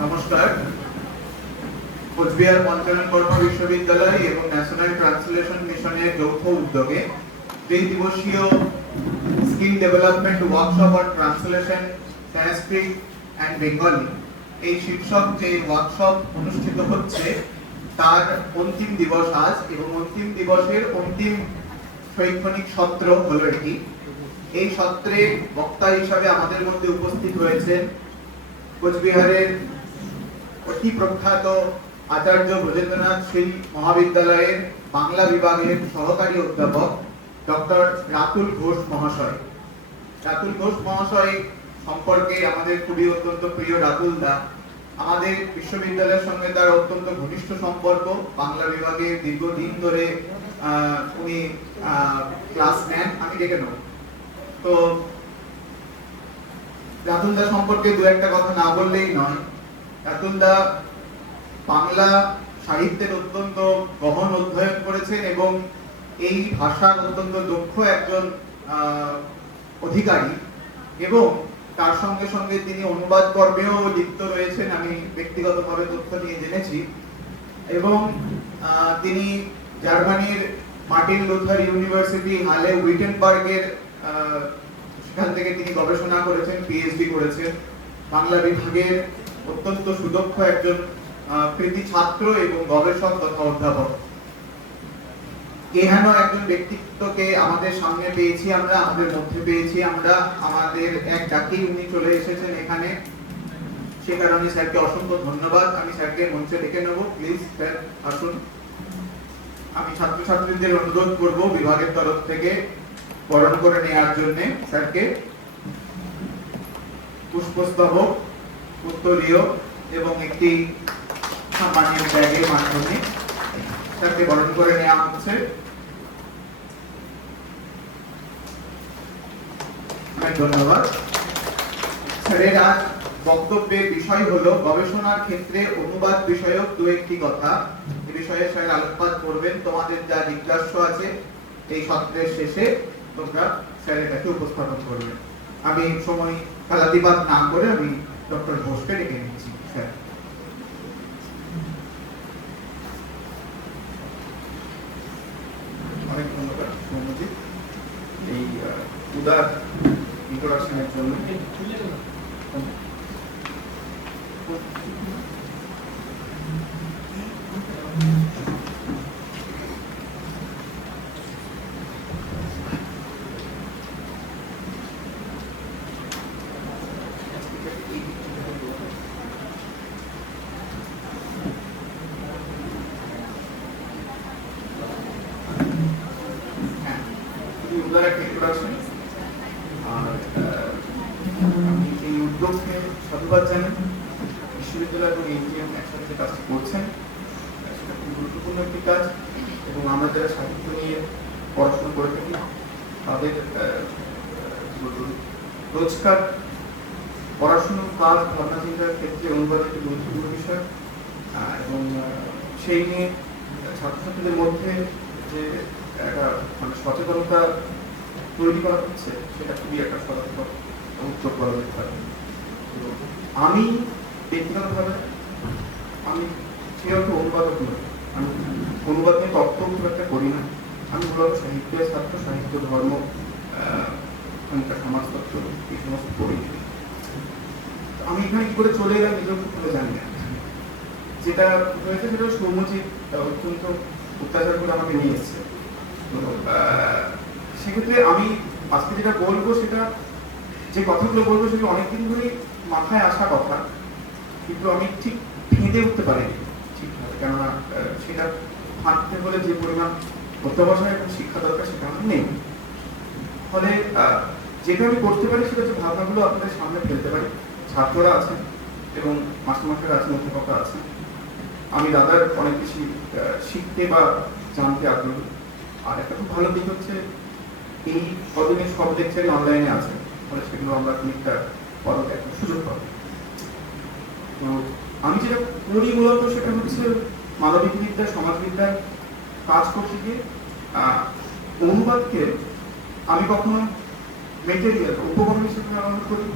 নমস্কার। কোচবিহার পঞ্চানন কর্ম বিশ্ববিদ্যালয় এবং ন্যাশনাল ট্রান্সলেশন মিশনের যৌথ উদ্যোগে 3 দিবসীয় skill development workshop on translation Sanskrit and Bengali এই শীর্ষক যে ওয়ার্কশপ অনুষ্ঠিত হচ্ছে তার অন্তিম দিবস আজ, এবং অন্তিম দিবসের অন্তিম শৈক্ষণিক সত্র হলো এটি। এই সত্রে বক্তা হিসাবে আমাদের মধ্যে উপস্থিত হয়েছেন কোচবিহারের অতি প্রখ্যাত আচার্য ব্রজেন্দ্রনাথ শীল মহাবিদ্যালয়ের বাংলা বিভাগের সহকারী অধ্যাপক ডক্টর রাতুল ঘোষ মহাশয়। রাতুল ঘোষ মহাশয় সম্পর্কে আমাদের খুবই অত্যন্ত প্রিয় রাতুল দা। আমাদের বিশ্ববিদ্যালয়ের সঙ্গে তার অত্যন্ত ঘনিষ্ঠ সম্পর্ক। বাংলা বিভাগে দীর্ঘদিন ধরে উনি ক্লাস নেন, আমি ডেকে নেব। তো রাতুল দা সম্পর্কে দু একটা কথা না বললেই নয়। রাতুল দা বাংলা সাহিত্যের অত্যন্ত গহন অধ্যয়ন করেছেন এবং এই ভাষার অত্যন্ত দক্ষ একজন অধিকারী, এবং তার সঙ্গে সঙ্গে তিনি অনুবাদ কর্মেও লিপ্ত রয়েছেন, আমি ব্যক্তিগতভাবে তথ্য নিয়ে জেনেছি। এবং তিনি জার্মানির মার্টিন লুথার ইউনিভার্সিটি হালে উইটেনবার্গের সেখান থেকে তিনি গবেষণা করেছেন, পিএইচডি করেছেন। বাংলা বিভাগের অত্যন্ত সুদক্ষ একজন কৃতি ছাত্র এবং গবেষক তথা অধ্যাপক। এহেন একজন ব্যক্তিত্বকে আমাদের সামনে পেয়েছি আমরা, আমাদের মধ্যে পেয়েছি আমরা। আমাদের এক ডাকেই উনি চলে এসেছেন এখানে, সে কারণে স্যারকে অসংখ্য ধন্যবাদ। আমি স্যারকে মঞ্চে ডেকে নেব, প্লিজ স্যার আসুন। আমি ছাত্রছাত্রীদের অনুরোধ করব বিভাগের তরফ থেকে বরণ করে নেওয়ার জন্য স্যারকে পুষ্পস্তবক, উত্তরীয় এবং একটি সম্মানীয় ব্যাগের মাধ্যমে স্যারকে বরণ করে নেওয়া হচ্ছে। ধন্যবাদ। স্যারের আজ বক্তব্যের বিষয় হলো গবেষণার ক্ষেত্রে অনুবাদ বিষয়ক দু একটি কথা। এই বিষয়ে স্যার আলোকপাত করবেন। তোমাদের যা জিজ্ঞাস্য আছে এই সত্রের শেষে তোমরা স্যারের কাছে উপস্থাপন করবে। আমি সময় কালাতিপাত না করে আমি ডক্টর ঘোষকে ডেকে নিচ্ছি। স্যার অনেক ধন্যবাদ সৌম্যজিৎ এই উদার ইন্ট্রোডাকশনের জন্য। আমি এই উদ্যোগকে সাধুবাদ জানাই। বিশ্ববিদ্যালয় এবং এনজিএম একসাথে যে কাজটি করছেন সেটা খুব গুরুত্বপূর্ণ একটি কাজ, এবং আমরা যারা সাহিত্য নিয়ে পড়াশোনা করে থাকি তাদের রোজকার পড়াশোনার কাজ ভাবনা চিন্তার ক্ষেত্রে অনুবাদ একটি গুরুত্বপূর্ণ বিষয়, এবং সেই নিয়ে ছাত্রছাত্রীদের মধ্যে যে একটা মানে সচেতনতা তৈরি করা হচ্ছে সেটা খুবই একটা সচেতন উদ্যোগ করা যেতে পারে। আমি ব্যক্তিগতভাবে আমি সে অর্থে অনুবাদক নই, আমি অনুবাদ নিয়ে তত্ত্ব খুব একটা করি না। আমি মূলত সাহিত্যের ছাত্র, সাহিত্য, ধর্ম, সমাজতত্ত্ব এই সমস্ত পড়ি। আমি এখানে কি করে চলে এলাম নিজেও খুব ভালো জানি না। যেটা হয়েছে সেটা সৌম্যজিৎ অত্যন্ত অত্যাচার করে আমাকে নিয়ে এসছে। তো সেক্ষেত্রে আমি আজকে যেটা বলবো সেটা যে কথাগুলো বলবো সেগুলো অনেকদিন ধরেই মাথায় আসা কথা, কিন্তু আমি ঠিক ফেঁদে উঠতে পারিনি ঠিকভাবে, কেননা সেটা ফাঁকতে হলে যে পরিমাণ অধ্যবসায় এবং শিক্ষা দরকার সেটা আমার নেই। ফলে যেটা আমি করতে পারি সেটা হচ্ছে ভাবনাগুলো আপনাদের সামনে ফেলতে পারি। ছাত্ররা আছেন এবং মাস্টারমশাইরা আছেন, অধ্যাপকরা আছেন। আমি দাদার অনেক বেশি শিখতে বা জানতে আগ্রহী। আর একটা খুব ভালো দিক হচ্ছে এই কদিনে সব লেকচারই অনলাইনে আছে, ফলে সেগুলো আমরা খানিকটা পরে দেখার সুযোগ পাবো। তো আমি যেটা করি মূলত সেটা হচ্ছে মানবিক বিদ্যা, সমাজবিদ্যার কাজ করতে গিয়ে অনুবাদকে আমি কখনো মেটেরিয়াল উপকরণ হিসেবে ব্যবহার করি,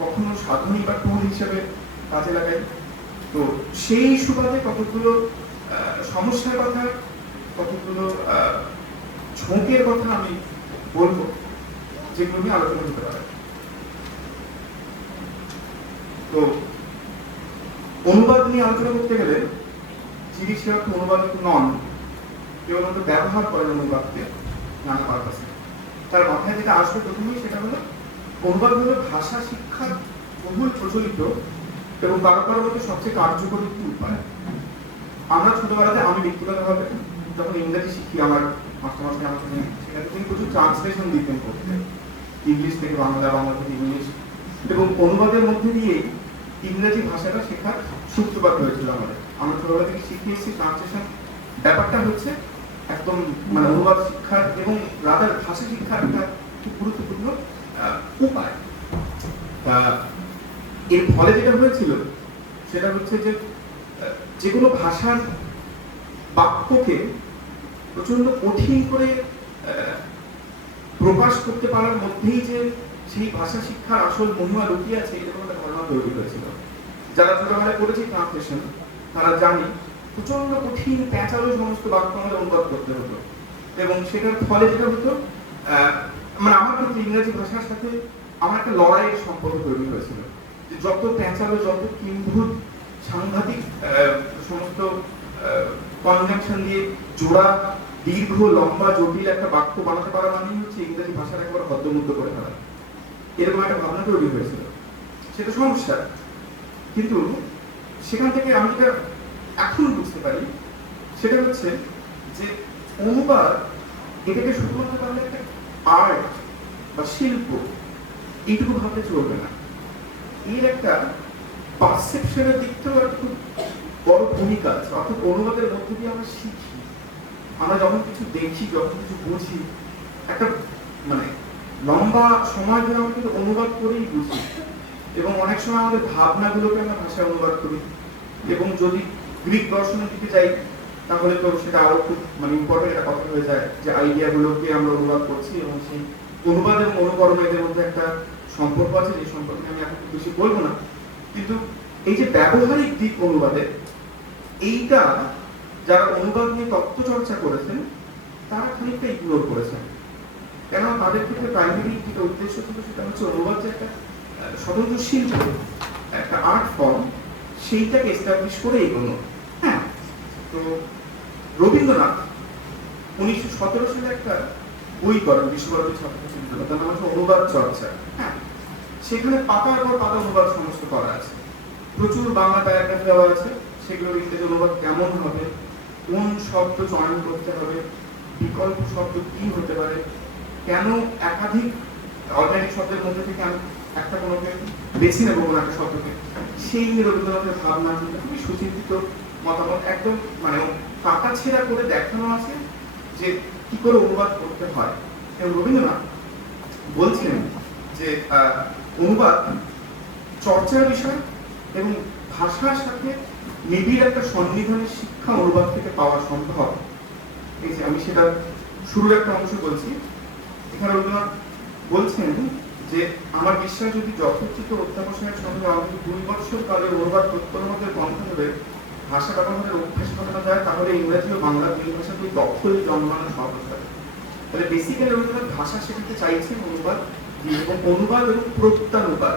কখনো সাধনী বা টুল হিসেবে কাজে লাগাই। তো সেই সুবাদে কতগুলো সমস্যার কথা, কতগুলো ঝোঁকের কথা আমি বলবো, যেগুলো নিয়ে আলোচনা করতে পারে। তো অনুবাদ নিয়ে আলোচনা করতে গেলে যিনি সেরকম অনুবাদক নন, কেবলমাত্র ব্যবহার করেন অনুবাদকে নানা পারপাসে, তার মাথায় যেটা আসবে প্রথমেই সেটা হলো অনুবাদ হলো ভাষা শিক্ষার বহুল প্রচলিত এবং কারো কারো মধ্যে সবচেয়ে কার্যকরী একটি উপায়। আমরা ছোটবেলাতে, আমি ব্যক্তিগতভাবে যখন ইংরেজি শিখি, আমার মাস্টারমশাই আমাকে সেখানে তিনি প্রচুর ট্রান্সলেশন দিতেন করতে, ইংলিশ থেকে বাংলা, বাংলা থেকে ইংলিশ, এবং অনুবাদের মধ্যে দিয়ে ইংরেজি ভাষাটা শেখার সূত্রপাত হয়েছিল আমাদের। আমরা ছোটবেলা থেকে শিখিয়েছি ট্রান্সলেশন ব্যাপারটা হচ্ছে একদম মানে অনুবাদ শিক্ষার এবং রাদার ভাষা শিক্ষার একটা খুব গুরুত্বপূর্ণ উপায়। এর ফলে যেটা হয়েছিল সেটা হচ্ছে যে যে কোনো ভাষার বাক্যকে প্রচন্ড কঠিন করে প্রকাশ করতে পারার মধ্যেই যে সেই ভাষা শিক্ষার আসল মহিমা লুকিয়ে আছে, এরকম একটা ধারণা তৈরি হয়েছিল। যারা ছোটবেলায় করেছে ট্রান্সলেশন তারা জানে প্রচন্ড কঠিন প্যাঁচালো সমস্ত বাক্য আমাদের অনুবাদ করতে হতো, এবং সেটার ফলে যেটা হতো মানে আমার কিন্তু ইংরেজি ভাষার সাথে আমার একটা লড়াইয়ের সম্পর্ক তৈরি হয়েছিল, যে যত প্যাঁচালো, যত কিম্ভূত সাংঘাতিক সমস্ত কনজাংশন দিয়ে জোড়া দীর্ঘ লম্বা জটিল একটা বাক্য বানাতে পারা মানেই হচ্ছে ইংরেজি ভাষার একবার হদ্দমুদ্দ করে ফেলা, এরকম একটা ভাবনা তৈরি হয়েছিল। সেটা সমস্যা, কিন্তু সেখান থেকে আমি যেটা এখন বুঝতে পারি সেটা হচ্ছে যে অনুবাদ এটাকে শুধুমাত্র তাহলে একটা আর্ট বা শিল্প এইটুকু ভাবতে চলবে না, এর একটা পারসেপশনের দিক থেকেও একটা খুব বড় ভূমিকা আছে। অর্থাৎ অনুবাদের মধ্যে দিয়ে আমরা শিখি, আমরা যখন কিছু দেখি, যখন কিছু বুঝি, একটা মানে লম্বা সময় ধরে আমরা কিন্তু অনুবাদ করেই বুঝি, এবং অনেক সময় আমাদের ভাবনাগুলোকে আমরা ভাষায় অনুবাদ করি। এবং যদি গ্রিক দর্শনের দিকে যাই তাহলে তো সেটা আরো খুব মানে ইম্পর্টেন্ট একটা কথা হয়ে যায়, যে আইডিয়াগুলোকে আমরা অনুবাদ করছি এবং সেই অনুবাদ এবং অনুকরণ এদের মধ্যে একটা সম্পর্ক আছে, যে সম্পর্কে আমি এখন খুব বেশি বলবো না। কিন্তু এই যে ব্যবহারিক দিক অনুবাদে, এইটা যারা অনুবাদ নিয়ে তত্ত্ব চর্চা করেছেন তারা খানিকটা ইগনোর করেছেন, কেননা তাদের ক্ষেত্রে প্রাইমারি যেটা উদ্দেশ্য ছিল সেটা হচ্ছে অনুবাদ যে একটা স্বতন্ত্র শিল্প, একটা আর্ট ফর্ম, সেইটাকে এস্টাবলিশ করে এগোনো। হ্যাঁ, তো রবীন্দ্রনাথ 1917 সালে একটা বই করেন বিশ্বভারতী ছাত্রছাত্রী বিদ্যালয়, তার নাম হচ্ছে অনুবাদ চর্চা। হ্যাঁ, সেখানে পাতার পর পাতা অনুবাদ সমস্ত করা আছে, প্রচুর বাংলা প্যারাগ্রাফ দেওয়া আছে, সেগুলো ইংরেজি অনুবাদ কেমন হবে, কোন শব্দ চয়ন করতে হবে, বিকল্প শব্দ কি হতে পারে, কেন একাধিক অর্গানিক শব্দের মধ্যে থেকে আমি একটা কোনোকে বেছে নেবো কোনো একটা শব্দকে, সেই নিয়ে রবীন্দ্রনাথের ভাবনা খুবই সুচিন্তিত মতামত, একদম মানে কাটা ছেঁড়া করে দেখানো আছে যে কি করে অনুবাদ করতে হয়। এবং রবীন্দ্রনাথ বলছেন যে অনুবাদ চর্চার বিষয় এবং ভাষার সাথে নিবিড় একটা সন্নিধানের শিক্ষা অনুবাদ থেকে পাওয়া সম্ভব। এই যে আমি সেটা শুরুর একটা অংশ বলছি, এখানে রবীন্দ্রনাথ বলছেন যে আমার বিশ্বাস যদি যথোচিত অধ্যাবসায়ের সঙ্গে আমাদের 2 বছর কালে অনুবাদ প্রত্যয়নের বন্ধ হবে, ভাষা ব্যবহারের অভ্যাস করানো যায়, তাহলে ইংরেজি ও বাংলা দুই ভাষাতেই দক্ষই জন্মানো সহজ হবে। তাহলে বেসিক্যালি রবীন্দ্রনাথ ভাষা শেখাতে চাইছেন অনুবাদ দিয়ে, এবং অনুবাদ এবং প্রত্যানুবাদ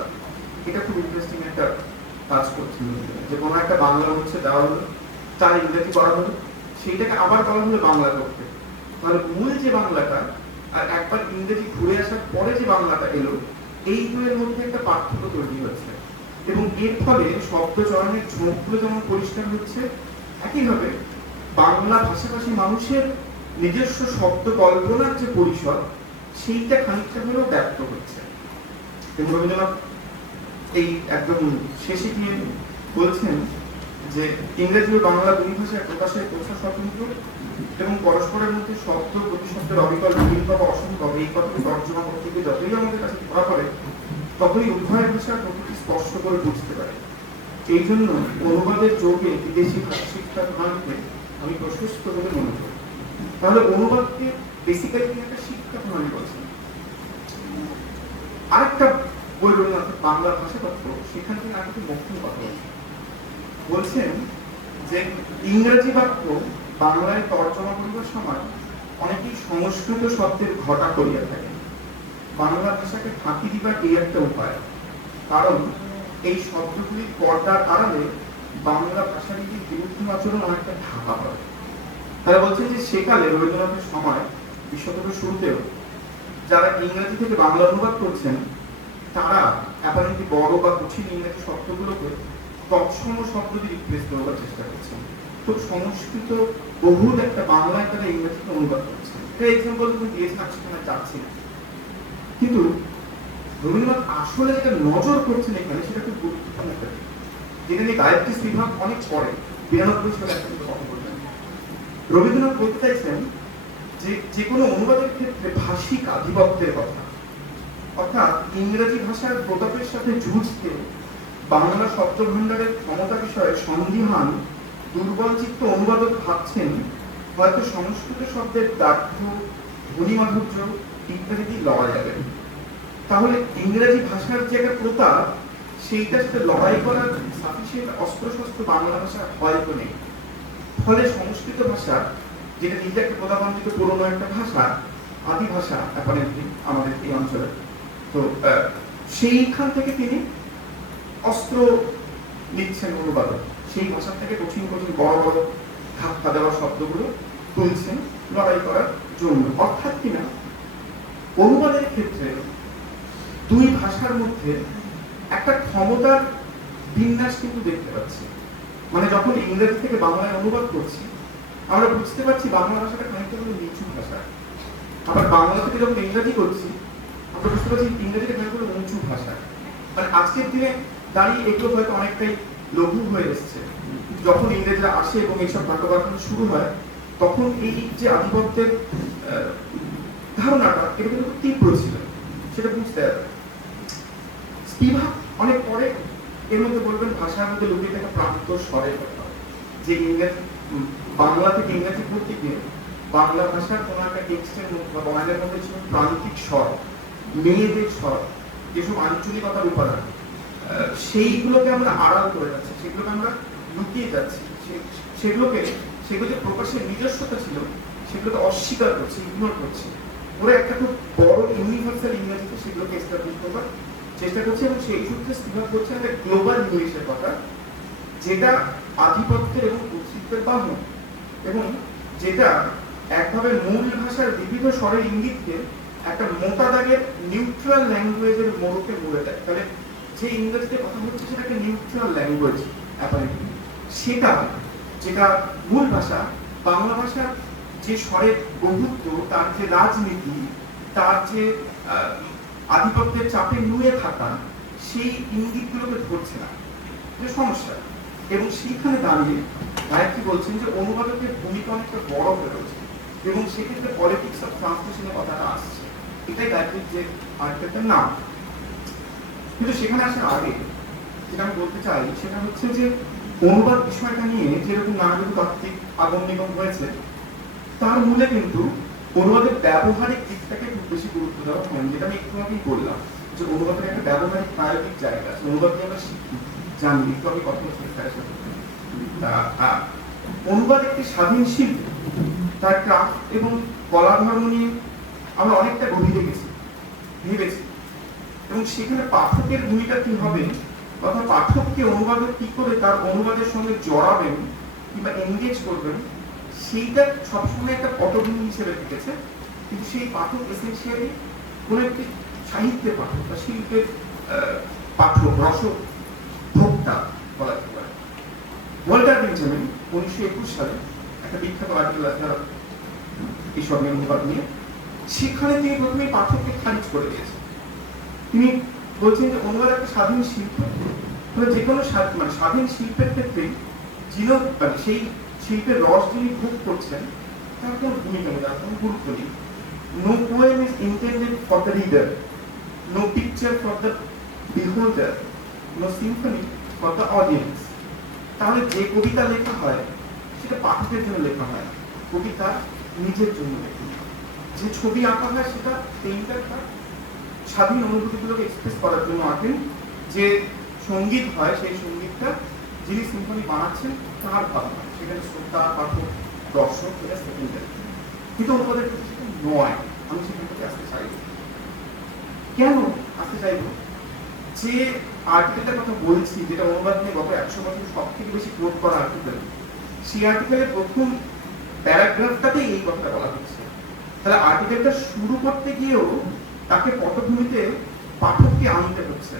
এটা খুব ইন্টারেস্টিং একটা কাজ করছেন, যে কোনো একটা বাংলা হচ্ছে দেওয়া হলো, তার ইংরেজি করা হলো, সেইটাকে আবার করা হলো বাংলা করতে, তাহলে মূল যে বাংলাটা আর একবার ইংরেজি ঘুরে আসার পরে যে বাংলাটা এলো, এই দুয়ের মধ্যে একটা পার্থক্য তৈরি হচ্ছে, এবং এর ফলে শব্দ চয়নের ঝোঁকগুলো যেমন পরিষ্কার হচ্ছে, একইভাবে বাংলা ভাষাভাষী মানুষের নিজস্ব শব্দ কল্পনার যে পরিসর, সেইটা খানিকটা হলেও ব্যক্ত হচ্ছে। এবং রবীন্দ্রনাথ এই একদম শেষে গিয়ে বলছেন যে ইংরেজি ও বাংলা দুই ভাষায় প্রকাশের প্রথা স্বতন্ত্র এবং পরস্পরের মধ্যে শব্দ প্রতিশব্দের অবিকল বিকল্প অসম্ভব, এই কথাটি তর্জমা করতে গিয়ে যতই আমাদের কাছে ধরা পড়ে ততই উভয় ভাষার প্রকৃতি স্পষ্ট করে বুঝতে পারে। এই জন্য অনুবাদের যোগে বিদেশি ভাষা শিক্ষার প্রণালীকে আমি প্রশস্ত বলে মনে করি। তাহলে অনুবাদকে বেসিক্যালি একটা শিক্ষা প্রণালী বলছেন। আরেকটা বই রবীন্দ্রনাথের বাংলা ভাষা তত্ত্ব, সেখান থেকে আমি একটু মক্ষণ কথা বলছি। বলছেন যে ইংরেজি বাক্য বাংলায় তর্জমা করিবার সময় অনেকেই সংস্কৃত শব্দের ঘটা করিয়া থাকে। বাংলা ভাষাকে ফাঁকি দিবার এই একটা উপায়, কারণ এই শব্দগুলির পর্দার আড়ালে বাংলা ভাষারীতির বিরুদ্ধে আচরণ অনেকটা ঢাকা পড়ে। তারা বলছেন যে সেকালে রবীন্দ্রনাথের সময় বিশ্বকাপের শুরুতেও যারা ইংরেজি থেকে বাংলা অনুবাদ করছেন তারা অ্যাপারেন্টলি বড় বা কঠিন ইংরেজি শব্দগুলোকে তৎসম শব্দ দিয়ে রিপ্লেস করবার চেষ্টা করছেন। তো সংস্কৃত বহুল একটা বাংলায় তারা ইংরেজিতে অনুবাদ করছেন। একটা এক্সাম্পল তুমি দিয়েছেন, সেখানে যাচ্ছি না, কিন্তু রবীন্দ্রনাথ আসলে যেটা নজর করছেন এখানে সেটা খুব গুরুত্বপূর্ণ একটা দিক, যেটা নিয়ে গায়ত্রী বিভাগ অনেক পরে 92 সালে একটা কথা বলবেন। রবীন্দ্রনাথ বলতে চাইছেন যে যে কোনো অনুবাদের ক্ষেত্রে ভাষিক আধিপত্যের কথা, অর্থাৎ ইংরেজি ভাষার প্রতাপের সাথে যুঝতে বাংলা শব্দ ভাণ্ডারের ক্ষমতা বিষয়ে সন্দিহান দুর্বলচিত্ত অনুবাদক ভাবছেন হয়তো সংস্কৃত শব্দের দার্ঢ্য, ধ্বনিমাধুর্য ইত্যাদি লওয়া যাবে। তাহলে ইংরেজি ভাষার যে একটা প্রতাপ, সেইটার সাথে লড়াই করার সাফিসিয়েন্ট অস্ত্রশস্ত্র বাংলা ভাষা হয়তো নেই। ফলে সংস্কৃত ভাষা, যেটা নিজে একটা প্রতাপান্বিত পুরনো একটা ভাষা, আদি ভাষা অ্যাপারেন্টলি আমাদের এই অঞ্চলে, তো সেইখান থেকে তিনি অস্ত্র লিখছেন অনুবাদক, সেই ভাষা থেকে কঠিন কঠিন বড় বড় ধাক্কা দেওয়া শব্দগুলো তুলছেন লড়াই করার জন্য। অর্থাৎ কিনা অনুবাদের ক্ষেত্রে দুই ভাষার মধ্যে একটা ক্ষমতার বিন্যাস কিন্তু দেখতে পাচ্ছি। মানে যখন ইংরেজি থেকে বাংলায় অনুবাদ করছি আমরা বুঝতে পারছি বাংলা ভাষাটা খানিকটা হলো নিচু ভাষা, আবার বাংলা থেকে যখন ইংরেজি করছি আমরা বুঝতে পারছি ইংরেজিটা খানিকটা হলো উঁচু ভাষা। মানে আজকের দিনে দাঁড়িয়ে এগুলো হয়তো অনেকটাই লঘু হয়ে এসছে। যখন ইংরেজরা আসে এবং এইসব নাট্যকারখানা শুরু হয় তখন এই যে আধিপত্যের ধারণাটা এটা কিন্তু তীব্র ছিল, সেটা বুঝতে হবে। স্পিভাক অনেক পরে এর মধ্যে বলবেন ভাষার মধ্যে লুকিয়ে থাকা প্রান্ত স্বরের কথা, যে ইংরেজি বাংলা থেকে ইংরেজি পড়তে গিয়ে বাংলা ভাষার কোনো একটা টেক্সটের মধ্যে বা বয়ানের মধ্যে ছিল প্রান্তিক স্বর, মেয়েদের স্বর, যেসব আঞ্চলিকতার উপাদান, সেইগুলোকে আমরা আড়াল করে যাচ্ছি, সেগুলোকে আমরা লুকিয়ে যাচ্ছি, সেগুলোকে সেগুলো যে প্রকাশের নিজস্বতা ছিল সেগুলোকে অস্বীকার করছে, ইগনোর করছে। ওরা একটা খুব বড় ইউনিভার্সাল ইংরেজিতে সেগুলোকে এস্টাবলিশ করবার চেষ্টা করছে, এবং সেই সূত্রে স্পিভাক করছে একটা গ্লোবাল ইংলিশের কথা, যেটা আধিপত্যের এবং কর্তৃত্বের বাহন, এবং যেটা একভাবে মূল ভাষার বিবিধ স্বরের ইঙ্গিতকে একটা মোটা দাগের নিউট্রাল ল্যাঙ্গুয়েজের মোড়কে মোড়ে দেয়। তাহলে যে ইংরেজিতে কথা হচ্ছে সেটাকে নিউট্রাল ল্যাঙ্গুয়েজ অ্যাপারেন্টলি, সেটা যেটা মূল ভাষা বাংলা ভাষার যে স্বরের বহুত্ব, তার যে রাজনীতি, তার যে আধিপত্যের চাপে নুয়ে থাকা, সেই ইঙ্গিতগুলোকে ধরছে না, যে সমস্যা। এবং সেইখানে দাঁড়িয়ে গায়ত্রী বলছেন যে অনুবাদকের ভূমিকা অনেকটা বড় হয়ে রয়েছে, এবং সেক্ষেত্রে পলিটিক্স অফ ট্রান্সলেশনের কথাটা আসছে, এটাই গায়ত্রীর যে আর্টিকেলটার নাম। কিন্তু সেখানে আসার আগে যেটা আমি বলতে চাই সেটা হচ্ছে যে অনুবাদ বিষয়টা নিয়ে যেরকম নানাবিধ তাত্ত্বিক আগম নিগম হয়েছে, তার মূলে কিন্তু অনুবাদের ব্যবহারিক দিকটাকে খুব বেশি গুরুত্ব দেওয়া হয়, যেটা আমি একটু আগেই বললাম যে অনুবাদের একটা ব্যবহারিক প্রায়োগিক জায়গা আছে, অনুবাদকে আমরা শিখি জানি, একটু আমি কথা বলছি। অনুবাদ একটি স্বাধীন শিল্প, তার ক্রাফট এবং কলাধর্ম নিয়ে আমরা অনেকটা গভীরে গেছি, ভেবেছি, এবং সেখানে পাঠকের ভূমিকা কি হবে, অর্থাৎ পাঠককে অনুবাদক কি করে তার অনুবাদের সঙ্গে জড়াবেন কিংবা এনগেজ করবেন, সেইটা সবসময় একটা পটভূমি হিসেবে থেকেছে। কিন্তু সেই পাঠক এসেন্সিয়ালি কোনো একটি সাহিত্যের পাঠক বা শিল্পের পাঠক, রসক ভোক্তা বলা যেতে পারে। ওয়াল্টার বেঞ্জামিন 1921 সালে একটা বিখ্যাত আর্টিকেল আছে এইসব নিয়ে, অনুবাদ নিয়ে, সেখানে তিনি প্রথমে পাঠককে খারিজ করে দিয়েছেন। তিনি বলছেন যে অনুবাদ একটা স্বাধীন শিল্প, যে কোনো মানে স্বাধীন শিল্পের ক্ষেত্রে যিনি মানে সেই শিল্পের রস যিনি ভোগ করছেন তার কোনো ভূমিকা নেই, তার কোনো গুরুত্ব নেই। No poem is intended for the reader, no picture for the beholder, no symphony for the audience. তাহলে যে কবিতা লেখা হয় সেটা পাঠকের জন্য লেখা হয়, কবিতা নিজের জন্য লেখা। যে ছবি আঁকা হয় সেটা পেইন্টার তার স্বাধীন অনুভূতিগুলোকে এক্সপ্রেস করার জন্য আঁকেন। যে সঙ্গীত হয় সেই সঙ্গীতটা যিনি সিম্ফনি বানাচ্ছেন তার ভাবনা, সেখানে শ্রোতা, পাঠক, দর্শক এটা সেকেন্ডারি। কিন্তু অনুবাদের ক্ষেত্রে সেটা নয়। আমি সেখান থেকে আসতে চাইব। কেন আসতে চাইব? যে আর্টিকেলটার কথা বলছি, যেটা অনুবাদ নিয়ে গত 100 বছর সব থেকে বেশি কোট করা আর্টিকেল, সেই আর্টিকেলের প্রথম প্যারাগ্রাফটাতেই এই কথাটা বলা হচ্ছে। তাহলে আর্টিকেলটা শুরু করতে গিয়েও তাকে পটভূমিতে পাঠককে আনতে হচ্ছে।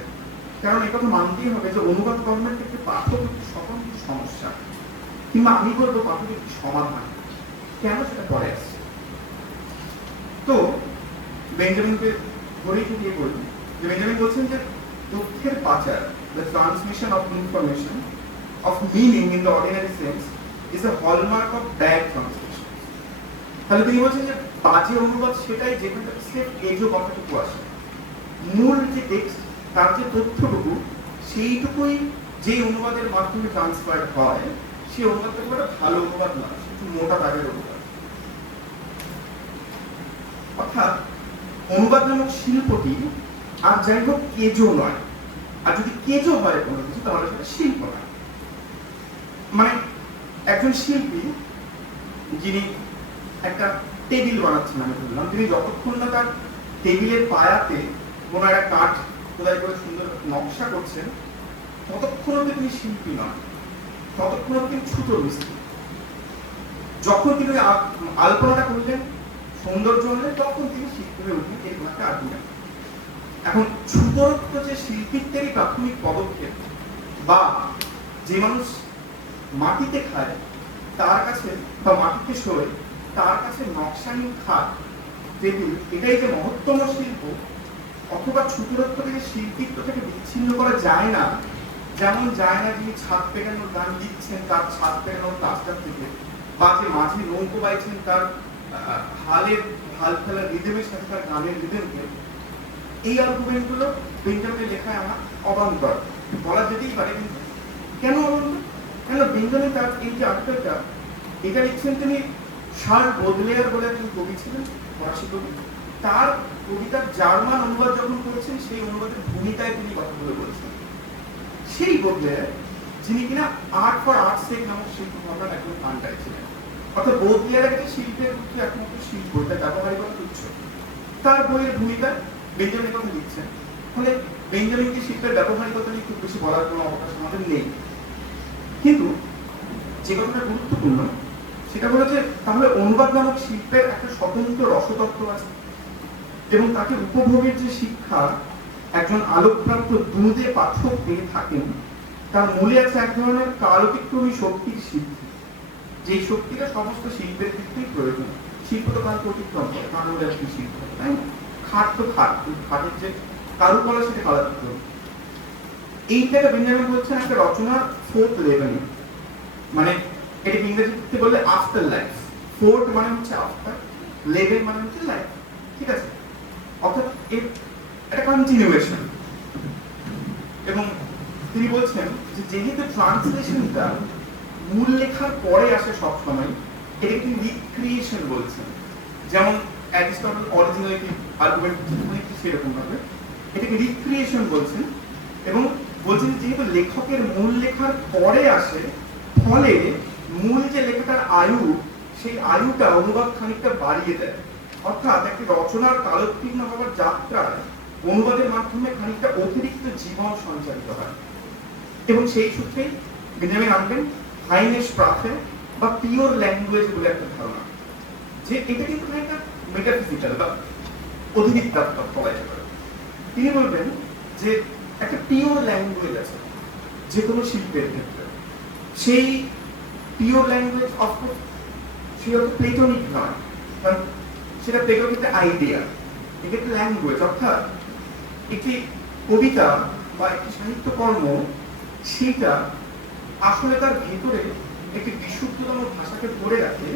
কারণ এই কথা মানতেই হবে যে অনুবাদ কর্মের ক্ষেত্রে পাঠক একটি স্বতন্ত্র সমস্যা, কিংবা আমি বলবো পাঠক একটি সমাধান। কেন সেটা পরে আসছে। তো বেঞ্জামিনকে ধরেই দিয়ে বলবো যে বেঞ্জামিন বলছেন যে তথ্যের পাচার, the transmission of information of meaning in the ordinary sense is a hallmark of bad translation. তাহলে তিনি বলছেন যে বাজে অনুবাদ সেটাই যেখানে স্রেফ এজো কথাটুকু আসে, মূল যে টেক্সট তার যে তথ্যটুকু সেইটুকুই যে অনুবাদের মাধ্যমে ট্রান্সফার হয়, সেই অনুবাদটা খুব একটা ভালো অনুবাদ নয়, একটু মোটা দাগের অনুবাদ। অর্থাৎ অনুবাদ নামক শিল্পটি আর যাই হোক কেজো নয়, আর যদি কেজো হয় কোনো কিছু তাহলে সেটা শিল্প নয়। মানে একজন শিল্পী যিনি একটা টেবিল বানাচ্ছেন, আমি বললাম, তিনি যতক্ষণ না তার টেবিলের পায়াতে কোনো একটা কাঠ খোদাই করে সুন্দর নকশা করছেন, ততক্ষণ অব্দি তিনি শিল্পী নন, ততক্ষণ অব্দি তিনি ছুতোর মিস্ত্রি। যখন তিনি আলপনাটা করলেন, সৌন্দর্য হলেন, তখন তিনি শিল্পী হয়ে উঠলেন। এরকম একটা আর্গুমেন্ট। এখন ছুতোরত্ব যে শিল্পীত্বেরই প্রাথমিক পদক্ষেপ, বা যে মানুষ মাটিতে খায় তার কাছে, বা মাটিতে শোয় তার কাছে নকশাহীন খাট, টেবিল এটাই যে মহত্তম শিল্প, অথবা ছুতোরত্ব থেকে শিল্পীত্ব থেকে বিচ্ছিন্ন করা যায় না। যেমন যায় না যিনি ছাদ পেটানোর গান লিখছেন তার ছাদ পেটানোর কাজটার থেকে, বা যে মাঝে নৌকো বাইছেন তার হালের হাল ফেলার রিদমের সাথে তার গানের রিদমকে। এই আর্গুমেন্টগুলো বেঞ্জামিনের লেখায় আমার অবান্তর বলা যেতেই পারে। কিন্তু কেন অবান্তর? কেন বেঞ্জামিন তার এই যে আর্টিকেলটা এটা লিখছেন, তিনি শার্ল বোদলেয়ার বলে একজন কবি ছিলেন, ফরাসি কবি। তার কবিতার জার্মান অনুবাদ যখন করেছেন, সেই অনুবাদের ভূমিকায় তিনি কথাগুলো বলেছেন। সেই বোদলেয়ার, যিনি কিনা আর্ট ফর আর্ট সেক নামক শিল্প ভাবনার একজন কান্ডারি ছিলেন। অর্থাৎ বোদলেয়ার একটা শিল্পের মধ্যে একমাত্র শিল্প, এটা ব্যবহারিকতা তুচ্ছ। তার বইয়ের ভূমিকায় বেঞ্জামিন কথা লিখছেন। ফলে বেঞ্জামিনকে শিল্পের ব্যবহারিকতা নিয়ে খুব বেশি বলার কোনো অবকাশ আমাদের নেই। কিন্তু যে কথাটা গুরুত্বপূর্ণ সেটা হলো যে তাহলে অনুবাদ নামক শিল্পের একটা স্বতন্ত্র রসতত্ত্ব আছে, এবং তাকে উপভোগের যে শিক্ষা একজন আলোকপ্রাপ্ত দুধে পাঠক পেয়ে থাকেন, তার মূলে আছে এক ধরনের কাল অতিক্রমী শক্তির সিদ্ধি, যে শক্তিটা সমস্ত শিল্পের ক্ষেত্রেই প্রয়োজন। শিল্প তো কালকে অতিক্রম করে, কারণ হলে একটি শিল্প, তাই না? খাট তো খাট, খাটের যে কারুকলা সেটা কালাতিক্রম। এইটাকে বেঞ্জামিন বলছেন একটা রচনার ফোর্থ লেভেল, মানে এটাকে ইংরেজিতে বললে আফটার লাইফ। ফোর্থ মানে হচ্ছে আফটার, লেভেল মানে হচ্ছে লাইফ, ঠিক আছে? অর্থাৎ এর একটা কন্টিনিউয়েশন। এবং তিনি বলছেন যে যেহেতু ট্রান্সলেশনটা মূল লেখার পরে আসে সব সময়, এটাকে তিনি রিক্রিয়েশন বলছেন। যেমন অ্যারিস্টটল অরিজিনালিটি আর্গুমেন্ট সেরকম ভাবে এটাকে রিক্রিয়েশন বলছেন, এবং বলছেন যেহেতু লেখকের মূল লেখার পরে আসে, ফলে মূল যে লেখাটার আয়ু, সেই আয়ুটা অনুবাদ খানিকটা বাড়িয়ে দেয়। অর্থাৎ একটি রচনার কালোত্তীর্ণ হওয়ার যাত্রায় অনুবাদের মাধ্যমে খানিকটা অতিরিক্ত জীবন সঞ্চারিত হয়। এবং সেই সূত্রেই বেঞ্জামিন আনবেন হাইনে স্প্রাখে বা পিওর ল্যাঙ্গুয়েজ বলে একটা ধারণা, যে এটা কিন্তু একটা মেটাফিজিক্যাল বা অধিবিদ্যাত্মক বলা যেতে পারে। তিনি বলবেন যে একটা পিওর ল্যাঙ্গুয়েজ আছে যে কোনো শিল্পের ক্ষেত্রে। সেই পিওর ল্যাঙ্গুয়েজ অফকোর্স সেই অর্থ প্লেটোনিক নয়, কারণ সেটা প্লেটোর ক্ষেত্রে আইডিয়া, এক্ষেত্রে ল্যাঙ্গুয়েজ। অর্থাৎ একটি কবিতা বা একটি সাহিত্যকর্ম, সেটা আসলে তার ভেতরে একটি বিশুদ্ধতম ভাষাকে ধরে রাখে,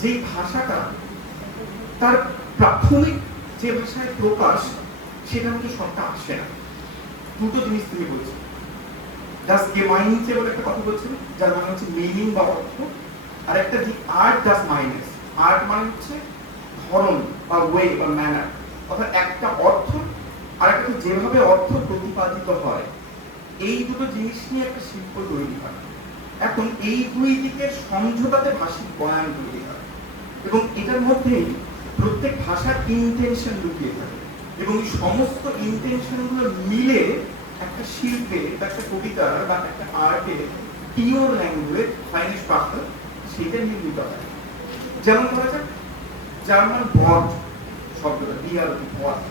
যেই ভাষাটা তার প্রাথমিক যে ভাষায় প্রকাশ, সেটার মধ্যে সবটা আসে না। দুটো জিনিস তিনি বলছেন। ডাস গেমাইনসে বলে একটা কথা বলছেন, যার মানে হচ্ছে মিনিং বা অর্থ, আর একটা যে আর্ট ডাস মাইনেস। আর্ট মানে হচ্ছে ধরন বা ওয়ে বা ম্যানার, অর্থাৎ একটা অর্থ আর একটা যেভাবে অর্থ প্রতিপাদিত হয়, এই দুটো জিনিস নিয়ে একটা শিল্প তৈরি হয়। এখন এই দুই দিকের সমঝোতাতে ভাষিক বয়ান তৈরি হয় এবং এটার মধ্যেই প্রত্যেক ভাষার ইন্টেনশন লুকিয়ে থাকে এবং এই সমস্ত ইন্টেনশন গুলো মিলে একটা শিল্পে বা একটা কবিতা বা একটা আর্টে পিওর ল্যাঙ্গুয়েজ ফাইন স্ট্রাকচার সেটা নির্মিত হয়। যেমন ধরা যাক জার্মান বন্ড শব্দটা বিআরটি বন্ড,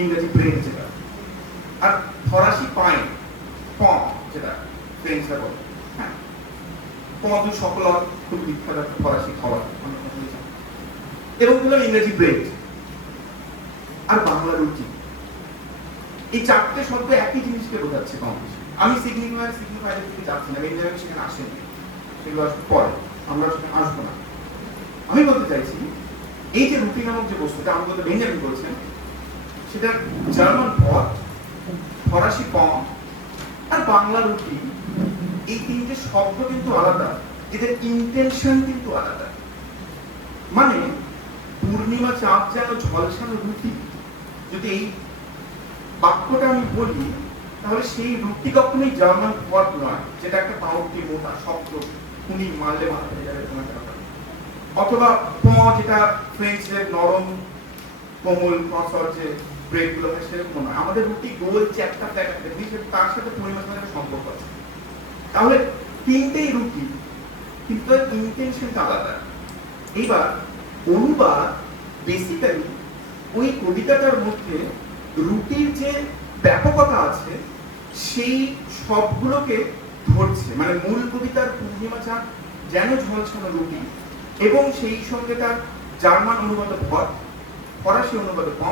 ইংরেজি ব্রেড যেটা, আর ফরাসি পাইন প যেটা ফ্রেঞ্চরা বলে, হ্যাঁ পদু সকল খুব বিখ্যাত একটা ফরাসি খাবার, এবং বললাম ইংরেজি ব্রেড আর বাংলা রুটি। এই চারটে শব্দ একই জিনিসকে বোঝাচ্ছে কম বেশি। আমি সিগনিফায়ার থেকে যাচ্ছি না, বেঞ্জামিন সেখানে আসেনি, সেগুলো আসবে পরে, আমরা সেখানে আসবো না। আমি বলতে চাইছি এই যে রুটি নামক যে বস্তুটা আমি বলতে বেঞ্জামিন বলছেন, সেটা জার্মান পদ, ফরাসি পম আর বাংলা রুটি, এই তিনটে শব্দ কিন্তু আলাদা, এদের ইন্টেনশন কিন্তু আলাদা। মানে পূর্ণিমা চাঁদ যেন ঝলসানো রুটি, যদি এই বাক্যটা আমি বলি তাহলে সেই রুটি কখনোই জার্মান পদ নয়, যেটা একটা পাউরুটি মোটা শক্ত, খুনি মারলে মাথা হয়ে যাবে তোমার ব্যাপার, অথবা প যেটা ফ্রেঞ্চের নরম কোমল ক্রসর যে ব্রেড গুলো হয় সেরকম নয়। আমাদের রুটি গোল চ্যাপ্টা ফ্ল্যাট একটা জিনিস, তার সাথে পরিমাণ সাথে সম্পর্ক আছে। তাহলে তিনটেই রুটি কিন্তু তার ইন্টেনশনটা আলাদা। এইবার অনুবাদ বেসিক্যালি ওই কবিতাটার মধ্যে রুটির যে ব্যাপকতা আছে সেই সবগুলোকে ধরছে, মানে মূল কবিতার পূর্ণিমা চাঁদ যেন ঝলসানো রুটি এবং সেই সঙ্গে তার জার্মান অনুবাদ ভট, ফরাসি অনুবাদ প,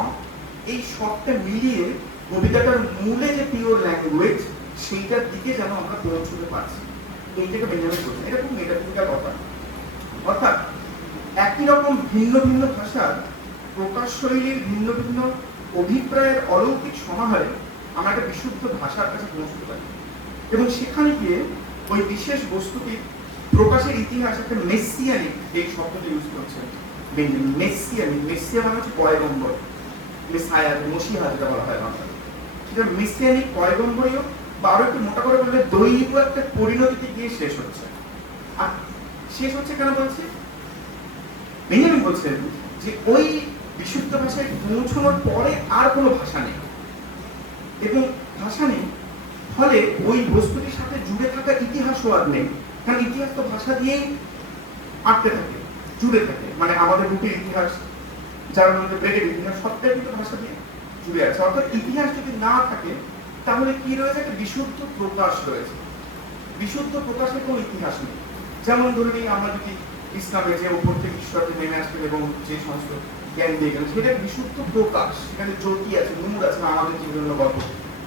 এই সবটা মিলিয়ে কবিতাটার মূলে যে পিওর ল্যাঙ্গুয়েজ সেইটার দিকে যেন আমরা পৌঁছতে পারছি। এইটাকে বেঞ্জামিন বলছেন, এটা খুব মেটাফিজিক্যাল কথা। অর্থাৎ একই রকম ভিন্ন ভিন্ন ভাষার প্রকাশ শৈলীর ভিন্ন ভিন্ন অভিপ্রায়ের অলৌকিক সমাহারে আমরা একটা বিশুদ্ধ ভাষার কাছে পৌঁছতে পারি এবং সেখানে গিয়ে ওই বিশেষ বস্তুটির প্রকাশের ইতিহাস একটা মেসিয়ানিক, এই শব্দটি ইউজ করছে বেঞ্জামিন, মেসিয়ানিক। মেসিয়া মানে হচ্ছে পয়গম্বর, মেসায়া মসিহা যেটা বলা হয় বাংলায়, সেটা মেসিয়ানিক পয়গম্বরীয় বা আরো একটু মোটা করে বললে দৈব একটা পরিণতিতে গিয়ে শেষ হচ্ছে। আর শেষ হচ্ছে কেন বলছি? বেঞ্জামিন বলছেন যে ওই বিশুদ্ধ ভাষায় পৌঁছানোর পরে আর কোনো ভাষা নেই, এবং ভাষা নেই ফলে ওই বস্তুটির সাথে জুড়ে থাকা ইতিহাসও আর নেই, কারণ ইতিহাস তো ভাষা দিয়েই আটকে থাকে, জুড়ে থাকে। মানে আমাদের রুটির ইতিহাস, যার মধ্যে ব্রেডের ইতিহাস, সবটাই কিন্তু ভাষা দিয়ে জুড়ে আছে। অর্থাৎ ইতিহাস যদি না থাকে তাহলে কি রয়েছে? একটা বিশুদ্ধ প্রকাশ রয়েছে। বিশুদ্ধ প্রকাশের কোনো ইতিহাস নেই। যেমন ধরে নিই আমরা যদি ইসলামে যে উপর থেকে ঈশ্বরকে নেমে আসবেন এবং যে সমস্ত জ্ঞান দিয়ে গেলেন, সেটা বিশুদ্ধ প্রকাশ, সেখানে জ্যোতি আছে, নূর আছে, আমাদের জীবনের গল্প,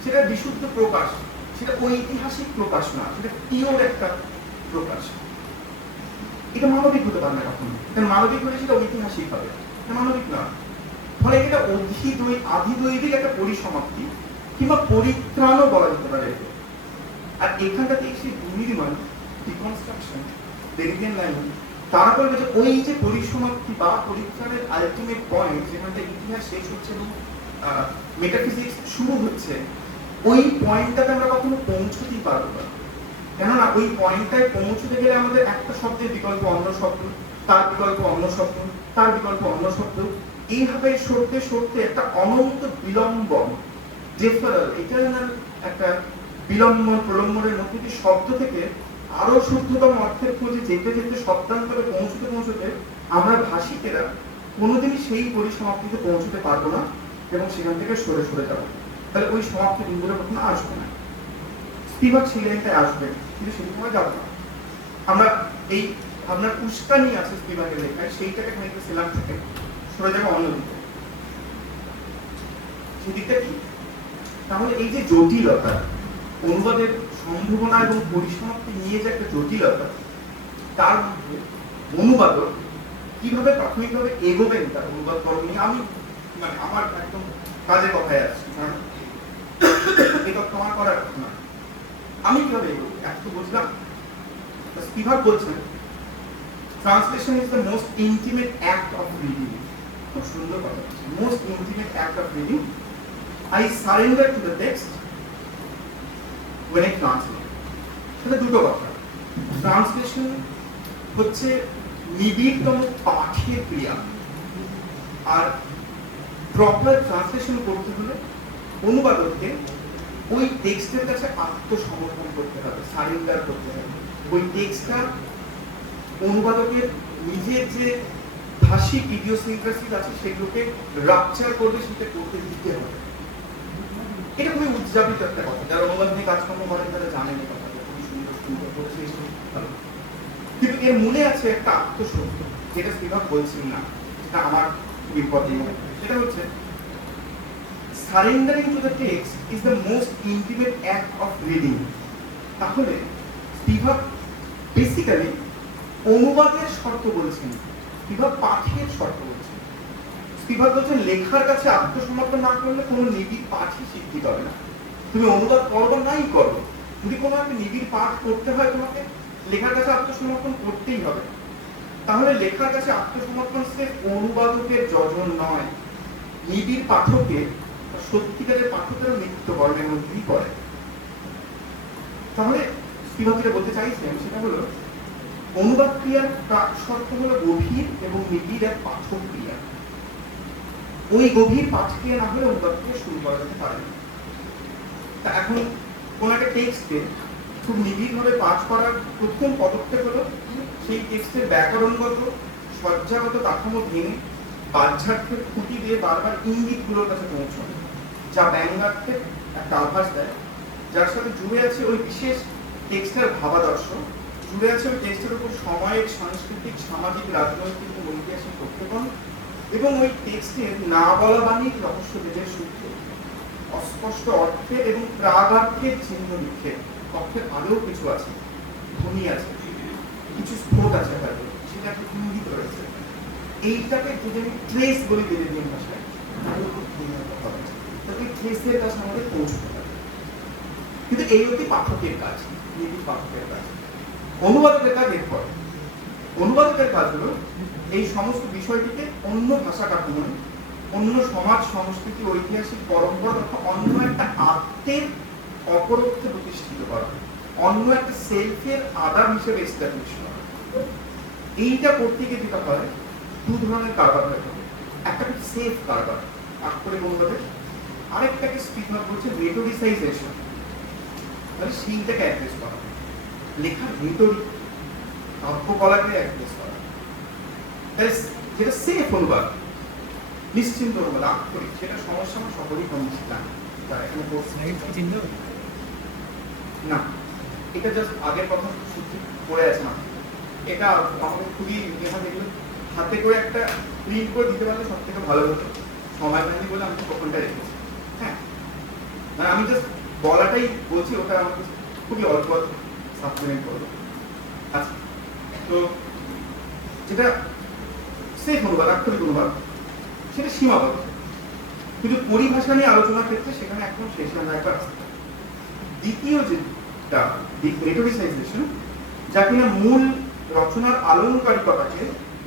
সেটা বিশুদ্ধ প্রকাশ, সেটা ঐতিহাসিক প্রকাশ না, সেটা পিওর একটা প্রকাশ। এটা মানবিক হতে পারে না কখনো, কারণ মানবিক হলে সেটা ঐতিহাসিক হবে, মানবিক না। ফলে এটা আধিদৈবিক একটা পরিসমাপ্তি কিংবা পরিত্রাণও বলা যেতে পারে। আর এখানটাতে সেই দুর্নির্মাণ ডিকনস্ট্রাকশন ডেরিভিয়ান লাইন, তারা বলবে যে ওই যে পরিসমাপ্তি বা পরিত্রাণের আলটিমেট পয়েন্ট, যেখানটা ইতিহাস শেষ হচ্ছে এবং মেটাফিজিক্স শুরু হচ্ছে, ওই পয়েন্টটাতে আমরা কখনো পৌঁছতেই পারবো না। কেননা ওই পয়েন্টটায় পৌঁছতে গেলে আমাদের একটা শব্দের বিকল্প অন্য শব্দ, তার বিকল্প অন্য শব্দ, তার বিকল্প অন্য শব্দ, এইভাবে সরতে সরতে একটা অনন্ত বিলম্বন, ডেফারাল, ইটারনাল একটা বিলম্বন প্রলম্বনের মধ্যে দিয়ে শব্দ থেকে আরো শুদ্ধতম অর্থের খোঁজে যেতে যেতে শব্দান্তরে পৌঁছতে পৌঁছতে আমরা ভাষিকেরা কোনোদিনই সেই পরিসমাপ্তিতে পৌঁছতে পারবো না এবং সেখান থেকে সরে সরে যাবো। তাহলে ওই সমাপ্তি বিন্দুটা কখনো আসবে না। স্পিভাক সেই লাইনটায় আসবে, কিন্তু সেই সময় যাবো না। আমরা এই আপনার উস্কানি আছে স্পিভাকের লেখায়, সেইটাকে খানিকটা সেলাম থেকে সরে যাবো অন্যদিকে। সেদিকটা কি? তাহলে এই যে জটিলতা, অনুবাদের সম্ভাবনা এবং পরিসমাপ্তি নিয়ে যে একটা জটিলতা, তার মধ্যে অনুবাদক কিভাবে প্রাথমিকভাবে এগোবেন তার অনুবাদ কর্ম নিয়ে, আমি মানে আমার একদম কাজের কথায় আসছি, কারণ এটা তোমার করার কথা না। আমি কিভাবে এগোবো এত বুঝলাম। স্পিভাক বলছেন translation is the most intimate act of reading. খুব সুন্দর কথা, most intimate act of reading. I surrender to the text when I translate সেটা দুটো কথা। ট্রান্সলেশন হচ্ছে নিবিড়তম পাঠের ক্রিয়া, আর প্রপার ট্রান্সলেশন করতে হলে অনুবাদককে ওই টেক্সটের কাছে আত্মসমর্পণ করতে হবে, সারেন্ডার করতে হবে। ওই টেক্সটটা অনুবাদকের নিজের যে ভাষিক ইডিওসিনক্রাসিস আছে সেগুলোকে রাপচার করবে, সেটা করতে দিতে হবে। এটা খুবই উদযাপিত একটা কথা, যারা অনুবাদ নিয়ে কাজকর্ম করেন তারা জানেন এই কথাটা, খুবই সুন্দর সুন্দর করে সেই ভালো। কিন্তু এর মূলে আছে একটা আত্মসত্য, যেটা স্পিভাক বলছেন না, যেটা আমার খুব ইম্পর্টেন্ট। সেটা হচ্ছে সারেন্ডারিং to the text is the most intimate act of reading. তাহলে স্পিভাক বেসিক্যালি অনুবাদের শর্ত বলছেন, স্পিভাক পাঠের শর্ত বলছেন। স্পিভাক বলছেন লেখার কাছে আত্মসমর্পণ না করলে কোনো নিবিড় পাঠই শিক্ষিত হবে না। তুমি অনুবাদ করো নাই করো, যদি কোনো একটা নিবিড় পাঠ করতে হয় তোমাকে লেখার কাছে আত্মসমর্পণ করতেই হবে। তাহলে লেখার কাছে আত্মসমর্পণ সে অনুবাদকের যজন নয়, নিবিড় পাঠকের, সত্যিকারের পাঠকেরও নিত্যকর্মের মধ্যেই পড়ে। তাহলে স্পিভাক যেটা বলতে চাইছেন সেটা হলো অনুবাদ ক্রিয়ার শর্ত হলো গভীর এবং নিবিড় এক পাঠক ক্রিয়া। ওই গভীর পাঠ ক্রিয়া না হলে অনুবাদ ক্রিয়া শুরু করা যেতে পারে না। তা এখন কোন একটা টেক্সটকে খুব নিবিড়ভাবে পাঠ করার প্রথম পদক্ষেপ হলো সেই টেক্সটের ব্যাকরণগত সজ্জাগত কাঠামো ভেঙে বাহ্যার্থের খুঁটি দিয়ে বারবার ইঙ্গিতগুলোর কাছে পৌঁছানো, যা ব্যঙ্গার্থের একটা আভাস দেয়, যার সাথে জুড়ে আছে ওই বিশেষ টেক্সটের ভাবাদর্শ, জুড়ে আছে ওই টেক্সটের উপর সময়ের সাংস্কৃতিক, সামাজিক, রাজনৈতিক ও ঐতিহাসিক প্রক্ষেপণ, এবং ওই টেক্সটের না বলা বাণীর রহস্যভেদের সূত্র, অস্পষ্ট অর্থের এবং প্রাগার্থের চিহ্ন নিক্ষেপ। অর্থের আরও কিছু আছে, ধ্বনি আছে, কিছু স্ফোট আছে, হয়তো সেটা একটা ইঙ্গিত রয়েছে। এইটাকে যদি আমি ট্রেস বলি বেরিয়ে ভাষায়, তাহলে ট্রেসের কাছে আমাদের পৌঁছতে হবে। কিন্তু এই অতি পাঠকের কাজ, নিবিড় পাঠকের কাজ। অনুবাদকের কাজ এরপর। অনুবাদকের কাজ হলো এই সমস্ত বিষয়টিকে অন্য ভাষা কাঠামোয়, অন্য সমাজ সংস্কৃতি, ঐতিহাসিক পরম্পরা তথা অন্য একটা আত্মের অপরোক্ষে প্রতিষ্ঠিত করা, অন্য একটা সেলফের আদার হিসেবে এস্টাবলিশ করা। এইটা করতে গিয়ে যেটা হয় দু ধরনের কারবার হয়ে থাকে। একটা হচ্ছে সেফ কারবার, আক্ষরিক অনুবাদে, আরেকটাকে স্পিভাক বলছে রেটোরিসাইজেশন, মানে সেইটাকে অ্যাড্রেস করা, লেখার রেটোরিক কাব্যকলাকে অ্যাড্রেস করা। যেটা সেফ অনুবাদ, নিশ্চিন্ত অনুবাদ, আক্ষরিক, সেটা সমস্যা আমরা সকলেই কম বেশি জানি। না, এটা জাস্ট আগের কথা সত্যি পড়ে আছে না, এটা আমাকে খুবই দেখলো হাতে করে একটা প্রিন্ট করে দিতে পারলে সব থেকে ভালো হতো। সময় পাইনি বলে আমি কখনটা রেখেছি। হ্যাঁ, মানে আমি জাস্ট বলাটাই বলছি, ওটা আমাকে খুবই অল্প সাপ্লিমেন্ট করবো। আচ্ছা, তো যেটা সেফ অনুবাদ, আক্ষরিক অনুবাদ, সেটা সীমাবদ্ধ, কিন্তু পরিভাষা নিয়ে আলোচনার ক্ষেত্রে সেখানে একদম শেষে আমরা একটা রাস্তা। দ্বিতীয় যেটা রেটোরিসাইজেশন, যা কিনা মূল রচনার আলংকারিকতাকে,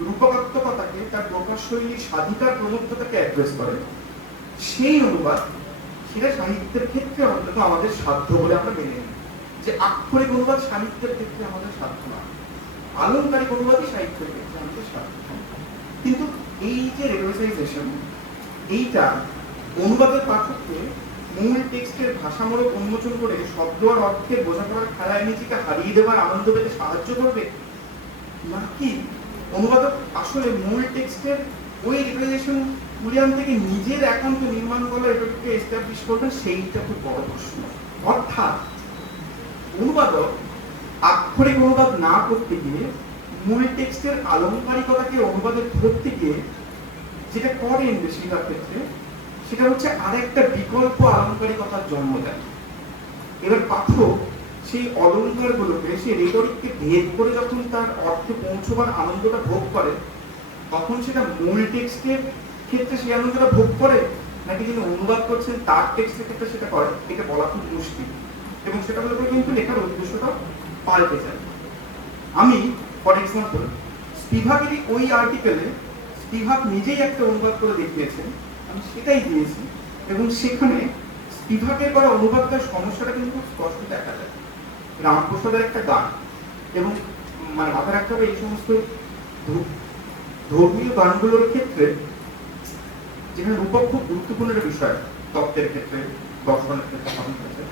রূপকাত্মকতাকে, তার প্রকাশ শৈলী, স্বাধিকার, প্রমুক্ততাকে অ্যাড্রেস করে, সেই অনুবাদ, সেটা সাহিত্যের ক্ষেত্রে অন্তত আমাদের সাধ্য বলে আমরা মেনে নিই। যে আক্ষরিক অনুবাদ সাহিত্যের ক্ষেত্রে আমাদের সাধ্য না, আলংকারিক অনুবাদই সাহিত্যের ক্ষেত্রে আমাদের সাধ্য। কিন্তু এই যে রেটোরিসাইজেশন, এইটা অনুবাদের পাঠককে মূল টেক্সটের ভাষামূলক উন্মোচন করে শব্দ আর অর্থের বোঝাপড়ার খেলায় নিজেকে হারিয়ে দেওয়ার আনন্দ পেতে সাহায্য করবে, নাকি অনুবাদক আসলে মূল টেক্সটের ওই রিপ্রেজেন্টেশন তুলিয়ান থেকে নিজের একান্ত নির্মাণ করা এটাকে এস্টাবলিশ করবেন, সেইটা খুব বড় প্রশ্ন। অর্থাৎ অনুবাদক আক্ষরিক অনুবাদ না করতে গিয়ে মূল টেক্সটের আলংকারিকতাকে অনুবাদে ধরতে গিয়ে যেটা করেন বেশিরভাগ ক্ষেত্রে, সেটা হচ্ছে আরেকটা বিকল্প আলংকারিকতার জন্ম দেয়। এবার পাঠক সেই অলঙ্কারগুলোকে, সেই রেটরিককে ভেদ করে যখন তার অর্থে পৌঁছবার আনন্দটা ভোগ করে, তখন সেটা মূল টেক্সটের ক্ষেত্রে সেই আনন্দটা ভোগ করে, নাকি যিনি অনুবাদ করছেন তার টেক্সটের ক্ষেত্রে সেটা করে, এটা বলা খুব মুশকিল। এবং সেটা বলতে কিন্তু লেখার উদ্দেশ্যটা পাল্টে যায়। আমি ফর এক্সাম্পল স্পিভাকেরই ওই আর্টিকেলে স্পিভাক নিজেই একটা অনুবাদ করে দেখিয়েছেন, আমি সেটাই দিয়েছি, এবং সেখানে বিভাগের করা অনুবাদটার সমস্যাটা কিন্তু খুব স্পষ্ট দেখা যায়। রামপ্রসাদের একটা গান, এবং মানে মাথায় রাখতে হবে এই সমস্ত ধর্মীয় গানগুলোর ক্ষেত্রে যেখানে রূপক খুব গুরুত্বপূর্ণ একটা বিষয়, তত্ত্বের ক্ষেত্রে, দর্শনের ক্ষেত্রে,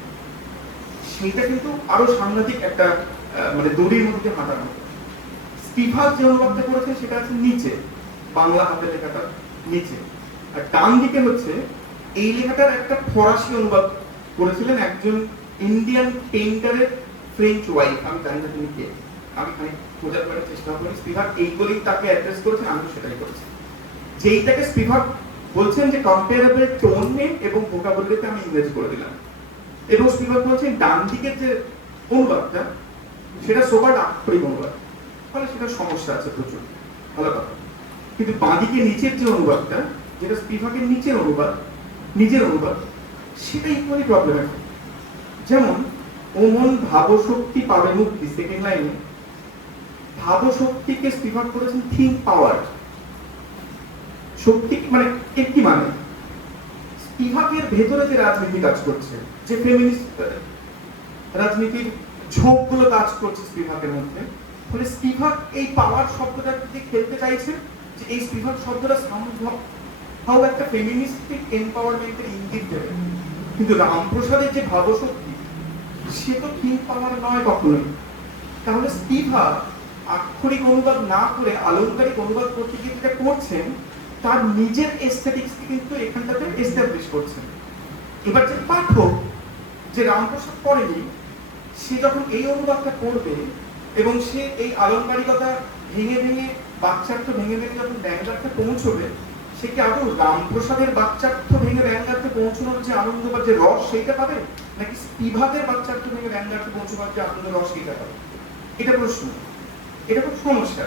সেইটা কিন্তু আরো সাংঘাতিক একটা মানে দড়ির মধ্যে হাঁটানো। স্পিভাক যে অনুবাদটা করেছে সেটা আছে নিচে, বাংলা হাতে লেখাটা নিচে, আর ডান দিকে হচ্ছে এই লেখাটার একটা ফরাসি অনুবাদ করেছিলেন একজন ইন্ডিয়ান পেইন্টারের ফ্রেঞ্চ ওয়াইফ। আমি জানি না তিনি কে, আমি খানিক খোঁজার করার চেষ্টা করি। স্পিভাক এইগুলোই তাকে অ্যাড্রেস করেছেন, আমি সেটাই করেছি। যেইটাকে স্পিভাক বলছেন যে কম্পারেবল টোন নেম এবং ভোকাবুলারিতে আমি ইংরেজি করে দিলাম, এবং স্পিভাক বলছেন ডান দিকের যে অনুবাদটা সেটা সোবার আক্ষরিক অনুবাদ, ফলে সেটা সমস্যা আছে প্রচুর, ভালো কথা। কিন্তু বাঁদিকে নিচের যে অনুবাদটা, যেটা স্পিভাকের নিচের অনুবাদ, নিজের অনুবাদ, সেটা ইকুয়ালি প্রবলেমেটিক। যেমন ওমন ভাবশক্তি পাবে মুক্তি, সেকেন্ড লাইনে ভাবশক্তিকে স্পিভাক করেছেন থিঙ্ক পাওয়ার। শক্তি মানে কি মানে স্পিভাকের ভেতরে যে রাজনীতি কাজ করছে, যে ফেমিনিস্ট রাজনীতির ঝোঁকগুলো কাজ করছে স্পিভাকের মধ্যে, ফলে স্পিভাক এই পাওয়ার শব্দটা দিয়ে খেলতে চাইছে, যে এই স্পিভাক শব্দটা সম্ভব একটা ফেমিনিস্টিক এম্পাওয়ারমেন্টের ইঙ্গিত দেবে। কিন্তু রামপ্রসাদের যে ভাবশক্তি, সে তো থিঙ্ক পাওয়ার নয় কখনোই। তাহলে স্পিভাক আক্ষরিক অনুবাদ না করে আলংকারিক অনুবাদ করতে গিয়ে যেটা করছেন, তার নিজের এস্থেটিক্সকে কিন্তু এখানটাতে এস্টাবলিশ করছেন। এবার যে পাঠক, যে রামপ্রসাদ পড়েনি, সে যখন এই অনুবাদটা পড়বে এবং সে এই আলংকারিকতা ভেঙে ভেঙে বাচ্চার্থ ভেঙে ভেঙে যখন ব্যঙ্গার্থে পৌঁছবে, সে কি আদৌ রামপ্রসাদের বাচ্চার্থ ভেঙে ব্যঙ্গার্থে পৌঁছানোর যে আনন্দ বা যে রস সেইটা পাবে, নাকি স্পিভাকের বাচ্চার্থ ভেঙে ব্যঙ্গার্থে পৌঁছবার যে আনন্দ রস সেইটা পাবে? এটা প্রশ্ন, এটা খুব সমস্যা।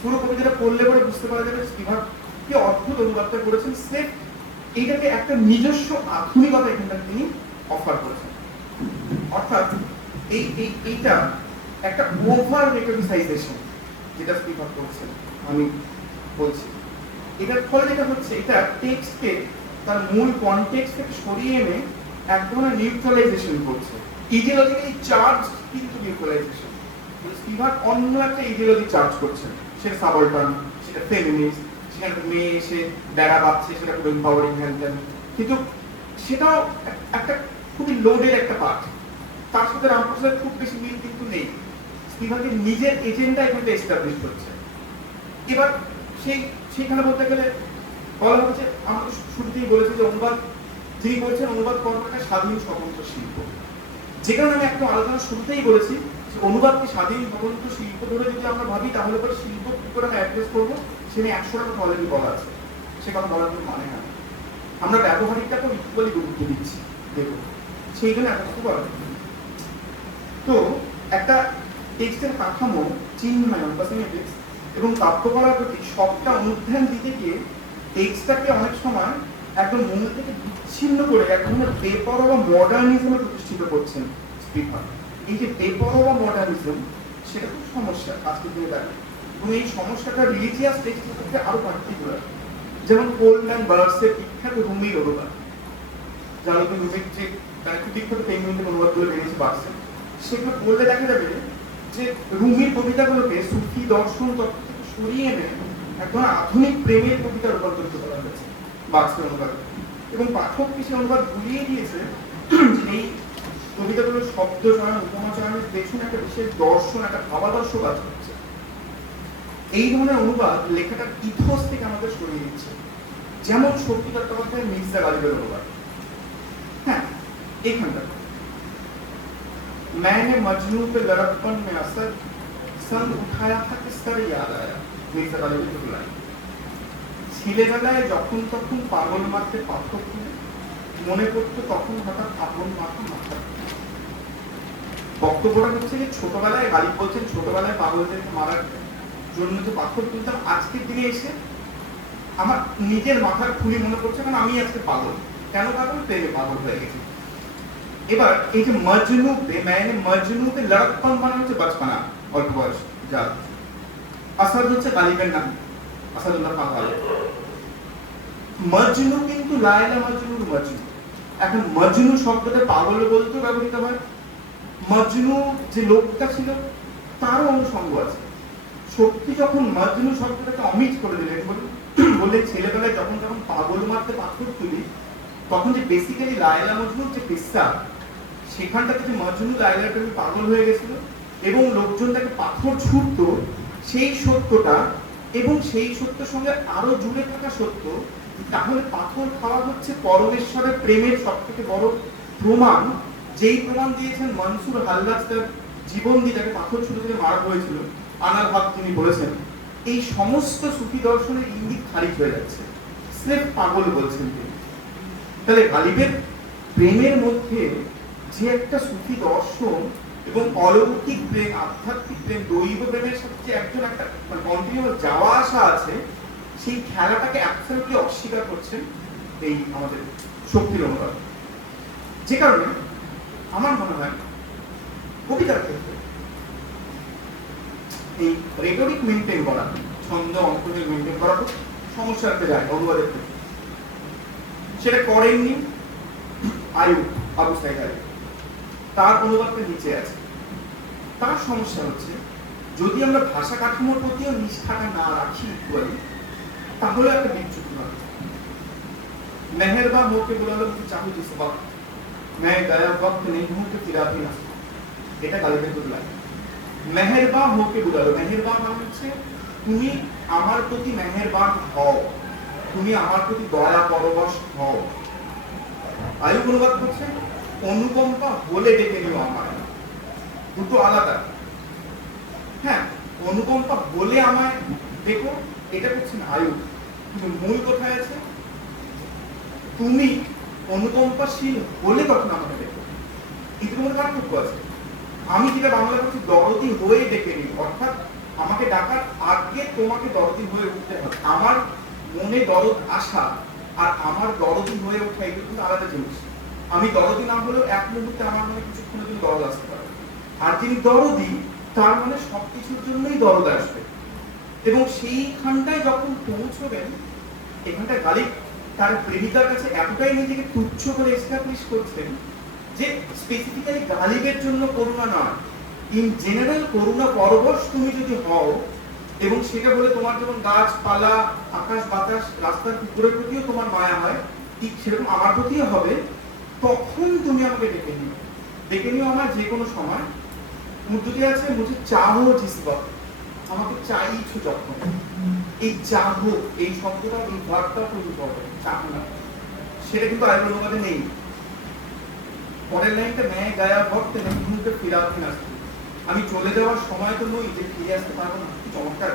পুরো কবিতাটা পড়লে পরে বুঝতে পারা যাবে স্পিভাক কি অদ্ভুত অনুবাদটা করেছেন। স্রেফ এইটাকে একটা নিজস্ব আধুনিকতা এখানটা তিনি অফার করেছেন। অর্থাৎ এইটা একটা ওভার রেকগনাইজেশন যেটা স্পিভাক করছেন, আমি বলছি। এটার ফলে যেটা হচ্ছে, এটা টেক্সটকে তার মূল কনটেক্সট থেকে সরিয়ে এনে এক ধরনের নিউট্রালাইজেশন করছে। ইডিওলজিক্যালি চার্জ কিন্তু নিউট্রালাইজেশন। স্পিভাক অন্য একটা ইডিওলজি চার্জ করছেন, সেটা সাবলটান, সেটা ফেমিনিস্ট, সেখানে মেয়ে এসে বেড়া পাচ্ছে, সেটা খুব এম্পাওয়ারিং হ্যান্ড, কিন্তু সেটাও একটা খুবই লোডের একটা পার্ট। তার সাথে রামপ্রসাদের খুব বেশি মিল কিন্তু নেই। স্পিভাকের নিজের এজেন্ডা এখানে এস্টাবলিশ হচ্ছে। এবার সেইখানে বলতে গেলে বলা হচ্ছে, আমরা শুরুতেই বলেছি যে অনুবাদ যিনি বলছেন অনুবাদ কর্মটা স্বাধীন স্বতন্ত্র শিল্প। যে কারণে আমি একটা আলোচনা শুরুতেই বলেছি যে অনুবাদকে স্বাধীন স্বতন্ত্র শিল্প ধরে যদি আমরা ভাবি, তাহলে পরে শিল্প কি করে আমরা অ্যাড্রেস করবো, সে নিয়ে 100টা কথা অলরেডি বলা আছে, সে কথা বলার কোনো মানে হয় না। আমরা ব্যবহারিকটাকেও ইকুয়ালি গুরুত্ব দিচ্ছি, দেখুন সেই জন্য এতটুকু বলা। তো একটা টেক্সটের কাঠামো, চিহ্নায়ন বা সিমেটিক্স এবং কাব্যকলার প্রতি সবটা অনুধ্যান দিতে গিয়ে টেক্সটটাকে অনেক সময় একদম মূল থেকে বিচ্ছিন্ন করে এক ধরনের বেপরোয়া মডার্নিজমে প্রতিষ্ঠিত করছেন স্পিভাক। এই যে বেপরোয়া মডার্নিজম, সেটা খুব সমস্যা আজকের দিনে দাঁড়িয়ে, এবং এই সমস্যাটা রিলিজিয়াস টেক্সটের ক্ষেত্রে আরো পার্টিকুলার। যেমন কোল্ড অ্যান্ড বার্ডসের বিখ্যাত রুমির অনুবাদ, যার রুমির যে খুব বিখ্যাত পেঙ্গুইনের অনুবাদগুলো বেরিয়েছে বার্ডসে, সেগুলো বললে দেখা যাবে যে রুমির কবিতাগুলোকে সুফি দর্শন তত্ত্ব থেকে সরিয়ে এনে একদম আধুনিক প্রেমের কবিতা রূপান্তরিত করা হয়েছে বার্ডসের অনুবাদে। এবং পাঠককে সে অনুবাদ ভুলিয়ে দিয়েছে এই কবিতাগুলোর শব্দ চয়ন, উপমা চয়নের পেছনে একটা বিশেষ দর্শন, একটা ভাবাদর্শ কাজ করছে। এই ধরনের অনুবাদ লেখাটার ইথোস থেকে আমাদের সরিয়ে দিচ্ছে। যেমন শক্তি চট্টোপাধ্যায়ের মির্জা গালিবের অনুবাদ, হ্যাঁ এইখানটা मैंने मजनू पे लड़कपन में असर संग उठाया था किस तरह याद आया, মির্জা গালিবের লাইন। ছেলেবেলায় যখন তখন পাগল মারতে পাথর খুলে মনে পড়তো তখন হঠাৎ আপন মাথা মাথা। বক্তব্যটা হচ্ছে যে ছোটবেলায় গালিব বলছেন ছোটবেলায় পাগলদেরকে মারার জন্য যে পাথর তুলতাম, আজকের দিনে এসে আমার নিজের মাথার খুলি মনে পড়ছে, কারণ আমি আজকে পাগল। কেন পাগল? প্রেমে পাগল হয়ে গেছি। এবার এই যে মজনুতে, মানে মজনুতে লড়কপন মানে হচ্ছে বাচপানা, অল্প বয়স, যা আসাদ হচ্ছে গালিবের নাম, আসাদুল্লাহ খান গালিব। মজনু কিন্তু লায়লা মজনুর মজনু, এখন মজনু শব্দটা পাগল বলতেও ব্যবহৃত হয়। মজনু যে লোকটা ছিল তারও অনুষঙ্গ আছে। শক্তি যখন মজনু শব্দটাকে অমিট করে দিলেন, বললেন ছেলেবেলায় যখন যখন পাগল মারতে পাথর তুলি, তখন যে বেসিক্যালি লায়লা মজনুর যে কিস্সা, সেখানটা থেকে মজনু লায়লার প্রেমে পাগল হয়ে গেছিল এবং লোকজন তাকে পাথর ছুটতো, সেই সত্যটা এবং সেই সত্যের সঙ্গে আরো জুড়ে থাকা সত্য, তাহলে পাথর খাওয়া হচ্ছে পরমেশ্বরের প্রেমের সব থেকে বড় প্রমাণ, যেই প্রমাণ দিয়েছেন মনসুর হাল্লাজ তার জীবন দিয়ে যাকে পাথর ছুটে ছুটে মারা হয়েছিল, আনার ভাব তিনি বলেছেন। এই সমস্ত সুফি দর্শনের ইঙ্গিত খারিজ হয়ে যাচ্ছে, স্রেফ পাগল বলছেন তিনি। তাহলে গালিবের প্রেমের মধ্যে যে একটা সুফি দর্শন এবং অলৌকিক প্রেম, আধ্যাত্মিক প্রেম, দৈব প্রেমের সাথে যে একজন একটা কন্টিনিউয়াস যাওয়া আসা আছে, সেই খেলাটাকে অ্যাবসলিউটলি অস্বীকার করছেন এই আমাদের শক্তির অনুবাদ। যে কারণে আমার মনে হয় কবিতার ক্ষেত্রে এই রেটরিক মেনটেন করা, ছন্দ অঙ্কনের মেনটেন করা খুব সমস্যা হতে যায় অনুবাদের ক্ষেত্রে। সেটা করেননি আয়ুব আবু সাইদ আলী, তার অনুবাদটা নিচে আছে। তার সমস্যা হচ্ছে যদি আমরা ভাষা কাঠামোর প্রতিও নিষ্ঠাটা না রাখি ইকুয়ালি, তাহলে একটা বিচ্যুতি হবে। মেহেরবা হোকে বুলালো চাহু জিস ওয়াক্ত मैं गया वक्त नहीं हूं कि फिरा भी ना, এটা গালিবের বদলা। মেহেরবা হোকে বুলালো, মেহেরবা মানে হচ্ছে তুমি আমার প্রতি মেহেরবান হও, তুমি আমার প্রতি দয়া পরবশ হও। আয়ুব অনুবাদ করছে অনুকম্পা বলে ডেকে নিও আমার, দুটো আলাদা। হ্যাঁ, অনুকম্পা বলে আমায় দেখো, এটা করছে না আয়ুব, কিন্তু মূল কোথায় আছে? তুমি অনুকম্পাশীল বলে তখন আমাকে দেখো, এটার মধ্যে পার্থক্য আছে। আমি যেটা বাংলা করছি দরদি হয়ে ডেকে নিই, অর্থাৎ আমাকে ডাকার আগে তোমাকে দরদি হয়ে উঠতে হবে। আমার মনে দরদ আসা আর আমার দরদি হয়ে ওঠা এগুলো কিন্তু আলাদা জিনিস। আমি দরদি না হলেও এক মুহূর্তে আমার মনে কিছুক্ষণের জন্য দরদ আসতে পারে, আর যিনি দরদি তার মানে সবকিছুর জন্যই দরদ আসবে। এবং সেইখানটায় যখন পৌঁছবেন, এখানটায় গালিব তার প্রেমিকার কাছে এতটাই নিজেকে তুচ্ছ করে এস্টাবলিশ করছেন যে স্পেসিফিক্যালি গালিবের জন্য করুণা নয়, ইন জেনারেল করুণা পরবশ তুমি যদি হও, এবং সেটা বলে তোমার যেমন গাছপালা, আকাশ বাতাস, রাস্তার কুকুরের প্রতিও তোমার মায়া হয়, ঠিক সেরকম আমার প্রতিও হবে, তখন তুমি আমাকে ডেকে নিও। ডেকে নিও আমার যে কোনো সময়। উর্দুতে আছে মুঝে চাহো জিস ওয়াক্ত, আমাকে চাইছো যখন। এই চাহো এই শব্দটা, এই ভার্বটা খুব ইম্পর্টেন্ট, চাহো না, সেটা কিন্তু আরবি অনুবাদে নেই। পরের লাইনটা मैं गया वक्त नहीं हूं कि फिरा भी ना सकूं, আমি চলে যাওয়ার সময় তো নই যে ফিরে আসতে পারবো না। কি চমৎকার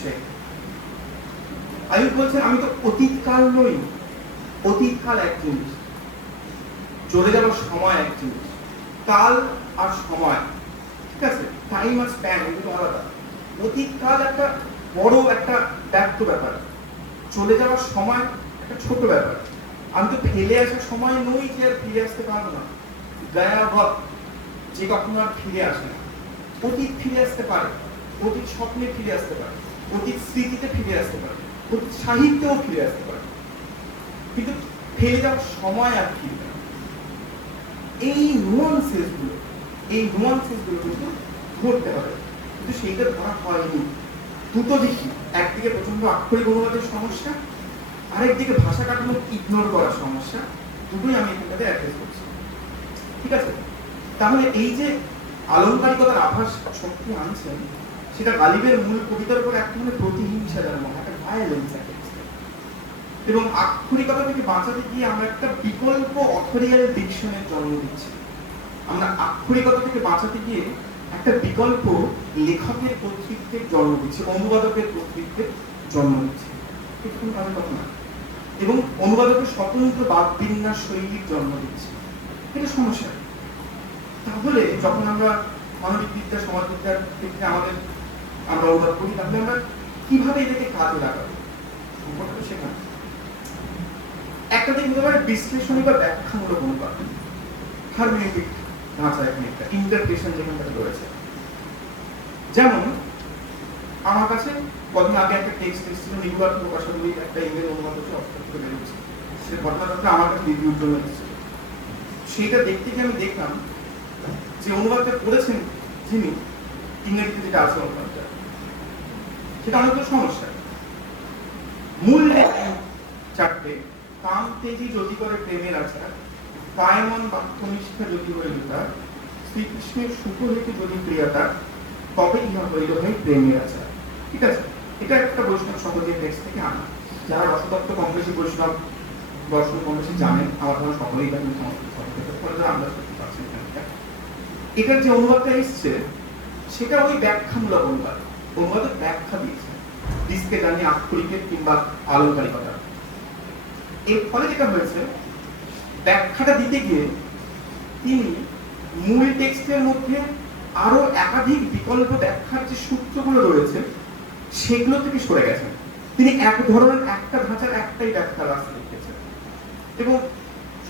সে আয়ুব বলছেন আমি তো অতীতকাল নই। অতীতকাল এক জিনিস, চলে যাওয়ার সময় এক জিনিস। কাল আর সময়, ঠিক আছে, টাইম আর স্প্যান এগুলো আলাদা। অতীতকাল একটা বড় একটা ব্যক্ত ব্যাপার, চলে যাওয়ার সময় একটা ছোট ব্যাপার। আমি তো ফেলে আসার সময় নই যে আর ফিরে আসতে পারবো না। গায়া ভক্ত যে কখনো আর ফিরে আসে না। অতীত ফিরে আসতে পারে, অতীত স্বপ্নে ফিরে আসতে পারে, অতীত স্মৃতিতে ফিরে আসতে পারে, অতীত সাহিত্যেও ফিরে আসতে পারে, কিন্তু ফেলে যাওয়ার সময় আর ফিরবে না। এই নুয়ান্সেস গুলো কিন্তু ধরতে হবে, কিন্তু সেইটা ধরা হয়নি। দুটো দিকই, একদিকে প্রচন্ড আক্ষরিক অনুবাদের সমস্যা, আরেকদিকে ভাষা কাঠামো ইগনোর করার সমস্যা, দুটোই আমি এখানটাতে অ্যাড্রেস করছি। ঠিক আছে, তাহলে এই যে আলংকারিকতার আভাস শক্তি আনছেন, সেটা গালিবের মূল কবিতার উপর এক ধরনের প্রতিহিংসা জন্ম, একটা ভায়োলেন্স, এবং আক্ষরিকতা থেকে বাঁচাতে গিয়ে আমরা একটা বিকল্প অথরিয়াল ডিকশনের জন্ম দিচ্ছি। আমরা আক্ষরিকতা থেকে বাঁচাতে গিয়ে একটা বিকল্প লেখকের কর্তৃত্বের জন্ম দিচ্ছি, অনুবাদকের কর্তৃত্বের জন্ম দিচ্ছি, এবং অনুবাদকের স্বতন্ত্র বাদবিন্যাস শৈলীর জন্ম দিচ্ছি। এটা সমস্যা। তাহলে যখন আমরা মানবিক বিদ্যা, সমাজবিদ্যার ক্ষেত্রে আমরা অনুবাদ করি, তাহলে আমরা কিভাবে এটাকে কাজে লাগাবো সেখানে একটা দিক হতে পারে বিশ্লেষণী বা ব্যাখ্যামূলক অনুবাদ, হারমেনেটিক ধাঁচা, এখানে একটা ইন্টারপ্রিটেশন যেখানটাতে রয়েছে। যেমন আমার কাছে কদিন আগে একটা টেক্সট এসেছিল, নিগুড়ার প্রকাশনাগুলির একটা ইমেল অনুবাদ হচ্ছে, অস্ট্রেলিয়া বেরোচ্ছে। সে ঘটনাটা আমার কাছে রিভিউর জন্য এসেছিল। সেইটা দেখতে গিয়ে আমি দেখলাম যে অনুবাদটা করেছেন যিনি, ইংরেজিতে যেটা আছে অনুবাদটা, সেটা অনেকগুলো সমস্যা। মূল চারটে: কাম তেজি যদি করে প্রেমের আচার, কায়মন বাক্যনিষ্ঠা যদি হইল তার, শ্রীকৃষ্ণের সুখ হইতে যদি প্রিয়তা, তবে ইহা হইল হয় প্রেমের আচার। ঠিক আছে, এটা একটা বৈষ্ণব সমাজের টেক্সট থেকে আনা। যারা রসতত্ত্ব কম বেশি বৈষ্ণব দর্শন কম বেশি জানেন, আমার ধারণা সকলেই জানেন, আন্দাজ করতে পারছেন। এটার যে অনুবাদটা এসছে সেটা ওই ব্যাখ্যামূলক অনুবাদ, অনুবাদের ব্যাখ্যা দিয়েছে ডিস্কে জানি আক্ষরিকের কিংবা আলংকারিকতা। এর ফলে যেটা হয়েছে, ব্যাখ্যাটা দিতে গিয়ে তিনি মূল টেক্সটের মধ্যে আরো একাধিক বিকল্প ব্যাখ্যার যে সূত্রগুলো রয়েছে সেগুলো থেকে সরে গেছেন। তিনি এক ধরনের একটা ধাঁচার একটাই ব্যাখ্যা রাস্তা লিখেছেন। এবং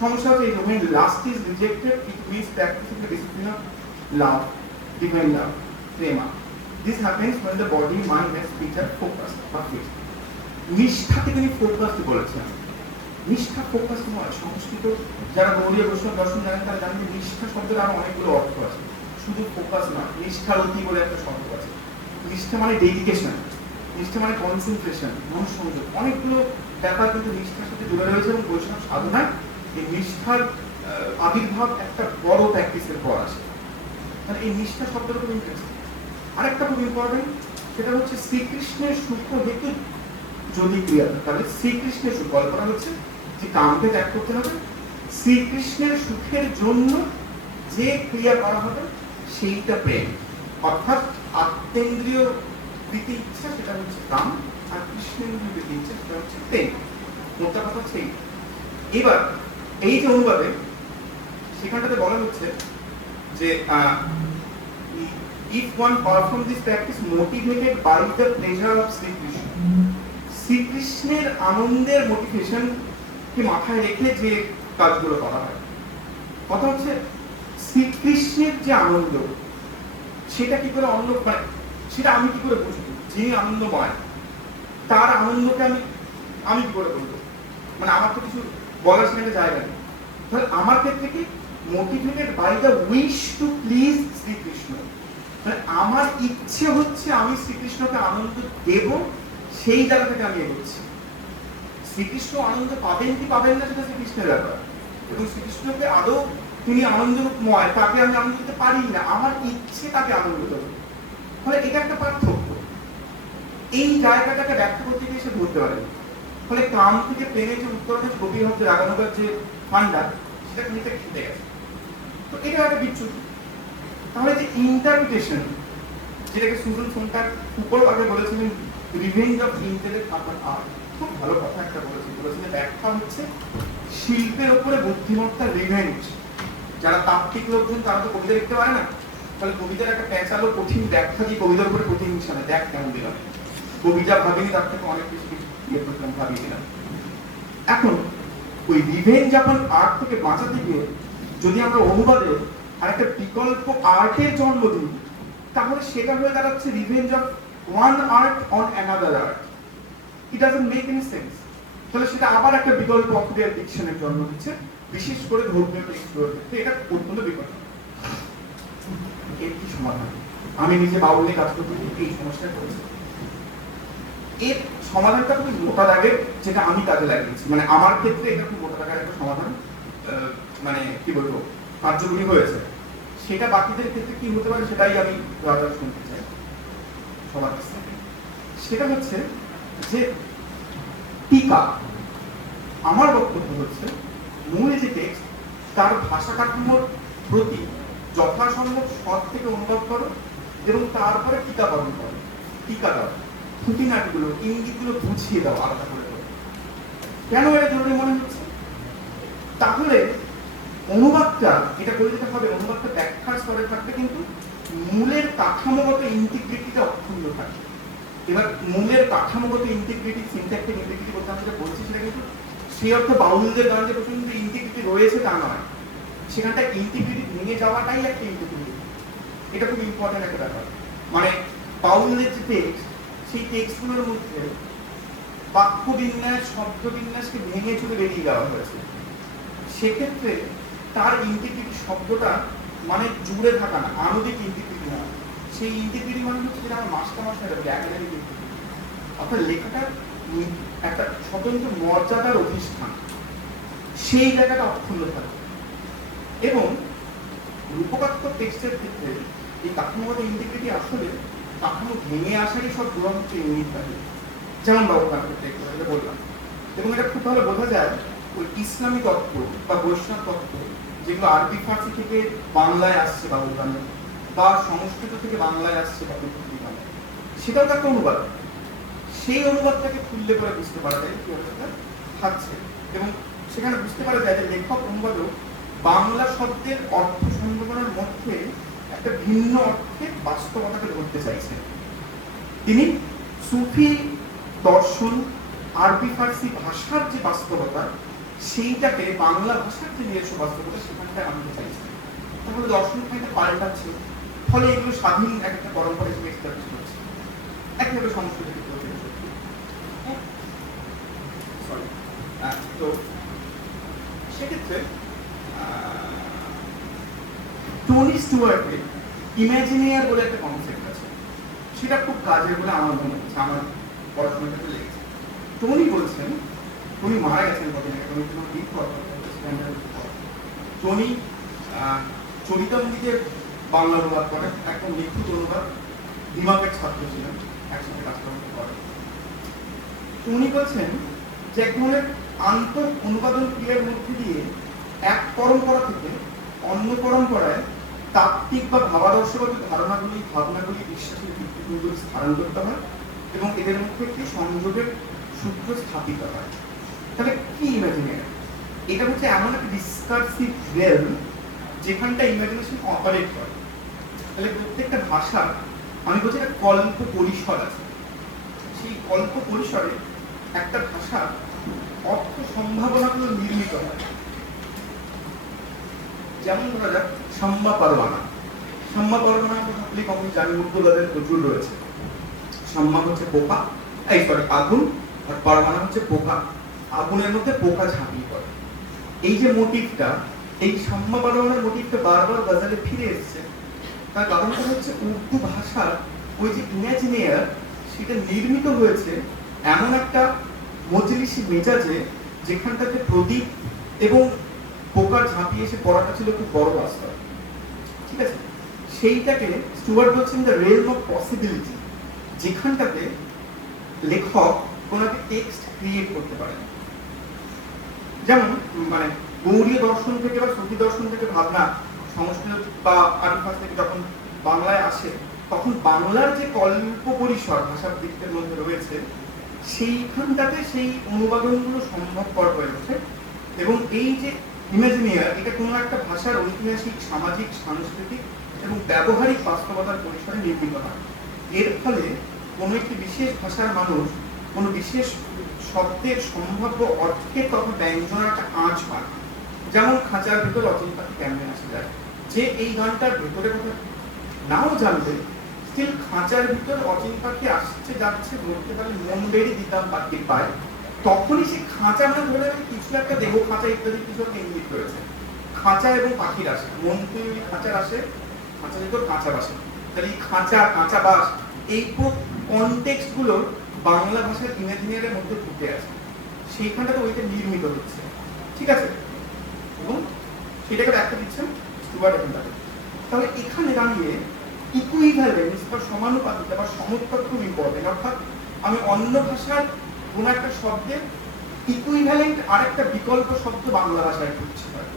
সমস্যা হচ্ছে এই when lust is rejected, it means practicing the discipline of love, divine love, prema. This happens when the body, mind and speech are focused or fixed. নিষ্ঠাকে তিনি ফোকাস বলেছেন। নিষ্ঠা ফোকাস নয়। সংস্কৃত যারা গৌড়ীয় বৈষ্ণব দর্শন জানেন তারা জানেন যে নিষ্ঠা শব্দের আরো অনেকগুলো অর্থ আছে, শুধু ফোকাস নয়। নিষ্ঠার অতি বলে একটা শব্দ আছে। নিষ্ঠা মানে ডেডিকেশন, নিষ্ঠা মানে কনসেন্ট্রেশন, মনোসংযোগ, অনেকগুলো ব্যাপার কিন্তু নিষ্ঠার সাথে জুড়ে রয়েছে। এবং বৈষ্ণব সাধনায় এই নিষ্ঠার আবির্ভাব একটা বড় প্র্যাকটিসের পর আসে। মানে এই নিষ্ঠা শব্দটা খুব ইন্টারেস্টিং। আরেকটা খুব ইম্পর্টেন্ট, সেটা হচ্ছে শ্রীকৃষ্ণের সুখ হেতু যদি ক্রিয়া, তাহলে শ্রীকৃষ্ণের সুখ কল্পনা হচ্ছে যে কামকে ত্যাগ করতে হবে, শ্রীকৃষ্ণের সুখের জন্য যে ক্রিয়া করা হবে সেইটা প্রেম। অর্থাৎ আত্মেন্দ্রিয় প্রীতি ইচ্ছা সেটা হচ্ছে কাম, আর কৃষ্ণেন্দ্রিয় প্রীতি ইচ্ছা সেটা হচ্ছে প্রেম। মোটা কথা সেই। এবার এই যে অনুবাদে সেখানটাতে বলা হচ্ছে যে if one perform this practice motivated by the pleasure of Sri Krishna, শ্রীকৃষ্ণের আনন্দের মোটিভেশন কে মাথায় রেখে যে কাজগুলো করা হয়। কথা হচ্ছে শ্রীকৃষ্ণের যে আনন্দ সেটা কি করে অন্য, মানে সেটা আমি কি করে বুঝবো? যিনি আনন্দময় তার আনন্দকে আমি কি করে বলবো? মানে আমার তো কিছু বলার সেখানে জায়গা নেই। তাহলে আমার ক্ষেত্রে কি motivated by the wish to please Srikrishna, মানে আমার ইচ্ছে হচ্ছে আমি শ্রীকৃষ্ণকে আনন্দ দেব, সেই জায়গা থেকে আমি এগোচ্ছি। শ্রীকৃষ্ণ আনন্দ পাবেন কি পাবেন না সেটা শ্রীকৃষ্ণের ব্যাপার, এবং শ্রীকৃষ্ণকে আদৌ তিনি আনন্দময়, তাকে আমি আনন্দ দিতে পারি না, আমার ইচ্ছে তাকে আনন্দ দেবো। ফলে এটা একটা পার্থক্য। এই জায়গাটাকে ব্যাখ্যা করতে গিয়ে সে ধরতে পারে। ফলে কাম থেকে প্রেমের যে উত্তরণের গভীর হচ্ছে রাগানোর যে ফান্ডা, সেটা খানিকটা খেতে গেছে। তো এটা একটা বিচ্যুতি। তাহলে যে ইন্টারপ্রিটেশন, যেটাকে সুজন সোনটাক উপর আগে বলেছিলেন রিভেঞ্জ অফ ইন্টেলেক্ট আপন আর্ট, খুব ভালো কথা একটা বলেছিলেন ব্যাখ্যা হচ্ছে শিল্পের উপরে বুদ্ধিমত্তার রিভেঞ্জ। যারা তাত্ত্বিক লোকজন তারা তো কবিতা লিখতে পারে না, তাহলে কবিতার একটা প্যাঁচালো কঠিন ব্যাখ্যা দিয়ে কবিতার উপরে কঠিন মিশানো, দেখ কেমন দিলাম। কবিতা ভাবিনি, তার থেকে অনেক কিছু ভাবিয়ে দিলাম। এখন ওই রিভেঞ্জ আপন আর্ট থেকে বাঁচাতে গিয়ে যদি আমরা অনুবাদে আরেকটা বিকল্প আর্টের জন্ম দিই, তাহলে সেটা হয়ে দাঁড়াচ্ছে revenge of one art on another art. It doesn't make any sense. তাহলে সেটা আবার একটা বিকল্প অক্রিয়ার ডিকশনের জন্ম দিচ্ছে, বিশেষ করে ধর্মীয় টেক্সটগুলোর ক্ষেত্রে। এটা অত্যন্ত বিকল্প। এর কি সমাধান? আমি নিজে বাউল নিয়ে কাজ করতে এই সমস্যায় পড়েছি। এর সমাধানটা খুব মোটা দাগের, যেটা আমি কাজে লাগিয়েছি, মানে আমার ক্ষেত্রে এটা খুব মোটা দাগের একটা সমাধান, মানে কি বলবো, কার্যকরী হয়েছে। সেটা বাকিদের ক্ষেত্রে কি হতে পারে সেটাই আমি রাজার শুনতে চাই সবার কাছ থেকে। সেটা হচ্ছে যে টিকা। আমার বক্তব্য হচ্ছে মূল যে টেক্সট তার ভাষা কাঠামোর প্রতি যথাসম্ভব সৎ থেকে অনুবাদ করো এবং তারপরে টিকা পালন করো। টিকা দাও, খুঁটিনাটিগুলো, ইঙ্গিতগুলো বুঝিয়ে দাও আলাদা করে। কেন এটা জরুরি মনে হচ্ছে? তাহলে অনুবাদটা, এটা করে দিতে হবে, অনুবাদটা ব্যাখ্যার স্তরে থাকবে কিন্তু মূলের কাঠামোগত ইন্টিগ্রিটিটা অক্ষুণ্ণ থাকে। এবার মূলের কাঠামোগত ইন্টিগ্রিটি, সিনট্যাক্টিক ইন্টিগ্রিটি বলতে আমি যেটা বলছি সেটা কিন্তু সেই অর্থে বাউলদের গান যে প্রচন্ড ইন্টিগ্রিটি রয়েছে তা নয়, সেখানটা ইন্টিগ্রিটি ভেঙে যাওয়াটাই একটা ইন্টিগ্রিটি। এটা খুব ইম্পর্টেন্ট একটা ব্যাপার। মানে বাউলদের যে টেক্সট, সেই টেক্সটগুলোর মধ্যে বাক্য বিন্যাস, শব্দ বিন্যাসকে ভেঙে চুরে বেরিয়ে যাওয়া হয়েছে। সেক্ষেত্রে তার ইন্টিগ্রিটি শব্দটা মানে জুড়ে থাকা না, আণবিক ইন্টিগ্রিটি না, সেই ইন্টিগ্রিটি মানে হচ্ছে যেটা আমার মাস্টারমশাইরা বলে একাডেমিক ইন্টিগ্রিটি, অর্থাৎ লেখাটার একটা স্বতন্ত্র মর্যাদার অধিষ্ঠান, সেই জায়গাটা অক্ষুণ্ণ থাকে। এবং রূপকাত্মক টেক্সটের ক্ষেত্রে এই কাঠামোগত ইন্টিগ্রিটি আসলে কাঠামো ভেঙে আসারই সব দুরন্ত ইউনিট থাকে, যেমন বাবুকার ক্ষেত্রে এটা বললাম। এবং এটা খুব ভালো বোঝা যায় ওই ইসলামী তত্ত্ব বা বৈষ্ণব তত্ত্ব যেগুলো আরবি ফার্সি থেকে বাংলায় আসছে বাবুর গানে, বা সংস্কৃত থেকে বাংলায় আসছে বাবুর গানে, সেটাও একটা অনুবাদ। সেই অনুবাদটাকে খুললে পরে বুঝতে পারা যায় কি অবস্থা থাকছে, এবং সেখানে বুঝতে পারা যায় যে লেখক অনুবাদক বাংলা শব্দের অর্থ সংযোজনের মধ্যে একটা ভিন্ন অর্থে বাস্তবতাকে ধরতে চাইছেন। তিনি সুফি দর্শন, আরবি ফার্সি ভাষার যে বাস্তবতা, সেইটাকে বাংলা ভাষার যে নিজস্ব বাস্তবতা সেখানটা আনতে চাইছেন। তাহলে দর্শন খানিকটা পাল্টাচ্ছে, ফলে এগুলো স্বাধীন একটা পরম্পরা হিসেবে এস্টাবলিশ হচ্ছে। একইভাবে সংস্কৃতি তো সেক্ষেত্রে টনি স্টুয়ার্টের ইমাজিনিয়ার বলে একটা কনসেপ্ট আছে, সেটা খুব কাজের বলে আমার মনে হচ্ছে, আমার পড়াশোনার ক্ষেত্রে লেগেছে। টনি বলছেন, টনি মারা গেছেন কদিন আগে, টনি চরিতামৃতের বাংলা অনুবাদ করেন, একদম নিখুঁত অনুবাদ, দিমাগের ছাত্র ছিলেন, একসাথে কাজ করেন। টনি বলছেন যে এক ধরনের আন্তঃ অনুবাদন ক্রিয়ার মধ্যে দিয়ে এক পরম্পরা থেকে অন্য পরম্পরায় তাত্ত্বিক বা ভাবাদর্শগত ধারণাগুলি, ভাবনাগুলি, বিশ্বাসের ভিত্তিগুলি স্থানান্তরিত হয় এবং এদের মধ্যে একটি সংযোগের সূত্র স্থাপিত হয়। তাহলে কি ইমাজিনেশন? এটা হচ্ছে এমন একটা ডিসকার্সিভ রিয়েলম যেখানটা ইমাজিনেশন অপারেট করে। তাহলে প্রত্যেকটা ভাষা, আমি বলছি একটা কল্প পরিসর আছে, সেই কল্প পরিসরে একটা ভাষা অর্থ সম্ভাবনাগুলো নির্মিত হয়। যেমন ধরা যাক সম্মা পরমাণা। সম্মা পরমাণা সকলেই কম জানি, উর্দুদের প্রচুর রয়েছে। সম্মা হচ্ছে পোকা, আগুন, আর পরমাণা হচ্ছে পোকা, আগুনের মধ্যে পোকা ঝাঁপিয়ে পড়ে। এই যে মোটিভটা, এই সম্মা পরমাণার মোটিভটা বারবার গজলে ফিরে এসছে, তার কারণটা হচ্ছে উর্দু ভাষার ওই যে ইমাজিনিয়ার, সেটা নির্মিত হয়েছে এমন একটা মজলিসি মেজাজে যেখানটাতে প্রদীপ এবং পোকার ঝাঁপিয়ে এসে পড়াটা ছিল খুব বড় বাস্তব। ঠিক আছে, সেইটাকে স্টুয়ার্ট বলছেন দ্য রিয়েলম অফ পসিবিলিটি, যেখানটাতে লেখক কোনো একটা টেক্সট ক্রিয়েট করতে পারেন। যেমন মানে গৌড়ীয় দর্শন থেকে বা সুফি দর্শন থেকে ভাবনা সংস্কৃত বা আরবি ভাষা থেকে যখন বাংলায় আসে, তখন বাংলার যে কল্প পরিসর ভাষার দিকের মধ্যে রয়েছে, সেইখানটাতে সেই অনুবাদনগুলো সম্ভবপর হয়ে ওঠে। এবং এই যে ইমাজিনিয়ার, এটা কোনো একটা ভাষার ঐতিহাসিক, সামাজিক, সাংস্কৃতিক এবং ব্যবহারিক বাস্তবতার পরিসরে নির্মিত হয়। এর ফলে কোনো একটি বিশেষ ভাষার মানুষ কোনো বিশেষ শব্দের সম্ভাব্য অর্থের তথা ব্যঞ্জনার একটা আঁচ পায়। যেমন খাঁচার ভেতর অচিন পাখি কেমনে আসা যায়, যে এই গানটার ভেতরে কথা নাও জানবে, স্টিল খাঁচার ভিতর অচিন পাখি আসছে যাচ্ছে বলতে পারলে মন বেড়ে দিতাম পাখির পায়, তখনই সে খাঁচা মানে ধরে কিছু একটা দেহ খাঁচা ইত্যাদি কিছু একটা ইঙ্গিত রয়েছে। খাঁচা এবং পাখির আসে, মন তৈরি খাঁচার আসে, খাঁচার ভিতর কাঁচা বাসে। তাহলে এই খাঁচা, কাঁচা বাস, এই কনটেক্সট গুলো বাংলা ভাষার ইমাজিনিয়ারের মধ্যে ফুটে আছে, সেইখানটাতে ওইটা নির্মিত হচ্ছে। ঠিক আছে, এবং সেটাকে ব্যাখ্যা দিচ্ছেন স্টুয়ার্ট এখানটাতে। তাহলে এখানে দাঁড়িয়ে ইকুইভ্যালেন্স বা সমানুপাতিতা বা সমত্ব খুব ইম্পর্টেন্ট। অর্থাৎ আমি অন্য ভাষার কোন একটা শব্দের ইকুইভ্যালেন্ট আর একটা বিকল্প শব্দ বাংলা ভাষায় খুঁজছি হয়,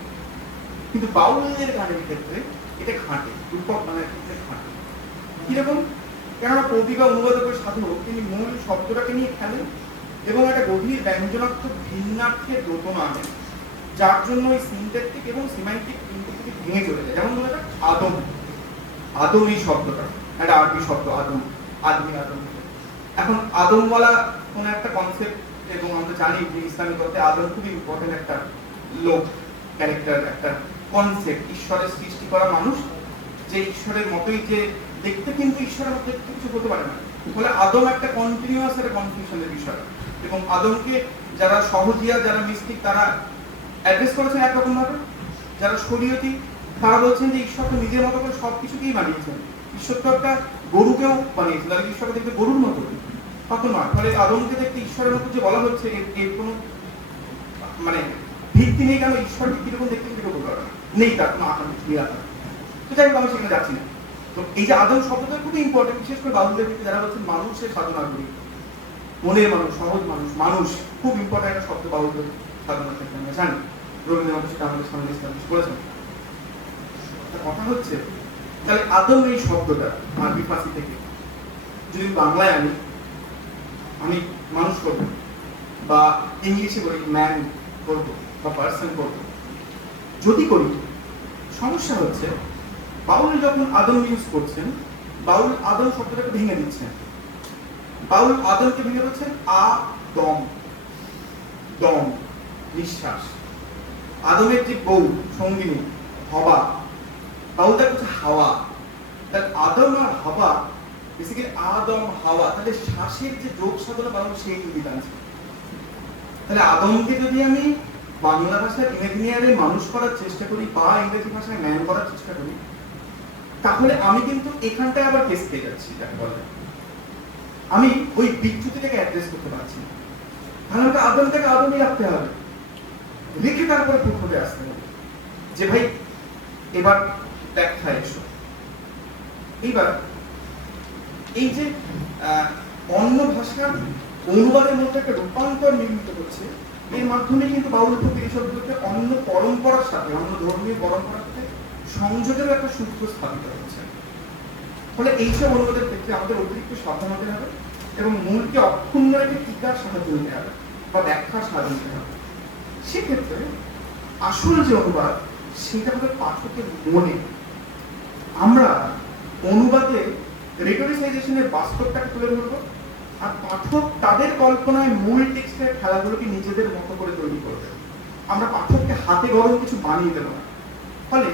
কিন্তু বাউলের গানের ক্ষেত্রে এটা ঘাটে, রূপক গানের ক্ষেত্রে ঘাটে। কিরকম? কেননা কবি বা অনুবাদকের সাধক তিনি মূল শব্দটাকে নিয়ে খেলেন এবং একটা গভীর ব্যঞ্জনাত্মক ভিন্নার্থের রোদন আনেন, যার জন্য এই সিনট্যাকটিক এবং সিম্যান্টিক ইন্টিগ্রিটি ভেঙে চলে যায়। যেমন ধরে আদম, আদম এই শব্দটা একটা আরবি শব্দ, আদম, আদমি, আদম। এখন আদমওয়ালা কোন একটা কনসেপ্ট, এবং আমরা জানি যে ইসলামী তত্ত্বে আদম খুবই ইম্পর্টেন্ট একটা লোক, ক্যারেক্টার, একটা কনসেপ্ট, ঈশ্বরের সৃষ্টি করা মানুষ, যে ঈশ্বরের মতোই যে দেখতে, কিন্তু ঈশ্বরের মতো কিছু করতে পারে না। ফলে আদম একটা কন্টিনিউয়াস একটা কনফিউশনের বিষয়, এবং আদমকে যারা সহজিয়া, যারা মিস্টিক, তারা অ্যাড্রেস করেছেন একরকম ভাবে, যারা শরীয়তি তারা বলছেন যে ঈশ্বর তো নিজের মতো করে সবকিছুকেই বানিয়েছেন, ঈশ্বর তো একটা গরুকেও বানিয়েছেন, তাহলে ঈশ্বরকে দেখতে গরুর মতো, তা তো নয়। ফলে আদমকে দেখতে ঈশ্বরের মতো যে বলা হচ্ছে এর কোনো মানে ভিত্তি নেই। কেন ঈশ্বরকে কিরকম দেখতে সেটা বলতে পারবে না, নেই তার কোনো আকার নিরাকার। তো যাই হোক আমি সেখানে যাচ্ছি না। তো এই যে আদম শব্দটা খুবই ইম্পর্টেন্ট, বিশেষ করে বাউলদের ক্ষেত্রে যারা বলছেন মানুষের সাধনা করি, মনের মানুষ, সহজ মানুষ, মানুষ খুব ইম্পর্টেন্ট একটা শব্দ বাউলদের সাধনার ক্ষেত্রে আমরা জানি। রবীন্দ্রনাথ সেটা আমাদের সামনে এস্টাবলিশ করেছেন। কথা হচ্ছে তাহলে আদম এই শব্দটা আরবি ফার্সি থেকে যদি বাংলায় আমি মানুষ করব বা ইংলিশে বলি ম্যান করব বা পার্সন করব, যদি করি সমস্যা হচ্ছে বাউল যখন আদম ইউজ করছেন, বাউল আদম শব্দটাকে ভেঙে দিচ্ছেন। বাউল আদমকে ভেঙে দিচ্ছেন দম, দম নিঃশ্বাস। আদমের যে বউ সঙ্গিনী হওয়া, বাউলটা হচ্ছে হাওয়া। তাহলে আদম আর হাওয়া বেসিক্যালি আদম হাওয়া, তাহলে শ্বাসের যে যোগ সাধনা বাউল সেই ইঙ্গিত আনছে। তাহলে আদমকে যদি আমি বাংলা ভাষার ইমেজিনিয়ারে মানুষ করার চেষ্টা করি বা ইংরেজি ভাষায় ম্যান করার চেষ্টা করি, তাহলে আমি কিন্তু এখানটায় আবার কেস পেয়ে যাচ্ছি। যাকে বলে আমি ওই বিচ্যুতিটাকে অ্যাড্রেস করতে পারছি না। তাহলে আমাকে আদমটাকে আদমই রাখতে হবে, রেখে তারপরে পুরোপুরি আসতে হবে যে ভাই এবার ব্যাখ্যা এসো। এইবার এই যে অন্য ভাষার অনুবাদের মধ্যে একটা রূপান্তর নির্মিত হচ্ছে, এর মাধ্যমে কিন্তু বাউল প্রকৃতি শব্দকে অন্য পরম্পরার সাথে, অন্য ধর্মীয় পরম্পরার সাথে সংযোগের একটা সূত্র স্থাপিত হচ্ছে। ফলে এইসব অনুবাদের ক্ষেত্রে আমাদের অতিরিক্ত সাবধান হতে হবে এবং মূলকে অক্ষুণ্ণ রেখে টিকার সাহায্য নিতে হবে বা ব্যাখ্যার সাহায্য নিতে হবে। সেক্ষেত্রে আসল যে অনুবাদ সেটা হবে পাঠকের মনে। আমরা অনুবাদে রেটোরিসাইজেশনের বাস্তবটাকে তুলে ধরবো, আর পাঠক তাদের কল্পনায় মূল টেক্সটের খেলাগুলোকে নিজেদের মতো করে তৈরি করবে। আমরা পাঠককে হাতে গরম কিছু বানিয়ে দেবো না। ফলে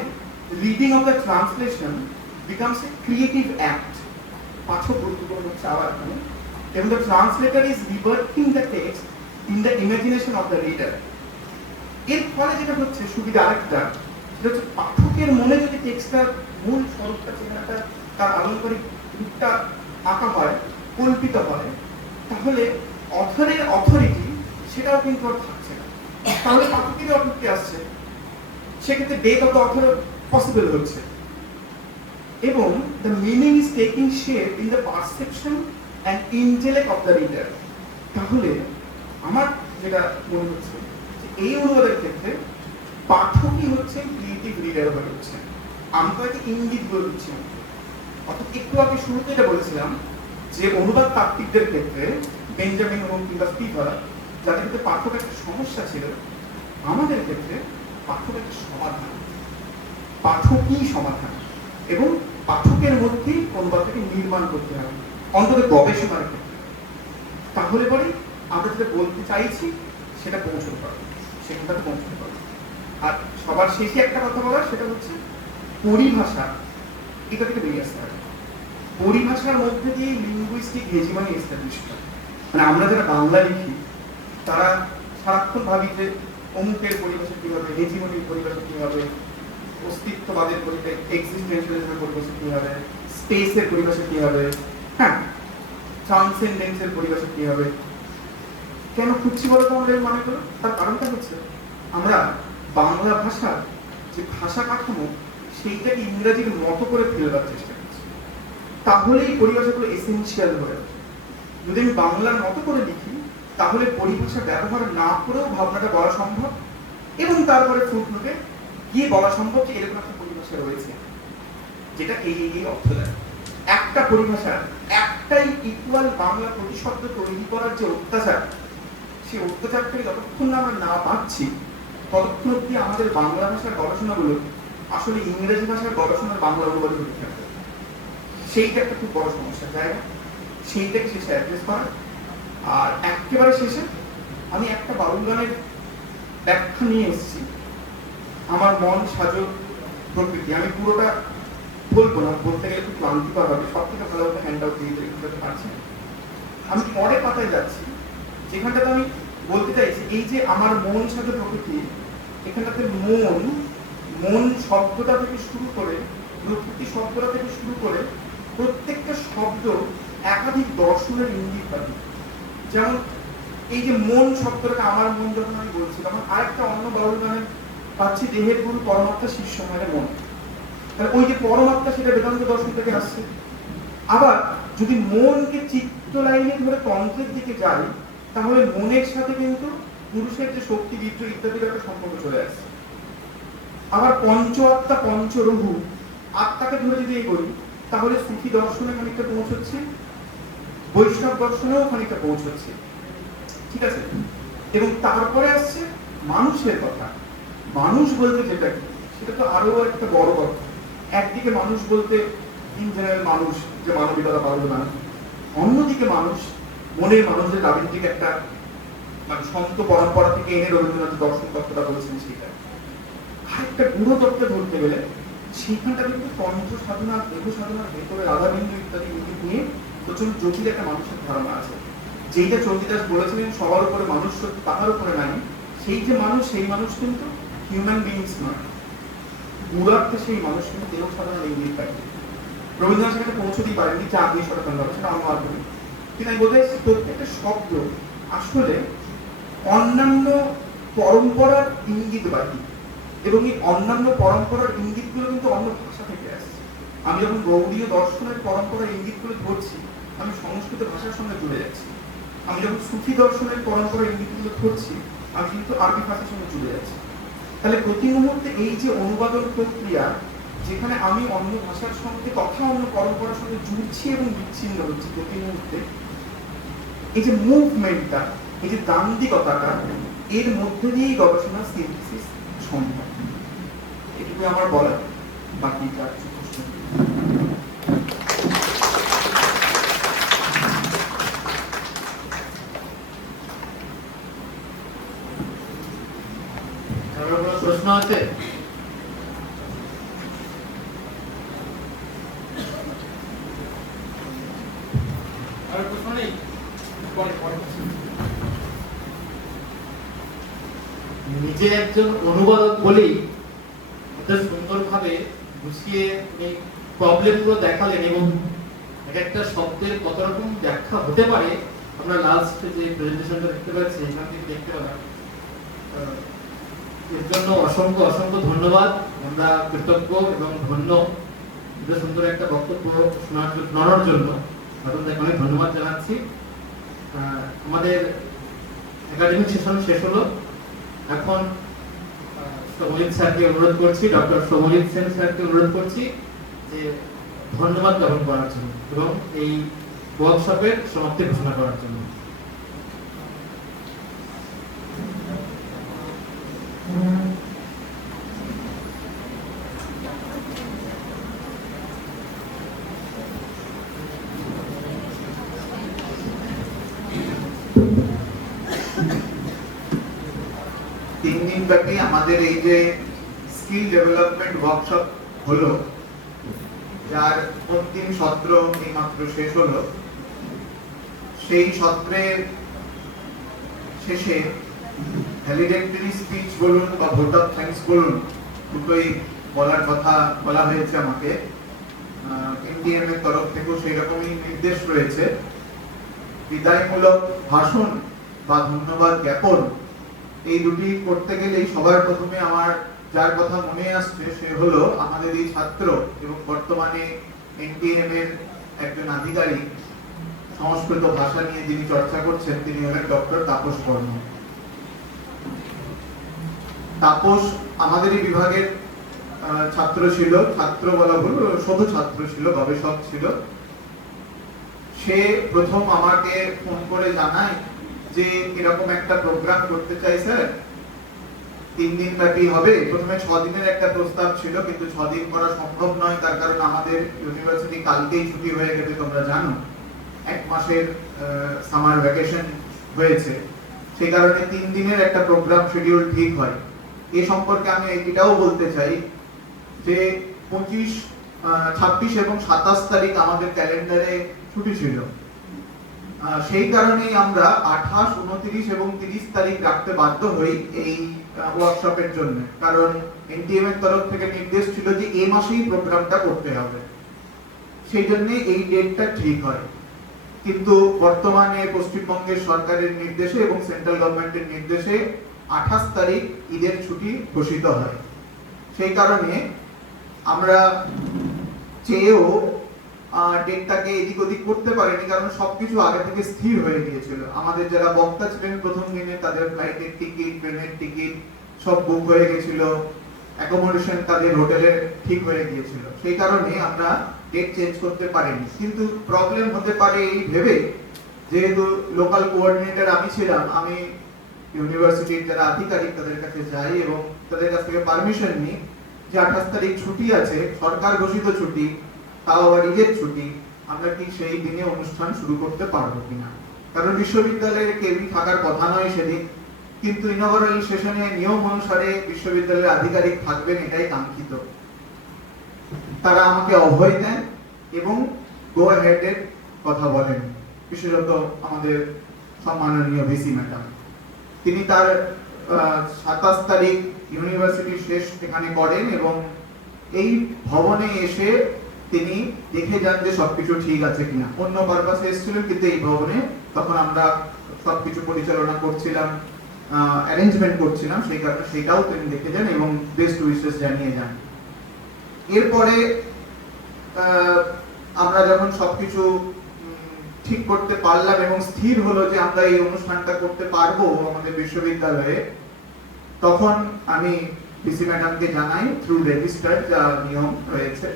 reading of the translation becomes a creative act. পাঠক গুরুত্বপূর্ণ হচ্ছে আবার এখানে, এবং the translator is reverting the text in the imagination of the reader. এর ফলে যেটা হচ্ছে সুবিধা আরেকটা, সেটা হচ্ছে পাঠকের মনে যদি টেক্সটার মূল স্বরূপটা, চেহারাটা, তার আলংকারিক রূপটা আঁকা হয়, কল্পিত হয়, তাহলে অথরের অথরিটি সেটাও কিন্তু আর থাকছে না। তাহলে পাঠকেরই অথরিটি আসছে, সেক্ষেত্রে death of the author possible হচ্ছে, এবং the meaning is taking shape in the perception and intellect of the reader. তাহলে আমার যেটা মনে হচ্ছে এই অনুবাদের ক্ষেত্রে পাঠকই হচ্ছে ক্রিয়েটিভ রিডার হয়ে হচ্ছে। আমি তো একটা ইঙ্গিত বলে দিচ্ছি। অর্থাৎ একটু আগে শুরুতে এটা বলেছিলাম যে অনুবাদ তাত্ত্বিকদের ক্ষেত্রে বেঞ্জামিন এবং কিংবা স্পিভার, যাদের ক্ষেত্রে পাঠক একটা সমস্যা ছিল, আমাদের ক্ষেত্রে পাঠক একটা সমাধান, পাঠকই সমাধান, এবং পাঠকের মধ্যেই অনুবাদটাকে নির্মাণ করতে হবে অন্তত গবেষণার ক্ষেত্রে। তাহলে পরে আমরা যেটা বলতে চাইছি সেটা পৌঁছতে পারবো, সেখানটাতে পৌঁছতে পারবো। আর সবার শেষে একটা কথা বলার, সেটা হচ্ছে পরিভাষা, এটা থেকে বেরিয়ে আসতে হবে। পরিভাষার মধ্যে দিয়ে লিঙ্গুইস্টিক হেজিমনি এস্টাবলিশ করে। মানে আমরা যারা বাংলা লিখি তারা সারাক্ষণ ভাবি যে অমুকের পরিভাষা কি হবে, হেজিমনির পরিভাষা কি হবে, অস্তিত্ববাদের পরিভাষা, এক্সিস্টেন্সিয়ালিজমের পরিভাষা কি হবে, স্পেসের পরিভাষা কি হবে, হ্যাঁ, ট্রান্সেন্ডেন্সের পরিভাষা কি হবে। কেন খুঁজছি বলো তো আমাদের মনে করো? তার কারণটা হচ্ছে আমরা বাংলা ভাষার যে ভাষা কাঠামো সেইটাকে ইংরেজির মতো করে ফেলবার চেষ্টা করছি। তাহলেই পরিভাষাগুলো এসেনশিয়াল হয়ে ওঠে। যদি আমি বাংলার মতো করে লিখি তাহলে পরিভাষা ব্যবহার না করেও ভাবনাটা বলা সম্ভব, এবং তারপরে ফুটনোটে গিয়ে বলা সম্ভব যে এরকম একটা পরিভাষা রয়েছে যেটা এই অর্থ দেয়। একটা পরিভাষা, একটাই ইকুয়াল বাংলা প্রতিশব্দ তৈরি করার যে অত্যাচার, সেই অত্যাচারটাকে যতক্ষণ না আমরা না পাচ্ছি ততক্ষণ অব্দি আমাদের বাংলা ভাষার গবেষণাগুলো আসলে ইংরেজি ভাষার গবেষণার বাংলা অনুবাদে হতে থাকবে। সেইটা একটা খুব বড় সমস্যার জায়গা, সেইটাকে শেষে অ্যাড্রেস করা। আর একেবারে শেষে আমি একটা বাউল গানের ব্যাখ্যা নিয়ে এসেছি, আমার মন সাজো প্রকৃতি। আমি পুরোটা বলবো না, বলতে গেলে খুব ক্লান্তিকর হবে, সব থেকে ভালো হবে হ্যান্ড আউট দিয়ে দিতে পারছি। আমি পরে পাতায় যাচ্ছি যেখানটাতে আমি বলতে চাইছি এই যে আমার মন সাজো প্রকৃতি, এখানটাতে মন মন শব্দটা থেকে শুরু করে, প্রকৃতি শব্দটা থেকে শুরু করে প্রত্যেকটা শব্দ একাধিক দর্শনের ইঙ্গিত পাবে। যেমন এই যে মন শব্দটাকে, আমার মন যখন আমি বলছিলাম, আরেকটা অন্য বাউল গানে পাচ্ছি দেহের গুরু পরমাত্মা শিষ্য মানে মন। তাহলে ওই যে পরমাত্মা, সেটা বেদান্ত দর্শন থেকে আসছে। আবার যদি মনকে চিত্ত লাইনে ধরে তন্ত্রের দিকে যাই, তাহলে মনের সাথে কিন্তু পুরুষের যে শক্তি, বীর্য ইত্যাদির একটা সম্পর্ক চলে আসছে। আবার পঞ্চ আত্মা, পঞ্চরহু, আত্মাকে ধরে যদি এগোই, তাহলে সুফি দর্শনে খানিকটা পৌঁছচ্ছে, বৈষ্ণব দর্শনেও খানিকটা পৌঁছচ্ছে, ঠিক আছে। এবং তারপরে আসছে মানুষের কথা। মানুষ বলতে যেটা কি, সেটা তো আরো একটা বড় কথা। একদিকে মানুষ বলতে ইন জেনারেল মানুষ, যে মানবিকতা পারবে না, অন্যদিকে মানুষ, মনের মানুষের রাবীন্দ্রিক একটা মানে সন্ত পরম্পরা থেকে এনে রবীন্দ্রনাথ দর্শন তত্ত্বটা বলেছেন, সেটা আরেকটা গুরু তত্ত্বে ধরতে গেলে সেখানটা কিন্তু তন্ত্র সাধনা, দেহ সাধনার ভেতরে রাধাবিন্দু ইত্যাদি ইঙ্গিত নিয়ে প্রচন্ড জটিল একটা মানুষের ধারণা আছে। যেইটা চন্ডিদাস বলেছিলেন সবার উপরে মানুষ সত্য, তাহার উপরে নাই, সেই যে মানুষ, সেই মানুষ কিন্তু হিউম্যান বিংস নয়, গুণার্থে সেই মানুষ কিন্তু দেহ সাধনার ইঙ্গিত পায়। রবীন্দ্রনাথ সেখানে পৌঁছতেই পারেননি, যা আপনি সচেতন হবে সেটা আমার করি। কিন্তু আমি বলতে চাইছি প্রত্যেকটা শব্দ আসলে অন্যান্য পরম্পরার ইঙ্গিতবাহী, এবং এই অন্যান্য পরম্পরার ইঙ্গিতগুলো কিন্তু অন্য ভাষা থেকে আসছে। আমি যখন গৌড়ীয় দর্শনের পরম্পরার ইঙ্গিতগুলো ধরছি, আমি সংস্কৃত ভাষার সঙ্গে জুড়ে যাচ্ছি। আমি যখন সুফি দর্শনের পরম্পরার ইঙ্গিতগুলো ধরছি, আমি কিন্তু আরবি ভাষার সঙ্গে জুড়ে যাচ্ছি। তাহলে প্রতি মুহূর্তে এই যে অনুবাদন প্রক্রিয়া, যেখানে আমি অন্য ভাষার সঙ্গে তথা অন্য পরম্পরার সঙ্গে জুড়ছি এবং বিচ্ছিন্ন হচ্ছি প্রতি মুহূর্তে, এই যে মুভমেন্টটা, এই যে দান্দিকতাটা, এর মধ্যে দিয়েই গবেষণা সিনথেসিস সম্ভব। এটুকু আমার বলা, বাকিটা প্রশ্ন আছে? আর প্রশ্ন নেই? নিজে একজন অনুবাদক বলেই সুন্দরভাবে গুছিয়ে প্রবলেমগুলো দেখালেন, এবং এক একটা শব্দের কত রকম ব্যাখ্যা হতে পারে আমরা লাস্ট যে প্রেজেন্টেশনটা দেখতে পাচ্ছি এখান থেকে দেখতে পেলাম। এর জন্য অসংখ্য অসংখ্য ধন্যবাদ। আমরা কৃতজ্ঞ এবং ধন্য সুন্দর একটা বক্তব্য শোনার জন্য আপনাদের অনেক ধন্যবাদ জানাচ্ছি। আমাদের একাডেমিক সেশন শেষ হলো। এখন সমজিৎ স্যারকে অনুরোধ করছি, ডক্টর সমজিৎ সেন স্যারকে অনুরোধ করছি যে ধন্যবাদ জ্ঞাপন করার জন্য এবং এই ওয়ার্কশপের সমাপ্তি ঘোষণা করার জন্য। ব্যাপী আমাদের এই যে স্কিল ডেভেলপমেন্ট ওয়ার্কশপ হলো, যার অন্তিম সত্র এইমাত্র শেষ হলো, সেই সত্রের শেষে ভ্যালিডেটরি স্পিচ বলুন বা ভোট অফ থ্যাঙ্কস বলুন, দুটোই বলার কথা বলা হয়েছে আমাকে। এনডিএম এর তরফ থেকেও সেই রকমই নির্দেশ রয়েছে। বিদায়মূলক ভাষণ বা ধন্যবাদ জ্ঞাপন, এই দুটি করতে গেলেই সবার প্রথমে আমার যার কথা মনে আসছে সে হলো আমাদের এই ছাত্র এবং বর্তমানে এনডিএম এর একজন আধিকারিক, সংস্কৃত ভাষা নিয়ে যিনি চর্চা করছেন, তিনি হলেন ডক্টর তাপস বর্মা। তাপস আমাদেরই বিভাগের ছাত্র ছিল, ছাত্র বলা ভুল, শুধু ছাত্র ছিল, গবেষক ছিল। সে প্রথম আমাকে ফোন করে জানায় যে এরকম একটা প্রোগ্রাম করতে চাই স্যার, 3 দিন ব্যাপী হবে। প্রথমে 6 দিনের একটা প্রস্তাব ছিল, কিন্তু 6 দিন করা সম্ভব নয়, তার কারণ আমাদের ইউনিভার্সিটি কালকেই ছুটি হয়ে গেছে, তোমরা জানো, 1 মাসের সামার ভ্যাকেশন হয়েছে। সেই কারণে 3 দিনের একটা প্রোগ্রাম শিডিউল ঠিক হয়। এই সম্পর্কে আমি এটাও বলতে চাই যে 25, 26 এবং 27 তারিখ আমাদের ক্যালেন্ডারে ছুটি ছিল। সেই কারণেই আমরা 28, 29 এবং 30 তারিখ রাখতে বাধ্য হই এই ওয়ার্কশপের জন্য, কারণ এনটিএম এর তরফ থেকে নির্দেশ ছিল যে এই মাসেই প্রোগ্রামটা করতে হবে, সেই জন্য এই ডেটটা ঠিক হয়। কিন্তু বর্তমানে পশ্চিমবঙ্গের সরকারের নির্দেশে এবং সেন্ট্রাল গভর্নমেন্টের নির্দেশে 28 তারিখ ঈদের ছুটি ঘোষিত হয়। সেই কারণে আমরা চেয়েও ডেটটাকে এদিক ওদিক করতে পারিনি, কারণ সবকিছু আগে থেকে স্থির হয়ে গিয়েছিল। আমাদের যারা বক্তা ছিলেন প্রথম দিনে তাদের ফ্লাইটের টিকিট, ট্রেনের টিকিট সব বুক হয়ে গেছিল, অ্যাকোমোডেশন তাদের হোটেলে ঠিক হয়ে গিয়েছিল। সেই কারণে আমরা ডেট চেঞ্জ করতে পারিনি। কিন্তু প্রবলেম হতে পারে এই ভেবে, যেহেতু লোকাল কোঅর্ডিনেটর আমি ছিলাম, আমি ইউনিভার্সিটির যারা আধিকারিক তাদের কাছে যাই এবং তাদের কাছ থেকে পারমিশন নিই যে 28 তারিখ ছুটি আছে, সরকার ঘোষিত ছুটি, তাও আবার ঈদের ছুটি, আমরা কি সেই দিনে অনুষ্ঠান শুরু করতে পারবো কিনা। কারণ বিশ্ববিদ্যালয়ে কেউই থাকার কথা নয় সেদিন, কিন্তু ইনঅগারাল সেশনে নিয়ম অনুসারে বিশ্ববিদ্যালয়ের আধিকারিক থাকবেন, এটাই কাঙ্ক্ষিত। তারা আমাকে অভয় দেন এবং গো অ্যাহেডের কথা বলেন, বিশেষত আমাদের সম্মাননীয় ভিসি ম্যাডাম। তিনি তার 27 তারিখ ইউনিভার্সিটি শেষ এখানে করেন এবং এই ভবনে এসে তিনি দেখে যান যে সবকিছু ঠিক আছে কিনা। অন্য পারপাসে এসেছিলেন, কিন্তু এই ভবনে তখন আমরা সবকিছু পরিচালনা করছিলাম, অ্যারেঞ্জমেন্ট করছিলাম, সেই কারণে সেটাও তিনি দেখে যান এবং বেস্ট উইশেস জানিয়ে যান। এরপরে আমরা যখন সবকিছু ঠিক করতে পারলাম এবং স্থির হলো যে আমরা এই অনুষ্ঠানটা করতে পারবো আমাদের বিশ্ববিদ্যালয়ে, তখন আমি ভিসি ম্যাডামকে জানাই থ্রু রেজিস্টার যা নিয়ম রয়েছে,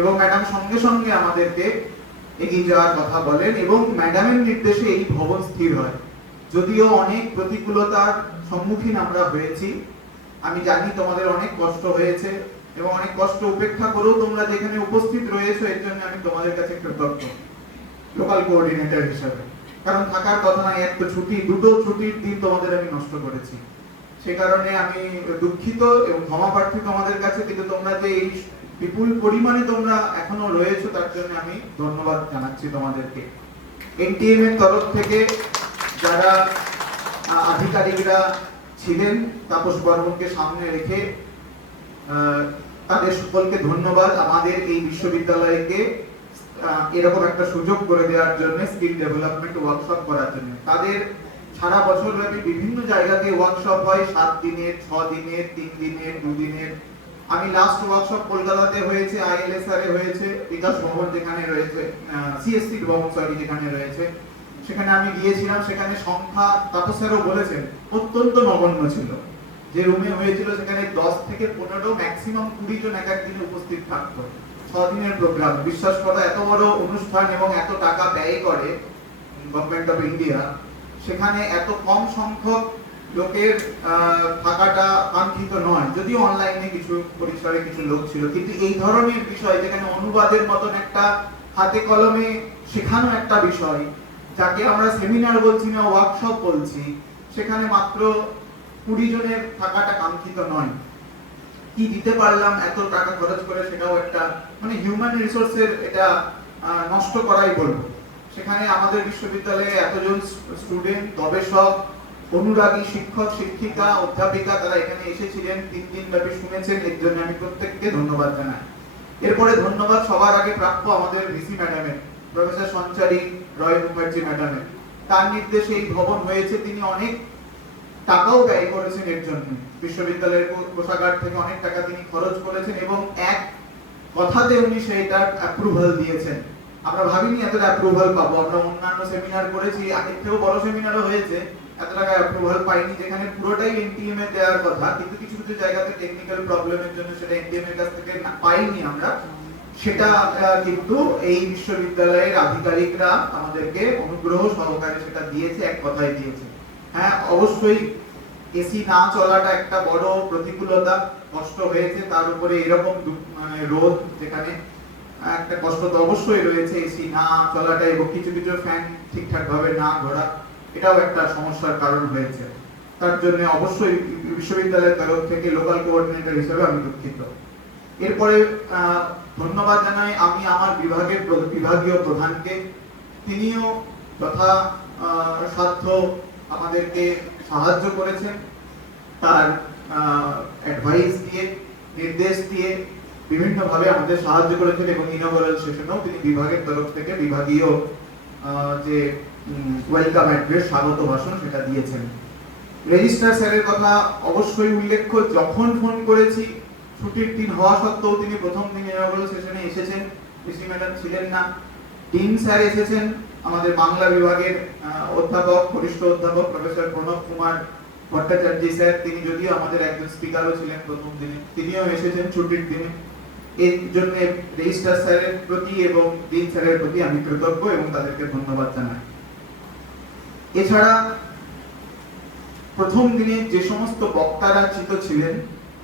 এবং ম্যাডাম সঙ্গে সঙ্গে আমাদেরকে এগিয়ে যাওয়ার কথা বলেন এবং ম্যাডামের নির্দেশে এই ভবন স্থির হয়। যদিও অনেক প্রতিকূলতার সম্মুখীন আমরা হয়েছি, আমি জানি তোমাদের অনেক কষ্ট হয়েছে এবং অনেক কষ্ট উপেক্ষা করেও তোমরা যেখানে উপস্থিত রয়েছো, এর জন্য আমি তোমাদের কাছে কৃতজ্ঞ লোকাল কোঅর্ডিনেটর হিসেবে। কারণ থাকার কথা নয়, এক তো ছুটি, দুটো ছুটির দিন তোমাদের আমি নষ্ট করেছি, সে কারণে আমি দুঃখিত এবং ক্ষমা প্রার্থী তোমাদের কাছে। কিন্তু তোমরা যে এই বিপুল পরিমাণে তোমরা এখনো রয়েছো, তার জন্য আমি ধন্যবাদ জানাচ্ছি তোমাদেরকে। এনটিএম এর তরফ থেকে যারা আধিকারিকরা ছিলেন, তাপস বর্মনকে সামনে রেখে তাদের সকলকে ধন্যবাদ আমাদের এই বিশ্ববিদ্যালয়কে এরকম একটা সুযোগ করে দেওয়ার জন্য, স্কিল ডেভেলপমেন্ট ওয়ার্কশপ করার জন্য। তাদের সারা বছর ব্যাপী বিভিন্ন জায়গাতে ওয়ার্কশপ হয়, 7 দিনের, 6 দিনের, 3 দিনের, 2 দিনের। আমি লাস্ট ওয়ার্কশপ কলকাতাতে হয়েছে, আইএলএসআর এ হয়েছে, বিকাশ ভবন যেখানে রয়েছে, সিএসসি ভবন সরি যেখানে রয়েছে, সেখানে আমি গিয়েছিলাম। সেখানে সংখ্যা তাপসেরও বলেছেন অত্যন্ত নগণ্য ছিল। যে রুমে হয়েছিল সেখানে 10 থেকে 15, ম্যাক্সিমাম 20 জন এক দিনে উপস্থিত থাকতো। 6 দিনের প্রোগ্রাম, বিশ্বাস করা, এত বড় অনুষ্ঠান এবং এত টাকা ব্যয় করে গভর্নমেন্ট অফ ইন্ডিয়া, সেখানে এত কম সংখ্যক লোকের থাকাটা কাঙ্ক্ষিত নয়। যদিও অনলাইনে কিছু পরিসরে কিছু লোক ছিল, কিন্তু এই ধরনের বিষয় যেখানে অনুবাদের মতন একটা হাতে কলমে শেখানো একটা বিষয়, যাকে আমরা সেমিনার বলছি না ওয়ার্কশপ বলছি, সেখানে মাত্র 20 জনের থাকাটা কাঙ্ক্ষিত নয়। কি দিতে পারলাম এত টাকা খরচ করে, সেটাও একটা মানে হিউম্যান রিসোর্সের এটা নষ্ট করাই বলবো। সেখানে আমাদের বিশ্ববিদ্যালয়ে এতজন স্টুডেন্ট, গবেষক, অনুরাগী শিক্ষক, শিক্ষিকা, অধ্যাপিকা, তারা এখানে এসেছিলেন, 3 দিন ব্যাপী শুনেছেন, এর জন্য আমি প্রত্যেককে ধন্যবাদ জানাই। এরপরে ধন্যবাদ সবার আগে প্রাপ্য আমাদের ভিসি ম্যাডামের, প্রফেসর সঞ্চারী রয় মুখার্জি ম্যাডামের। তার নির্দেশে এই ভবন হয়েছে, তিনি অনেক টাকাও ব্যয় করেছেন এর জন্য। বিশ্ববিদ্যালয়ের কোষাগার থেকে অনেক টাকা তিনি খরচ করেছেন এবং এক কথাতে উনি সেইটার অ্যাপ্রুভাল দিয়েছেন। আমরা ভাবিনি এতটা অ্যাপ্রুভাল পাবো। আমরা অন্যান্য সেমিনার করেছি, আগের থেকেও বড় সেমিনারও হয়েছে, এত টাকা অ্যাপ্রুভাল পাইনি, যেখানে পুরোটাই এনটিএম এ দেওয়ার কথা, কিন্তু কিছু কিছু জায়গাতে টেকনিক্যাল প্রবলেমের জন্য সেটা এনটিএম এর কাছ থেকে পাইনি আমরা। সেটা কিন্তু এই বিশ্ববিদ্যালয়ের আধিকারিকরা আমাদেরকে অনুগ্রহ সহকারে সেটা দিয়েছে, এক কথায় দিয়েছে। হ্যাঁ, অবশ্যই এসি না চলাটা একটা বড় প্রতিকূলতা, কষ্ট হয়েছে। তার উপরে এরকম রোদ, যেখানে একটা কষ্ট তো অবশ্যই রয়েছে, এসি না চলাটা এবং কিছু কিছু ফ্যান ঠিকঠাক ভাবে না ঘোরা, এটাও একটা সমস্যার কারণ হয়েছে। তার জন্য অবশ্যই বিশ্ববিদ্যালয়ের তরফ থেকে লোকাল কোঅর্ডিনেটর হিসেবে আমি দুঃখিত। এরপরে ধন্যবাদ জানাই আমি আমার বিভাগের বিভাগীয় প্রধানকে। তিনিও যথা সাধ্য আমাদেরকে সাহায্য করেছেন। তার অ্যাডভাইস দিয়ে, নির্দেশ দিয়ে বিভিন্নভাবে আমাদের সাহায্য করেছেন এবং ইনঅগারাল সেশনেও তিনি বিভাগের তরফ থেকে বিভাগীয় যে ওয়েলকাম অ্যাড্রেস, স্বাগত ভাষণ সেটা দিয়েছেন। রেজিস্ট্রার স্যারের কথা অবশ্যই উল্লেখ্য, যখন ফোন করেছি ছুটির দিন হওয়া সত্ত্বেও তিনি প্রথম দিন ইনঅগারাল সেশনে এসেছেন, মিসি ম্যাডাম ছিলেন না। ডিন স্যার এসেছেন, আমাদের বাংলা বিভাগের অধ্যাপক, বরিষ্ঠ অধ্যাপক প্রফেসর প্রণব কুমার ভট্টাচার্য স্যার, তিনি যদিও আমাদের একজন স্পিকারও ছিলেন প্রথম দিনে, তিনিও এসেছেন ছুটির দিনে। এর জন্য রেজিস্ট্রার স্যারের প্রতি এবং ডিন স্যারের প্রতি আমি কৃতজ্ঞ এবং তাদেরকে ধন্যবাদ জানাই। এছাড়া প্রথম দিনে যে সমস্ত বক্তারা চিত ছিলেন,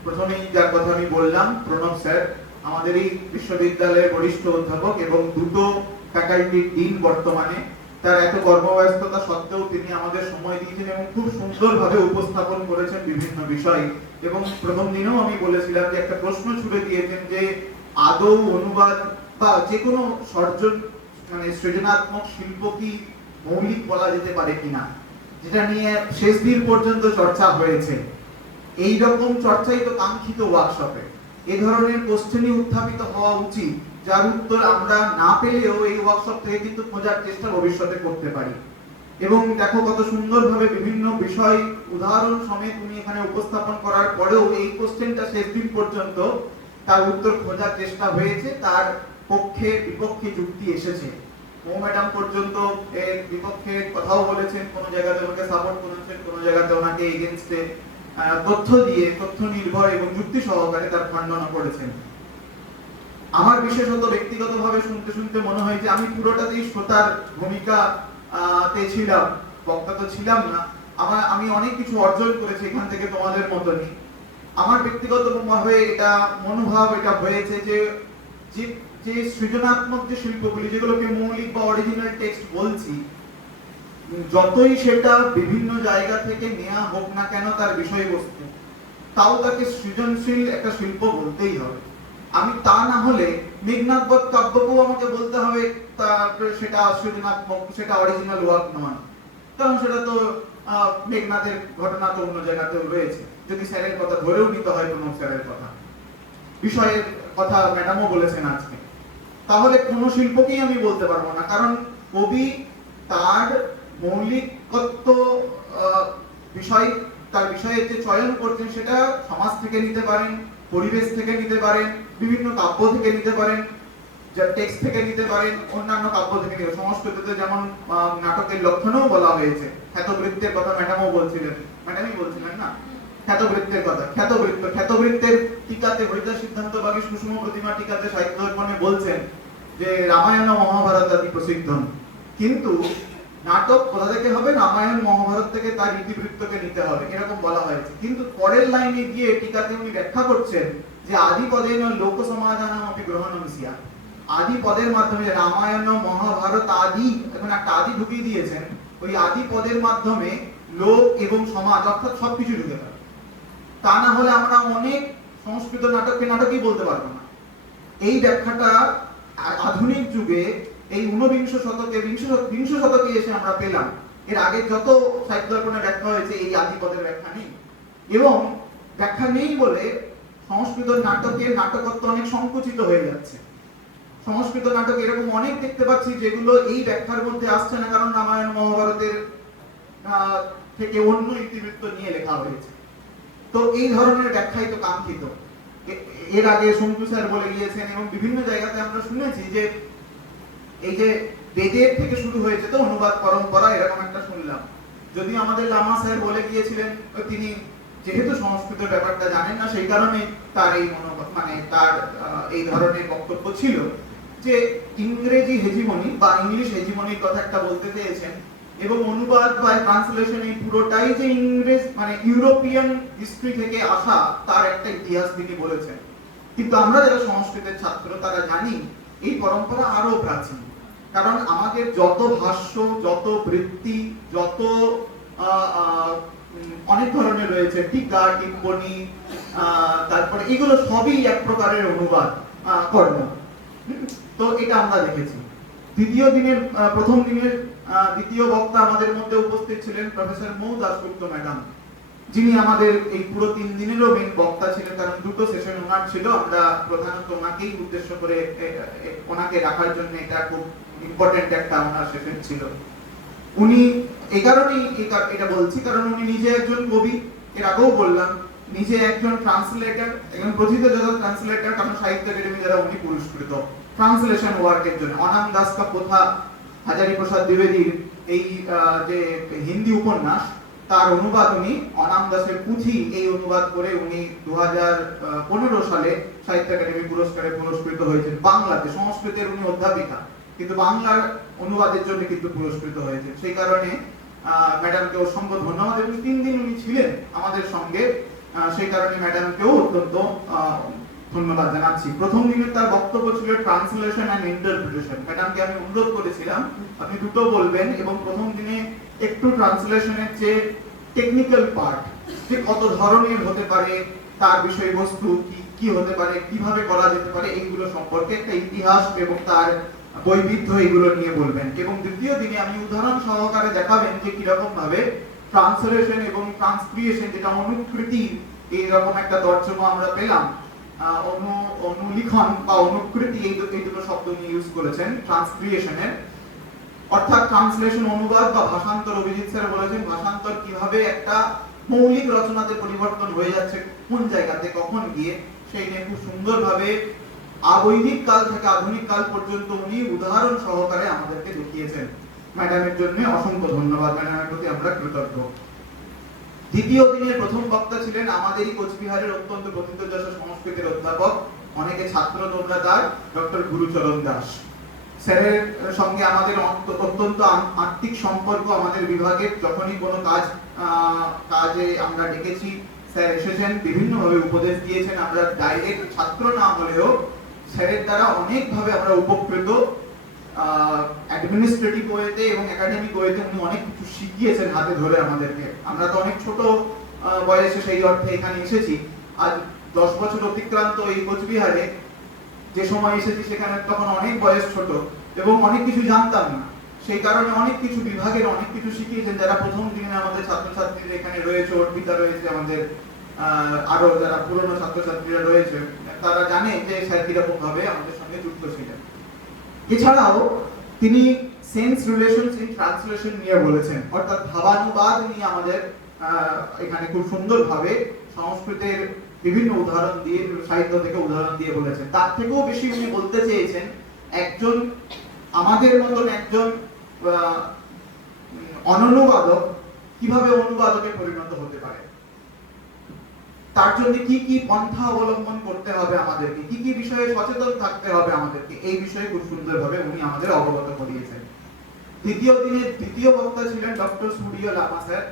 প্রথমেই যার কথা আমি বললাম, প্রণব স্যার আমাদের এই বিশ্ববিদ্যালয়ের বরিষ্ঠ অধ্যাপক এবং দুটো ফ্যাকাল্টির ডিন বর্তমানে, তার এত কর্মব্যস্ততা সত্ত্বেও তিনি আমাদের সময় দিয়েছেন এবং খুব সুন্দরভাবে উপস্থাপন করেছেন বিভিন্ন বিষয়। এবং প্রথম দিনেও আমি বলেছিলাম যে একটা প্রশ্ন ছুড়ে দিয়েছেন যে আদৌ অনুবাদ বা যে কোনো সর্জন মানে সৃজনাত্মক শিল্প কি মৌলিক বলা যেতে পারে কিনা, যেটা নিয়ে শেষ দিন পর্যন্ত চর্চা হয়েছে। এই রকম চর্চাই তো কাঙ্ক্ষিত ওয়ার্কশপে। এই ধরনের কোশ্চেনই উত্থাপিত হওয়া উচিত, যার উত্তর আমরা না পেলেও এই ওয়ার্কশপ থেকে কিন্তু খোঁজার চেষ্টা ভবিষ্যতে করতে পারি। এবং দেখো কত সুন্দরভাবে বিভিন্ন বিষয় উদাহরণ সমেত তুমি এখানে উপস্থাপন করার পরেও এই কোশ্চেনটা শেষ দিন পর্যন্ত তার উত্তর খোঁজার চেষ্টা হয়েছে, তার পক্ষে বিপক্ষে যুক্তি এসেছে। ও ম্যাডাম পর্যন্ত এর বিপক্ষে কথাও বলেছেন, কোন জায়গাতে ওনাকে সাপোর্ট করেছেন, কোন জায়গাতে ওনাকে এগেইনস্টে তথ্য দিয়ে, তথ্য নির্ভর এবং যুক্তি সহকারে তার খণ্ডনা করেছেন। আমার বিশেষত ব্যক্তিগতভাবে শুনতে শুনতে মনে হয় যে আমি পুরোটাতেই শ্রোতার ভূমিকা তে ছিলাম, বক্তা তো ছিলাম না। আমি অনেক কিছু অর্জন করেছি এখান থেকে তোমাদের মতনই। আমার ব্যক্তিগতভাবে এটা মনোভাব এটা হয়েছে যে যে সৃজনাত্মক যে শিল্পগুলি, যেগুলোকে মৌলিক বা অরিজিনাল টেক্সট বলছি, যতই সেটা বিভিন্ন জায়গা থেকে নেওয়া হোক না কেন তার বিষয়বস্তু, তাও তাকে সৃজনশীল একটা শিল্প বলতেই হবে। আমি তা না হলে মেঘনাদ বধ কাব্যকেও আমাকে বলতে হবে সেটা সৃজনাত্মক, সেটা অরিজিনাল ওয়ার্ক নয়, কারণ সেটা তো মেঘনাদের ঘটনা তো অন্য জায়গাতেও রয়েছে। যদি স্যারের কথা ধরেও নিতে হয়, কোনো স্যারের কথা, বিষয়ের কথা ম্যাডামও বলেছেন আজকে, তাহলে কোনো শিল্পকেই আমি বলতে পারবো না। কারণ কবি তার মৌলিকত্ব বিষয়, তার বিষয়ের যে চয়ন করছেন সেটা সমাজ থেকে নিতে পারেন, পরিবেশ থেকে নিতে পারেন, বিভিন্ন কাব্য থেকে নিতে পারেন, যা টেক্সট থেকে নিতে পারেন, অন্যান্য কাব্য থেকে নিতে। সংস্কৃততে যেমন নাটকের লক্ষণেও বলা হয়েছে, খ্যাতবৃত্তের কথা ম্যাডামও বলছিলেন, ম্যাডামই বলছিলেন না খ্যাতবৃত্তের কথা। খ্যাতবৃত্তের টিকাতে হরিদাস সিদ্ধান্তবাগী সুষম প্রতিমা টিকাতে সাহিত্য দর্পণে বলছেন যে রামায়ণ ও মহাভারত আদি প্রসিদ্ধ, কিন্তু নাটক কোথা থেকে হবে? রামায়ণ মহাভারত থেকে তার ইতিবৃত্তকে নিতে হবে, এরকম বলা হয়েছে। কিন্তু পরের লাইনে গিয়ে টিকাতে উনি ব্যাখ্যা করছেন যে আদি পদেন লোক সমাধানম অপি গ্রহণম স্যাৎ। আদি পদের মাধ্যমে রামায়ণ মহাভারত আদি, এখন একটা আদি ঢুকিয়ে দিয়েছেন, ওই আদি পদের মাধ্যমে লোক এবং সমাজ অর্থাৎ সবকিছু ঢুকে পারে। তা না হলে আমরা অনেক সংস্কৃত নাটককে নাটকই বলতে পারবো না। এই ব্যাখ্যাটা আধুনিক যুগে এই ঊনবিংশ শতকে বিংশ শতকে এসে আমরা পেলাম। এর আগে যত সাহিত্য দর্পণে ব্যাখ্যা হয়েছে এই আদি পদের ব্যাখ্যা নেই, এবং ব্যাখ্যা নেই বলে সংস্কৃত নাটকের নাটকত্ব অনেক সংকুচিত হয়ে যাচ্ছে। সংস্কৃত নাটক এরকম অনেক দেখতে পাচ্ছি যেগুলো এই ব্যাখ্যার মধ্যে আসছে না, কারণ রামায়ণ মহাভারতের থেকে অন্য ইতিবৃত্ত নিয়ে লেখা হয়েছে। তো এই ধরনের ব্যাখ্যাই তো কাঙ্ক্ষিত। এর আগে সন্তু স্যার বলে গিয়েছেন এবং বিভিন্ন জায়গাতে আমরা শুনেছি যে এই যে বেদের থেকে শুরু হয়েছে তো অনুবাদ পরম্পরা, এরকম একটা শুনলাম। যদি আমাদের লামা স্যার বলে গিয়েছিলেন, তিনি যেহেতু সংস্কৃত ব্যাপারটা জানেন না, সেই কারণে তার এই মানে তার এই ধরনের বক্তব্য ছিল যে ইংরেজি হেজিমনি বা ইংলিশ হেজিমনির কথা একটা বলতে চেয়েছেন, এবং অনুবাদ বা ট্রান্সলেশন এই পুরোটাই যে ইংরেজ মানে ইউরোপিয়ান হিস্ট্রি থেকে আসা তার একটা ইতিহাস তিনি বলেছেন। কিন্তু আমরা যারা সংস্কৃতের ছাত্র তারা জানি এই পরম্পরা আরো প্রাচীন, কারণ আমাদের যত ভাষ্য, যত বৃত্তি, যত অনেক ধরনের রয়েছে, টিকা, টিপ্পনী, তারপরে এগুলো সবই এক প্রকারের অনুবাদ কর্ম। তো এটা আমরা দেখেছি। প্রথম দিনের দ্বিতীয় বক্তা আমাদের মধ্যে উপস্থিত ছিলেন প্রফেসর মৌ দাশগুপ্ত ম্যাডাম। যিনি আমাদের এই পুরো 3 দিনেরও মেন বক্তা ছিলেন, কারণ দুটো সেশন ওনার ছিল। আমরা প্রধানত ওনাকেই উদ্দেশ্য করে ওনাকে রাখার জন্য এটা খুব ইম্পর্টেন্ট একটা ওনার সেশন ছিল। উনি এই কারণেই এটা বলছি কারণ উনি নিজে একজন কবি, এর আগেও বললাম, নিজে একজন ট্রান্সলেটর, একজন প্রথিতযশা ট্রান্সলেটর, কারণ সাহিত্য একাডেমি দ্বারা উনি পুরস্কৃত ট্রান্সলেশন ওয়ার্কের জন্য। অনাম দাস কা পোথা, হাজারি প্রসাদ দ্বিবেদীর এই যে হিন্দি উপন্যাস, তার অনুবাদ উনি, অনাম দাসের পুঁথি, এই অনুবাদ করে উনি 2015 সালে সাহিত্য একাডেমি পুরস্কারে পুরস্কৃত হয়েছেন। বাংলাতে, সংস্কৃতের উনি অধ্যাপিকা, কিন্তু বাংলার অনুবাদের জন্য কিন্তু পুরস্কৃত হয়েছে। সেই কারণে ম্যাডামকে অসংখ্য ধন্যবাদ। এবং 3 দিন উনি ছিলেন আমাদের সঙ্গে, সেই কারণে ম্যাডামকেও অত্যন্ত ধন্যবাদ জানাচ্ছি। প্রথম দিনে তার বক্তব্য ছিল ট্রান্সলেশন এন্ড ইন্টারপ্রিটেশন। ম্যাডামকে আমি অনুরোধ করেছিলাম আপনি দুটো বলবেন, এবং প্রথম দিনে একটু ট্রান্সলেশনের যে টেকনিক্যাল পার্ট, যে কত ধরনের হতে পারে, তার বিষয়বস্তু কি হতে পারে, কিভাবে করা যেতে পারে, এইগুলো সম্পর্কে একটা ইতিহাস এবং তার বৈবিধ্য এগুলো নিয়ে বলবেন। এবং দ্বিতীয় দিনে আমি উদাহরণ সহকারে দেখাবেন যে কিরকম ভাবে ট্রান্সলেশন এবং ট্রান্সক্রিয়েশন, যেটা অনুকৃতি এইরকম একটা তর্জমা আমরা পেলাম, অনুলিখন বা অনুকৃতি, এই দুটো শব্দ নিয়ে ইউজ করেছেন ট্রান্সক্রিয়েশনের, অর্থাৎ ট্রান্সলেশন অনুবাদ বা ভাষান্তর। অভিজিৎ স্যার বলেছেন ভাষান্তর কিভাবে একটা মৌলিক রচনাতে পরিবর্তন হয়ে যাচ্ছে, কোন জায়গাতে কখন গিয়ে, সেই নিয়ে খুব সুন্দরভাবে আবৈদিক কাল থেকে আধুনিক কাল পর্যন্ত উনি উদাহরণ সহকারে আমাদেরকে দেখিয়েছেন। ম্যাডামের জন্য অসংখ্য ধন্যবাদ, ম্যাডামের প্রতি আমরা কৃতজ্ঞ। দ্বিতীয় দিনের প্রথম বক্তা ছিলেন আমাদেরই কোচবিহারের অত্যন্ত প্রথিতযশা সংস্কৃতের অধ্যাপক, অনেকে ছাত্র তোমরা তার, ডক্টর গুরুচরণ দাস। স্যারের সঙ্গে আমাদের অত্যন্ত আত্মিক সম্পর্ক। আমাদের বিভাগের যখনই কোনো কাজে আমরা ডেকেছি, স্যার এসেছেন, বিভিন্নভাবে উপদেশ দিয়েছেন। আমরা ডাইরেক্ট ছাত্র না হলেও স্যারের দ্বারা অনেকভাবে আমরা উপকৃত। অ্যাডমিনিস্ট্রেটিভ ওয়েতে এবং একাডেমিক ওয়েতে উনি অনেক কিছু শিখিয়েছেন হাতে ধরে আমাদেরকে। আমরা তো অনেক ছোট বয়সে সেই অর্থে এখানে এসেছি। আজ 10 বছর অতিক্রান্ত এই কোচবিহারে, যে সময় এসেছি সেখানে তখন অনেক বয়স ছোট এবং অনেক কিছু জানতাম না। সেই কারণে অনেক কিছু বিভাগের অনেক কিছু শিখিয়েছেন। যারা প্রথম দিনে আমাদের ছাত্রছাত্রীরা এখানে রয়েছে, অর্পিতা রয়েছে, আমাদের আরো যারা পুরনো ছাত্রছাত্রীরা রয়েছে, তারা জানে যে স্যার কিরকম ভাবে আমাদের সঙ্গে যুক্ত ছিলেন। এছাড়াও তিনি সেন্স রিলেশনস ইন ট্রান্সলেশন নিয়ে বলেছেন, অর্থাৎ ভাবানুবাদ নিয়ে আমাদের এখানে খুব সুন্দরভাবে সংস্কৃতের বিভিন্ন উদাহরণ দিয়ে, সাহিত্য থেকে উদাহরণ দিয়ে বলেছেন। তার থেকেও বেশি উনি বলতে চেয়েছেন একজন আমাদের মতন একজন অননুবাদক কিভাবে অনুবাদকে পরিণত হতে পারে, তার জন্য কি কি পন্থা অবলম্বন করতে হবে আমাদেরকে, কি কি বিষয়ে সচেতন থাকতে হবে আমাদেরকে, এই বিষয়ে খুব সুন্দরভাবে উনি আমাদের অবগত করিয়েছেন। তৃতীয় দিনে দ্বিতীয় বক্তা ছিলেন ডক্টর সূর্য লামা স্যার।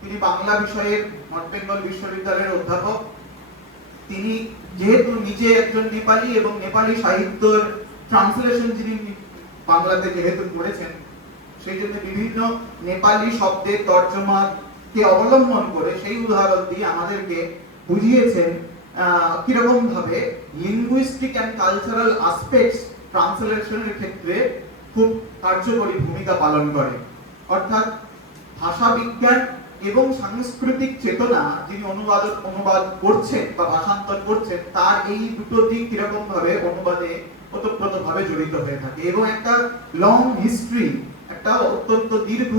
তিনি বাংলা বিষয়ের নর্থ বেঙ্গল বিশ্ববিদ্যালয়ের অধ্যাপক। তিনি যেহেতু নিজে একজন নেপালি এবং নেপালি সাহিত্যের ট্রান্সলেশন যিনি বাংলাতে যেহেতু করেছেন, সেই জন্য বিভিন্ন নেপালি শব্দের তর্জমাকে অবলম্বন করে সেই উদাহরণ দিয়ে আমাদেরকে বুঝিয়েছেন কিরকম ভাবে লিঙ্গুইস্টিক এন্ড কালচারাল অ্যাসপেক্টস ট্রান্সলেশনের ক্ষেত্রে খুব কার্যকরী ভূমিকা পালন করে। অর্থাৎ ভাষা বিজ্ঞান এবং সাংস্কৃতিক চেতনা যিনি অনুবাদ করছেন বা ভাষান্তর করছেন, তার এই দুটো দিক কিরকম ভাবে অনুবাদে ওতপ্রোতভাবে জড়িত হয়ে থাকে। এবং একটা লং হিস্ট্রি, একটা অত্যন্ত দীর্ঘ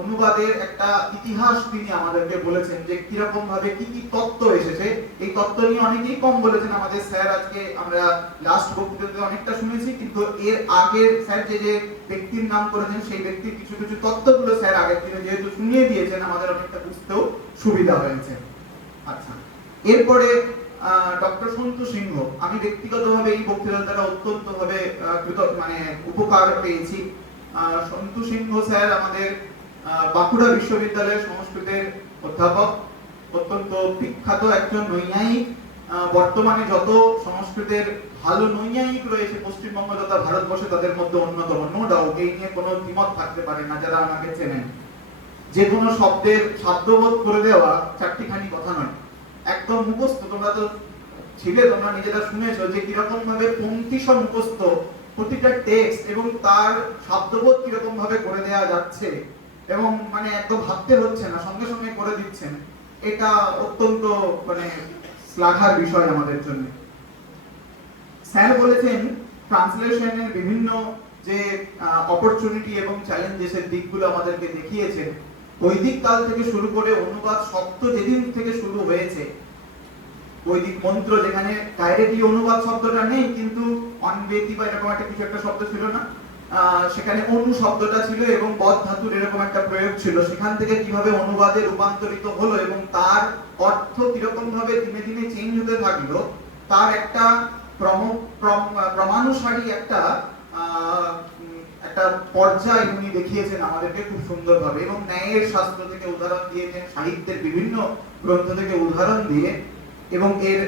অনুবাদের একটা ইতিহাস তিনি আমাদেরকে বলেছেন, যে কিরকম ভাবে কি কি তত্ত্ব এসেছে। এই তত্ত্ব নিয়ে অনেকেই কম বলেছেন আমাদের স্যার। আজকে আমরা লাস্ট বক্তৃতাতে অনেকটা শুনেছি, কিন্তু এর আগের স্যার যে ব্যক্তির নাম করেছেন, সেই ব্যক্তির কিছু কিছু তত্ত্বগুলো স্যার আগের দিনে যেহেতু শুনিয়ে দিয়েছেন, আমাদের অনেকটা বুঝতেও সুবিধা হয়েছে। আচ্ছা, এরপরে ডক্টর সন্তু সিংহ। আমি ব্যক্তিগতভাবে এই বক্তৃতার দ্বারা অত্যন্ত ভাবে উপকার পেয়েছি। সন্তু সিংহ স্যার আমাদের বাঁকুড়া বিশ্ববিদ্যালয়ের সংস্কৃতের অধ্যাপক, অত্যন্ত বিখ্যাত একজন নৈয়ায়িক। বর্তমানে যত সংস্কৃতের ভালো নৈয়ায়িক রয়েছে পশ্চিমবঙ্গ তথা ভারতবর্ষে, তাদের মধ্যে অন্যতম, নো ডাউট, এই নিয়ে কোনো দ্বিমত থাকতে পারে না যারা আমাকে চেনেন। যে কোনো শব্দের শব্দবোধ করে দেওয়া চারটিখানি কথা নয়, একদম মুখস্থ। তোমরা তো ছিলে, তোমরা নিজেরা শুনেছো যে কিরকম ভাবে পংক্তি সহ মুখস্থ প্রতিটা টেক্সট এবং তার শব্দবোধ কিরকম ভাবে করে দেওয়া যাচ্ছে, এবং একদম ভাবতে হচ্ছে না, সঙ্গে সঙ্গে করে দিচ্ছেন। এটা অত্যন্ত মানে শ্লাঘার বিষয় আমাদের জন্য। স্যার বলেছেন ট্রান্সলেশনের বিভিন্ন যে অপরচুনিটি এবং চ্যালেঞ্জেসের দিকগুলো আমাদেরকে দেখিয়েছেন। বৈদিক কাল থেকে শুরু করে অনুবাদ শব্দ যেদিন থেকে শুরু হয়েছে, বৈদিক মন্ত্র যেখানে ডাইরেক্টলি অনুবাদ শব্দটা নেই, কিন্তু অনবেতি বা এরকম একটা কিছু একটা শব্দ ছিল না, সেখানে অনু শব্দটা ছিল এবং বদ ধাতুর এরকম একটা প্রয়োগ ছিল। সেখান থেকে কিভাবে অনুবাদে রূপান্তরিত হলো এবং তার অর্থ কিরকম ভাবে দিনে দিনে চেঞ্জ হতে থাকলো, তার একটা ক্রমানুসারী একটা একটা পর্যায় উনি দেখিয়েছেন আমাদেরকে খুব সুন্দরভাবে, এবং ন্যায়ের শাস্ত্র থেকে উদাহরণ দিয়েছেন, সাহিত্যের বিভিন্ন গ্রন্থ থেকে উদাহরণ দিয়ে, এবং এর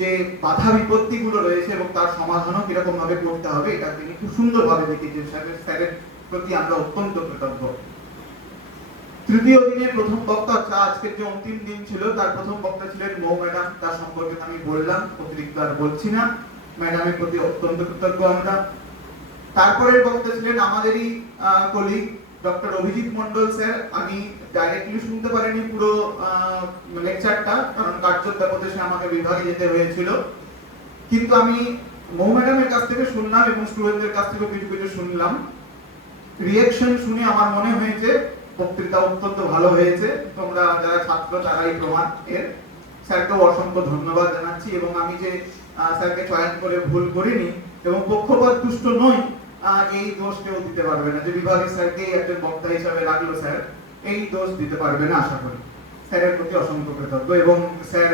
যে বাধা বিপত্তি গুলো রয়েছে এবং তার সমাধানও কিরকম ভাবে করতে হবে এটা তিনি খুব সুন্দরভাবে দেখিয়েছেন। স্যারের প্রতি আমরা অত্যন্ত কৃতজ্ঞ। তৃতীয় দিনের প্রথম বক্তা, আজকের যে অন্তিম দিন ছিল, তার প্রথম বক্তা ছিলেন মৌ ম্যাডাম। তার সম্পর্কে আমি বললাম, অতিরিক্ত আর বলছি না। ম্যাডামের প্রতি অত্যন্ত কৃতজ্ঞ আমরা। তারপরের বক্তা ছিলেন আমাদেরই colleague doctor Abhijit Mondal sir. আমি ডাইরেক্টলি শুনতে পারিনি পুরো লেকচারটা, কারণ কার্যত ব্যাপদেশে আমাকে বিভাগে যেতে হয়েছিল, কিন্তু আমি মৌ ম্যাডামের কাছ থেকে শুনলাম এবং স্টুডেন্টদের কাছ থেকে কিছু কিছু শুনলাম। রিঅ্যাকশন শুনে আমার মনে হয়েছে বক্তৃতা অত্যন্ত ভালো হয়েছে। তোমরা যারা ছাত্র তারাই প্রমাণ এর। স্যারকেও অসংখ্য ধন্যবাদ জানাচ্ছি, এবং আমি যে স্যারকে চয়ন করে ভুল করিনি এবং পক্ষপাত দুষ্ট নই, এই দোষ কেউ দিতে পারবে না। যে বিভাগের স্যারকে একজন বক্তা হিসাবে রাখলো স্যার, এই দোষ দিতে পারবে না আশা করি। স্যারের প্রতি অসংখ্য কৃতজ্ঞ, এবং স্যার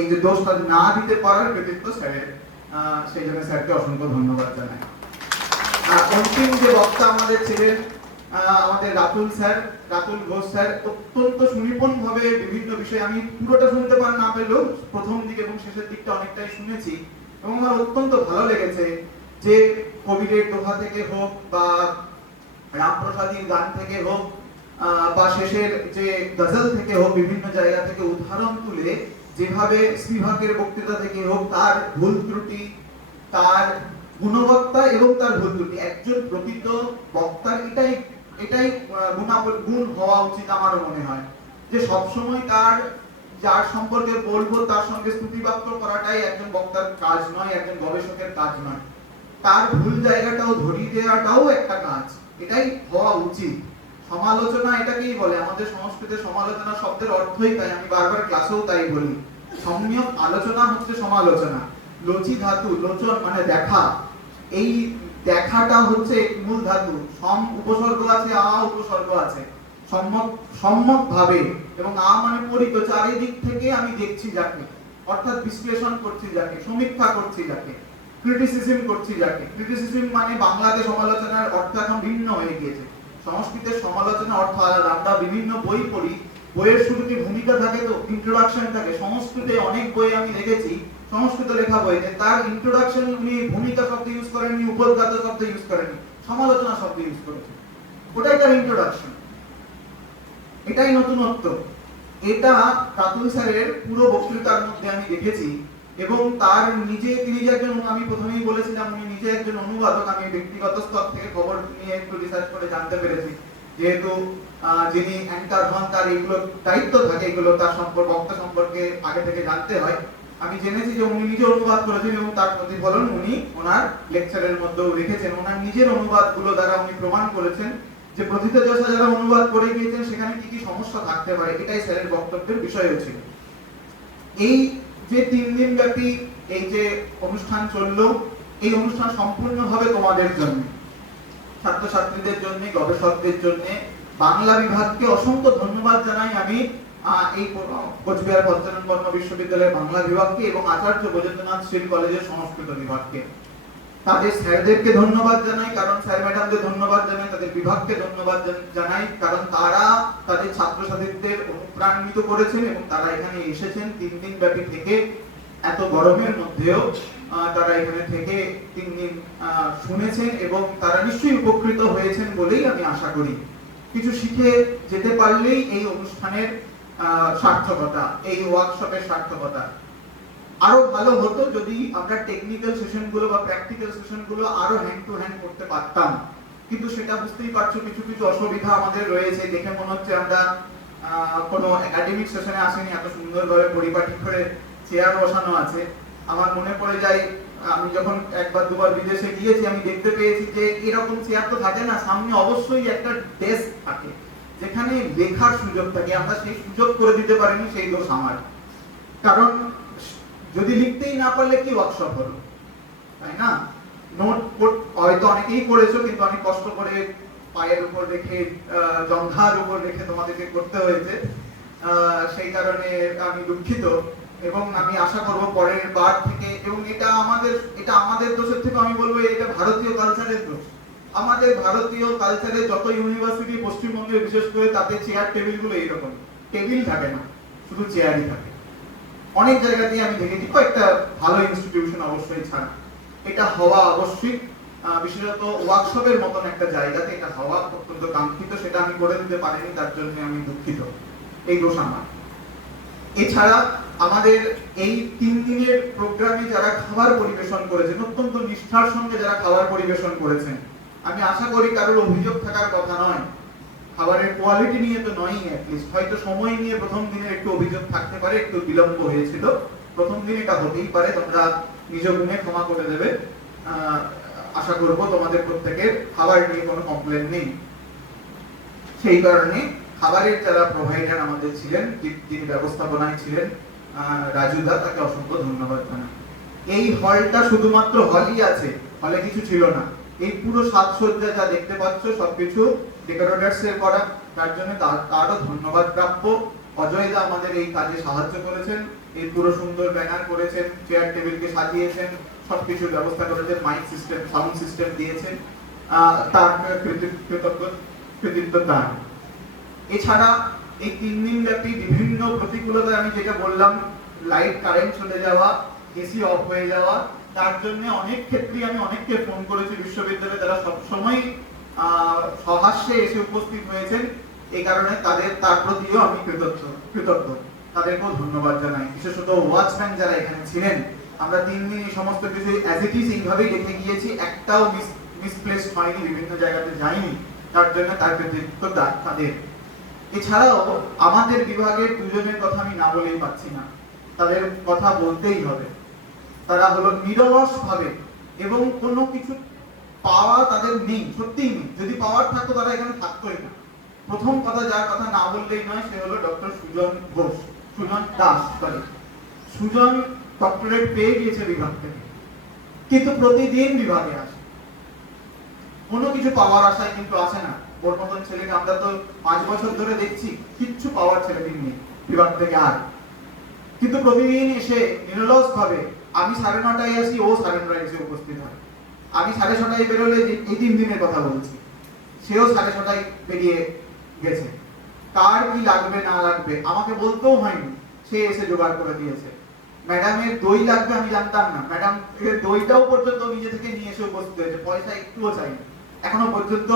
এই যে দোষটা না দিতে পারার কৃতিত্ব স্যারের, সেই জন্য স্যারকে অসংখ্য ধন্যবাদ জানাই। অন্তিম যে বক্তা আমাদের ছিলেন আমাদের রাতুল স্যার, রাতুল ঘোষ স্যার। অত্যন্ত সুনিপুণ ভাবে বিভিন্ন বিষয়, আমি পুরোটা শুনতে পার না পেলেও প্রথম দিক এবং শেষের দিকটা অনেকটাই শুনেছি, এবং আমার অত্যন্ত ভালো লেগেছে যে কবিরের দোহা থেকে হোক বা রামপ্রসাদীর গান থেকে হোক বা শেষের যে গজল থেকে হোক, বিভিন্ন জায়গা থেকে উদাহরণ তুলে যেভাবে স্পিভাকের বক্তৃতা থেকে হোক, তার ভুল ত্রুটি, তার গুণবত্তা এবং তার ভুল ত্রুটি, একজন প্রকৃত বক্তার এটাই গুণ হওয়া উচিত। আমারও মনে হয় যে সবসময় তার যার সম্পর্কে বলবো তার সঙ্গে স্তুতিবাক্য করাটাই একজন বক্তার কাজ নয়, একজন গবেষকের কাজ নয়। তার ভুল জায়গাটাও ধরিয়ে দেওয়াটাও একটা কাজ, এটাই হওয়া উচিত। সমালোচনা এটাকেই বলে, আমাদের সংস্কৃতে সমালোচনা শব্দের অর্থই তাই, আমি বারবার ক্লাসেও তাই বলি। সম্যক আলোচনা হচ্ছে সমালোচনা। লোচি ধাতু, লোচন মানে দেখা, এই দেখাটা হচ্ছে মূল ধাতু। সম উপসর্গ আছে, আ উপসর্গ আছে, সম্যক ভাবে, এবং আ মানে পরিত, চারিদিক থেকে আমি দেখছি যাকে, অর্থাৎ বিশ্লেষণ করছি যাকে, সমীক্ষা করছি যাকে, ক্রিটিসিজম করছি যাকে। ক্রিটিসিজম মানে বাংলাতে সমালোচনার অর্থ এখন ভিন্ন হয়ে গিয়েছে, সংস্কৃতের সমালোচনা অর্থ আলাদা। আমরা বিভিন্ন বই পড়ি, বইয়ের শুরুতে ভূমিকা থাকে, তো ইন্ট্রোডাকশন থাকে। সংস্কৃতে অনেক বই আমি দেখেছি, সংস্কৃত লেখা বইতে তার ইন্ট্রোডাকশন উনি ভূমিকা শব্দ ইউজ করেননি, উপদ্ঘাত শব্দ ইউজ করেননি, সমালোচনা শব্দ ইউজ করেছেন। ওটাই তার ইন্ট্রোডাকশন, এটাই নতুনত্ব। এটা রাতুল স্যারের পুরো বক্তৃতার মধ্যে আমি দেখেছি, এবং তার তিনি যে একজন, আমি প্রথমেই বলেছিলাম উনি নিজে একজন অনুবাদক। আমি ব্যক্তিগত স্তর থেকে খবর নিয়ে একটু রিসার্চ করে জানতে পেরেছি, যেহেতু যিনি অ্যাঙ্কার হন তার এগুলো দায়িত্ব থাকে, এগুলো তার বক্তা সম্পর্কে আগে থেকে জানতে হয়। আমি জেনেছি যে উনি নিজে অনুবাদ করেছেন এবং তার প্রতিফলন উনি ওনার লেকচারের মধ্যেও রেখেছেন। ওনার নিজের অনুবাদগুলো দ্বারা উনি প্রমাণ করেছেন যে প্রথিতযশা যারা অনুবাদ করে গিয়েছেন সেখানে কি কি সমস্যা থাকতে পারে, এটাই স্যারের বক্তব্যের বিষয়ও ছিল। এই যে 3 দিন ব্যাপী এই যে অনুষ্ঠান চললো, এই অনুষ্ঠান সম্পূর্ণভাবে তোমাদের জন্য, ছাত্রছাত্রীদের জন্য, গবেষকদের জন্য। বাংলা বিভাগকে অসংখ্য ধন্যবাদ জানাই আমি, এই কোচবিহার পঞ্চানন বর্ণ বিশ্ববিদ্যালয়ের বাংলা বিভাগকে এবং আচার্য ব্রজেন্দ্রনাথ শীল কলেজের সংস্কৃত বিভাগকে। তাদের স্যারদেরকে ধন্যবাদ জানাই, কারণ স্যার ম্যাডামদের ধন্যবাদ জানাই, তাদের বিভাগকে ধন্যবাদ জানাই, কারণ তারা তাদের ছাত্রছাত্রীদের অনুপ্রাণিত করেছেন এবং তারা এখানে এসেছেন 3 দিন ব্যাপী থেকে। এত গরমের মধ্যেও তারা এখানে থেকে 3 দিন শুনেছেন এবং তারা নিশ্চয়ই উপকৃত হয়েছেন বলেই আমি আশা করি। কিছু শিখে যেতে পারলেই এই অনুষ্ঠানের সার্থকতা, এই ওয়ার্কশপের সার্থকতা। আরো ভালো হতো যদি আমরা টেকনিক্যাল সেশনগুলো বা প্র্যাকটিক্যাল সেশনগুলো আরো হ্যান্ড টু হ্যান্ড করতে পারতাম, কিন্তু সেটা বুঝতেই পারছো কিছু কিছু অসুবিধা আমাদের রয়েছে। দেখে মনে হচ্ছে আমরা কোনো একাডেমিক সেশনে আসেনি, এত সুন্দরভাবে পরিপাটি করে চেয়ার বসানো আছে। আমার মনে পড়ে যায় আমি যখন একবার দুবার বিদেশে গিয়েছি, আমি দেখতে পেয়েছি যে এরকম চেয়ার তো থাকে না, সামনে অবশ্যই একটা ডেস্ক থাকে যেখানে লেখার সুযোগ থাকে। আমরা সেই সুযোগ করে দিতে পারিনি, সেই দোষ আমার। কারণ যদি লিখতেই না পারলে কি ওয়ার্কশপ হলো, তাই না? নোট হয়তো অনেকেই করেছো, কিন্তু অনেক কষ্ট করে পায়ের উপর রেখে জঙ্ঘার উপর রেখে তোমাদেরকে করতে হয়েছে। সেই কারণে আমি দুঃখিত এবং আমি আশা করব পরের বার থেকে, এবং এটা আমাদের দোষের থেকে আমি বলবো এটা ভারতীয় কালচারের দোষ। আমাদের ভারতীয় কালচারে যত ইউনিভার্সিটি পশ্চিমবঙ্গে বিশেষ করে তাতে চেয়ার টেবিলগুলো এইরকম, টেবিল থাকে না, শুধু চেয়ারই থাকে। অনেক জায়গাতেই আমি দেখেছি, কয়েকটা ভালো ইনস্টিটিউশন অবশ্যই ছাড়া। এটা হওয়া আবশ্যিক, বিশেষত ওয়ার্কশপের মতন একটা জায়গাতে এটা হওয়া অত্যন্ত কাঙ্ক্ষিত। সেটা আমি করে দিতে পারিনি, তার জন্য আমি দুঃখিত, এই দোষ আমার। এছাড়া আমাদের এই 3 দিনের প্রোগ্রামে যারা খাবার পরিবেশন করেছেন, অত্যন্ত নিষ্ঠার সঙ্গে যারা খাবার পরিবেশন করেছেন, আমি আশা করি কারোর অভিযোগ থাকার কথা নয়। খাবারের কোয়ালিটি নিয়ে তো নয়ই, অ্যাটলিস্ট হয়তো সময় নিয়ে প্রথম দিনে একটু অভিযোগ থাকতে পারে, একটু বিলম্ব হয়েছিল প্রথম দিন, এটা হতেই পারে, তোমরা নিজ গুণে ক্ষমা করে দেবে। আশা করব তোমাদের প্রত্যেকের খাবার নিয়ে কোনো কমপ্লেন নেই। সেই কারণে খাবারের যারা প্রোভাইডার আমাদের ছিলেন, যিনি ব্যবস্থাপনায় ছিলেন রাজুদা, তাকে অসংখ্য ধন্যবাদ জানাই। এই হলটা শুধুমাত্র হলই আছে, হলে কিছু ছিল না। এই পুরো সাজসজ্জা যা দেখতে পাচ্ছ সবকিছু ডেকোরেটরস এর করা, তার জন্য তারও ধন্যবাদ প্রাপ্য। অজয়দা আমাদের এই কাজে সাহায্য করেছেন, এই পুরো সুন্দর ব্যানার করেছেন, চেয়ার টেবিলকে সাজিয়েছেন, সবকিছু ব্যবস্থা করেছেন, মাইক সিস্টেম, সাউন্ড সিস্টেম দিয়েছেন, তার কৃতিত্ব তার। এছাড়া এই 3 দিন ব্যাপী বিভিন্ন প্রতিকূলতা, আমি যেটা বললাম, লাইট কারেন্ট চলে যাওয়া, এসি অফ হয়ে যাওয়া, তার জন্য অনেক ক্ষেত্রে আমি অনেককে ফোন করেছি বিশ্ববিদ্যালয়ে, তারা সবসময় সহাস্যে এসে উপস্থিত হয়েছেন। এই কারণে তার প্রতিও আমি কৃতজ্ঞ, তাদেরকেও ধন্যবাদ জানাই। বিশেষত ওয়াচম্যান যারা এখানে ছিলেন, আমরা 3 দিন এই সমস্ত কিছু অ্যাজ ইট ইজ এইভাবেই রেখে গিয়েছি, একটাও মিসপ্লেস হয়নি, বিভিন্ন জায়গাতে যায়নি, তার জন্য তার কৃতিত্ব তাদের। এছাড়াও আমাদের বিভাগের 2 জনের কথা আমি না বলেই পাচ্ছি না, তাদের কথা বলতেই হবে। তারা হলো নিরলস ভাবে, এবং কোনো কিছু পাওয়া তাদের নেই, সত্যিই নেই। যদি পাওয়ার থাকতো তারা এখানে থাকতোই না। প্রথম কথা যার কথা না বললেই নয়, সে হলো ডক্টর সুজন দাস। সুজন ডক্টরেট পেয়ে গিয়েছে বিভাগ থেকে, কিন্তু প্রতিদিন বিভাগে আসে, কোনো কিছু পাওয়ার আশায় কিন্তু আসে না। ওর মতন ছেলেকে আমরা তো 5 বছর ধরে দেখছি, কিচ্ছু পাওয়ার ছেলেদের নেই বিভাগ থেকে আর, কিন্তু প্রতিদিন এসে নিরলস ভাবে, আমি 9:30টায় আসি, ও 9:30টায় এসে উপস্থিত হয়। আমি 6:30টায় বেরোলে, এই 3 দিনের কথা বলছি, সেও 6:30টায় বেরিয়ে গেছে। কার কি লাগবে না লাগবে আমাকে বলতেও হয়নি, সে এসে জোগাড় করে দিয়েছে। ম্যাডামের দই লাগবে আমি জানতাম না, ম্যাডাম দইটাও পর্যন্ত নিজে থেকে নিয়ে এসে উপস্থিত হয়েছে, পয়সা একটুও চাইনি, এখনো পর্যন্ত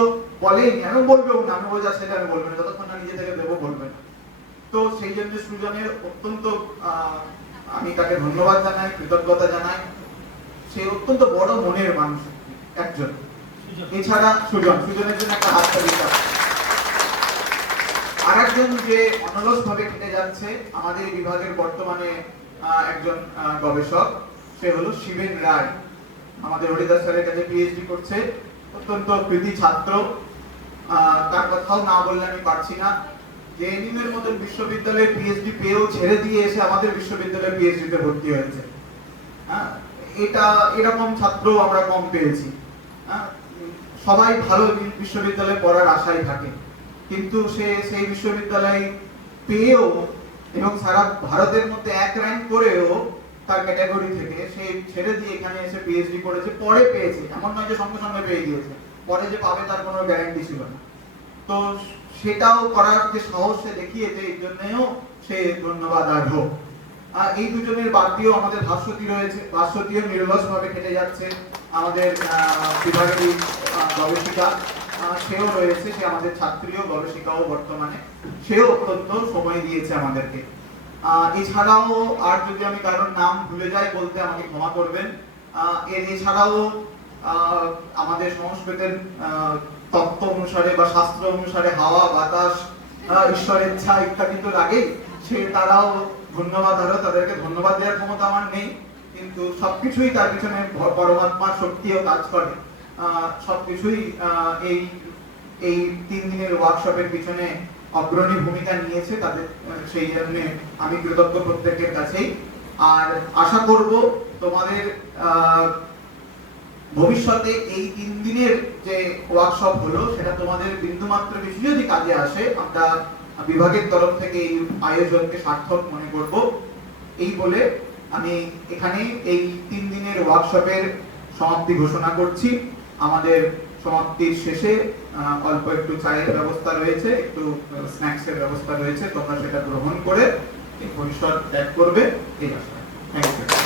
বলেইনি। আমি বলবেও না, আমি বোঝা সেটা আমি বলবো না, যতক্ষণ না নিজে থেকে দেবো বলবে না। তো সেই জন্য সুজনের অত্যন্ত আমি তাকে ধন্যবাদ জানাই, কৃতজ্ঞতা জানাই। সে অত্যন্ত বড় মনের মানুষ একজন। এছাড়া সুজনের জন্য একটা হাততালি। আর একজন যে অনলস ভাবে খেটে যাচ্ছে আমাদের বিভাগের বর্তমানে একজন গবেষক, সে হলো শিবেন রায়, আমাদের হরিদাস স্যারের কাছে পিএইচডি করছে, অত্যন্ত কৃতি ছাত্র। তার কথাও না বললে আমি পারছি না। জেএনইউ এর মতো বিশ্ববিদ্যালয়ে পিএইচডি পেয়েও ছেড়ে দিয়ে এসে আমাদের বিশ্ববিদ্যালয়ে পিএইচডি তে ভর্তি হয়েছে। এরকম ছাত্র আমরা কম পেয়েছি। সবাই ভালো বিশ্ববিদ্যালয়ে পড়ার আশায় থাকে, কিন্তু সে সেই বিশ্ববিদ্যালয়ে পেয়েও এবং সারা ভারতের মধ্যে 1 র্যাঙ্ক করেও তার ক্যাটাগরি থেকে সে ছেড়ে দিয়ে এখানে এসে পিএইচডি করেছে। পরে পেয়েছে, এমন নয় যে সঙ্গে সঙ্গে পেয়ে গিয়েছে, পরে যে পাবে তার কোনো গ্যারান্টি ছিল না। তো সেটাও করার যে সাহস সে দেখিয়েছে, এই জন্যও সে ধন্যবাদ আর্হ। আর এই 2 জনের বাদ দিয়েও আমাদের ভাস্বতী রয়েছে, ভাস্বতীও নিরলস ভাবে খেটে যাচ্ছে, আমাদের বিভাগেরই গবেষিকা, সেও রয়েছে, সে আমাদের ছাত্রীও গবেষিকাও বর্তমানে, সেও অত্যন্ত সময় দিয়েছে আমাদেরকে। এছাড়াও আর যদি আমি কারোর নাম ভুলে যাই বলতে আমাকে ক্ষমা করবেন। এছাড়াও আমাদের সংস্কৃতের তত্ত্ব অনুসারে বা শাস্ত্র অনুসারে হাওয়া বাতাস ঈশ্বরের ইচ্ছা ইত্যাদি তো লাগেই, সে তারাও ধন্যবাদ, আরো তাদেরকে ধন্যবাদ দেওয়ার ক্ষমতা আমার নেই, কিন্তু সবকিছুই তার পিছনে পরমাত্মার শক্তিও কাজ করে। সবকিছুই এই এই 3 দিনের ওয়ার্কশপের পিছনে অগ্রণী ভূমিকা নিয়েছে, তাদের সেই জন্য আমি কৃতজ্ঞ প্রত্যেকের কাছেই। আর আশা করব তোমাদের ভবিষ্যতে এই 3 দিনের যে ওয়ার্কশপ হলো সেটা তোমাদের বিন্দুমাত্র বেশি যদি কাজে আসে, আমরা বিভাগের তরফ থেকে এই আয়োজনকে সার্থক মনে করব। এই বলে আমি এখানে এই 3 দিনের ওয়ার্কশপের সমাপ্তি ঘোষণা করছি। আমাদের সমাপ্তির শেষে অল্প একটু চায়ের ব্যবস্থা রয়েছে, একটু স্ন্যাক্সের ব্যবস্থা রয়েছে, তোমরা সেটা গ্রহণ করে এই পরিসর ত্যাগ করবে এই আশা। Thank you.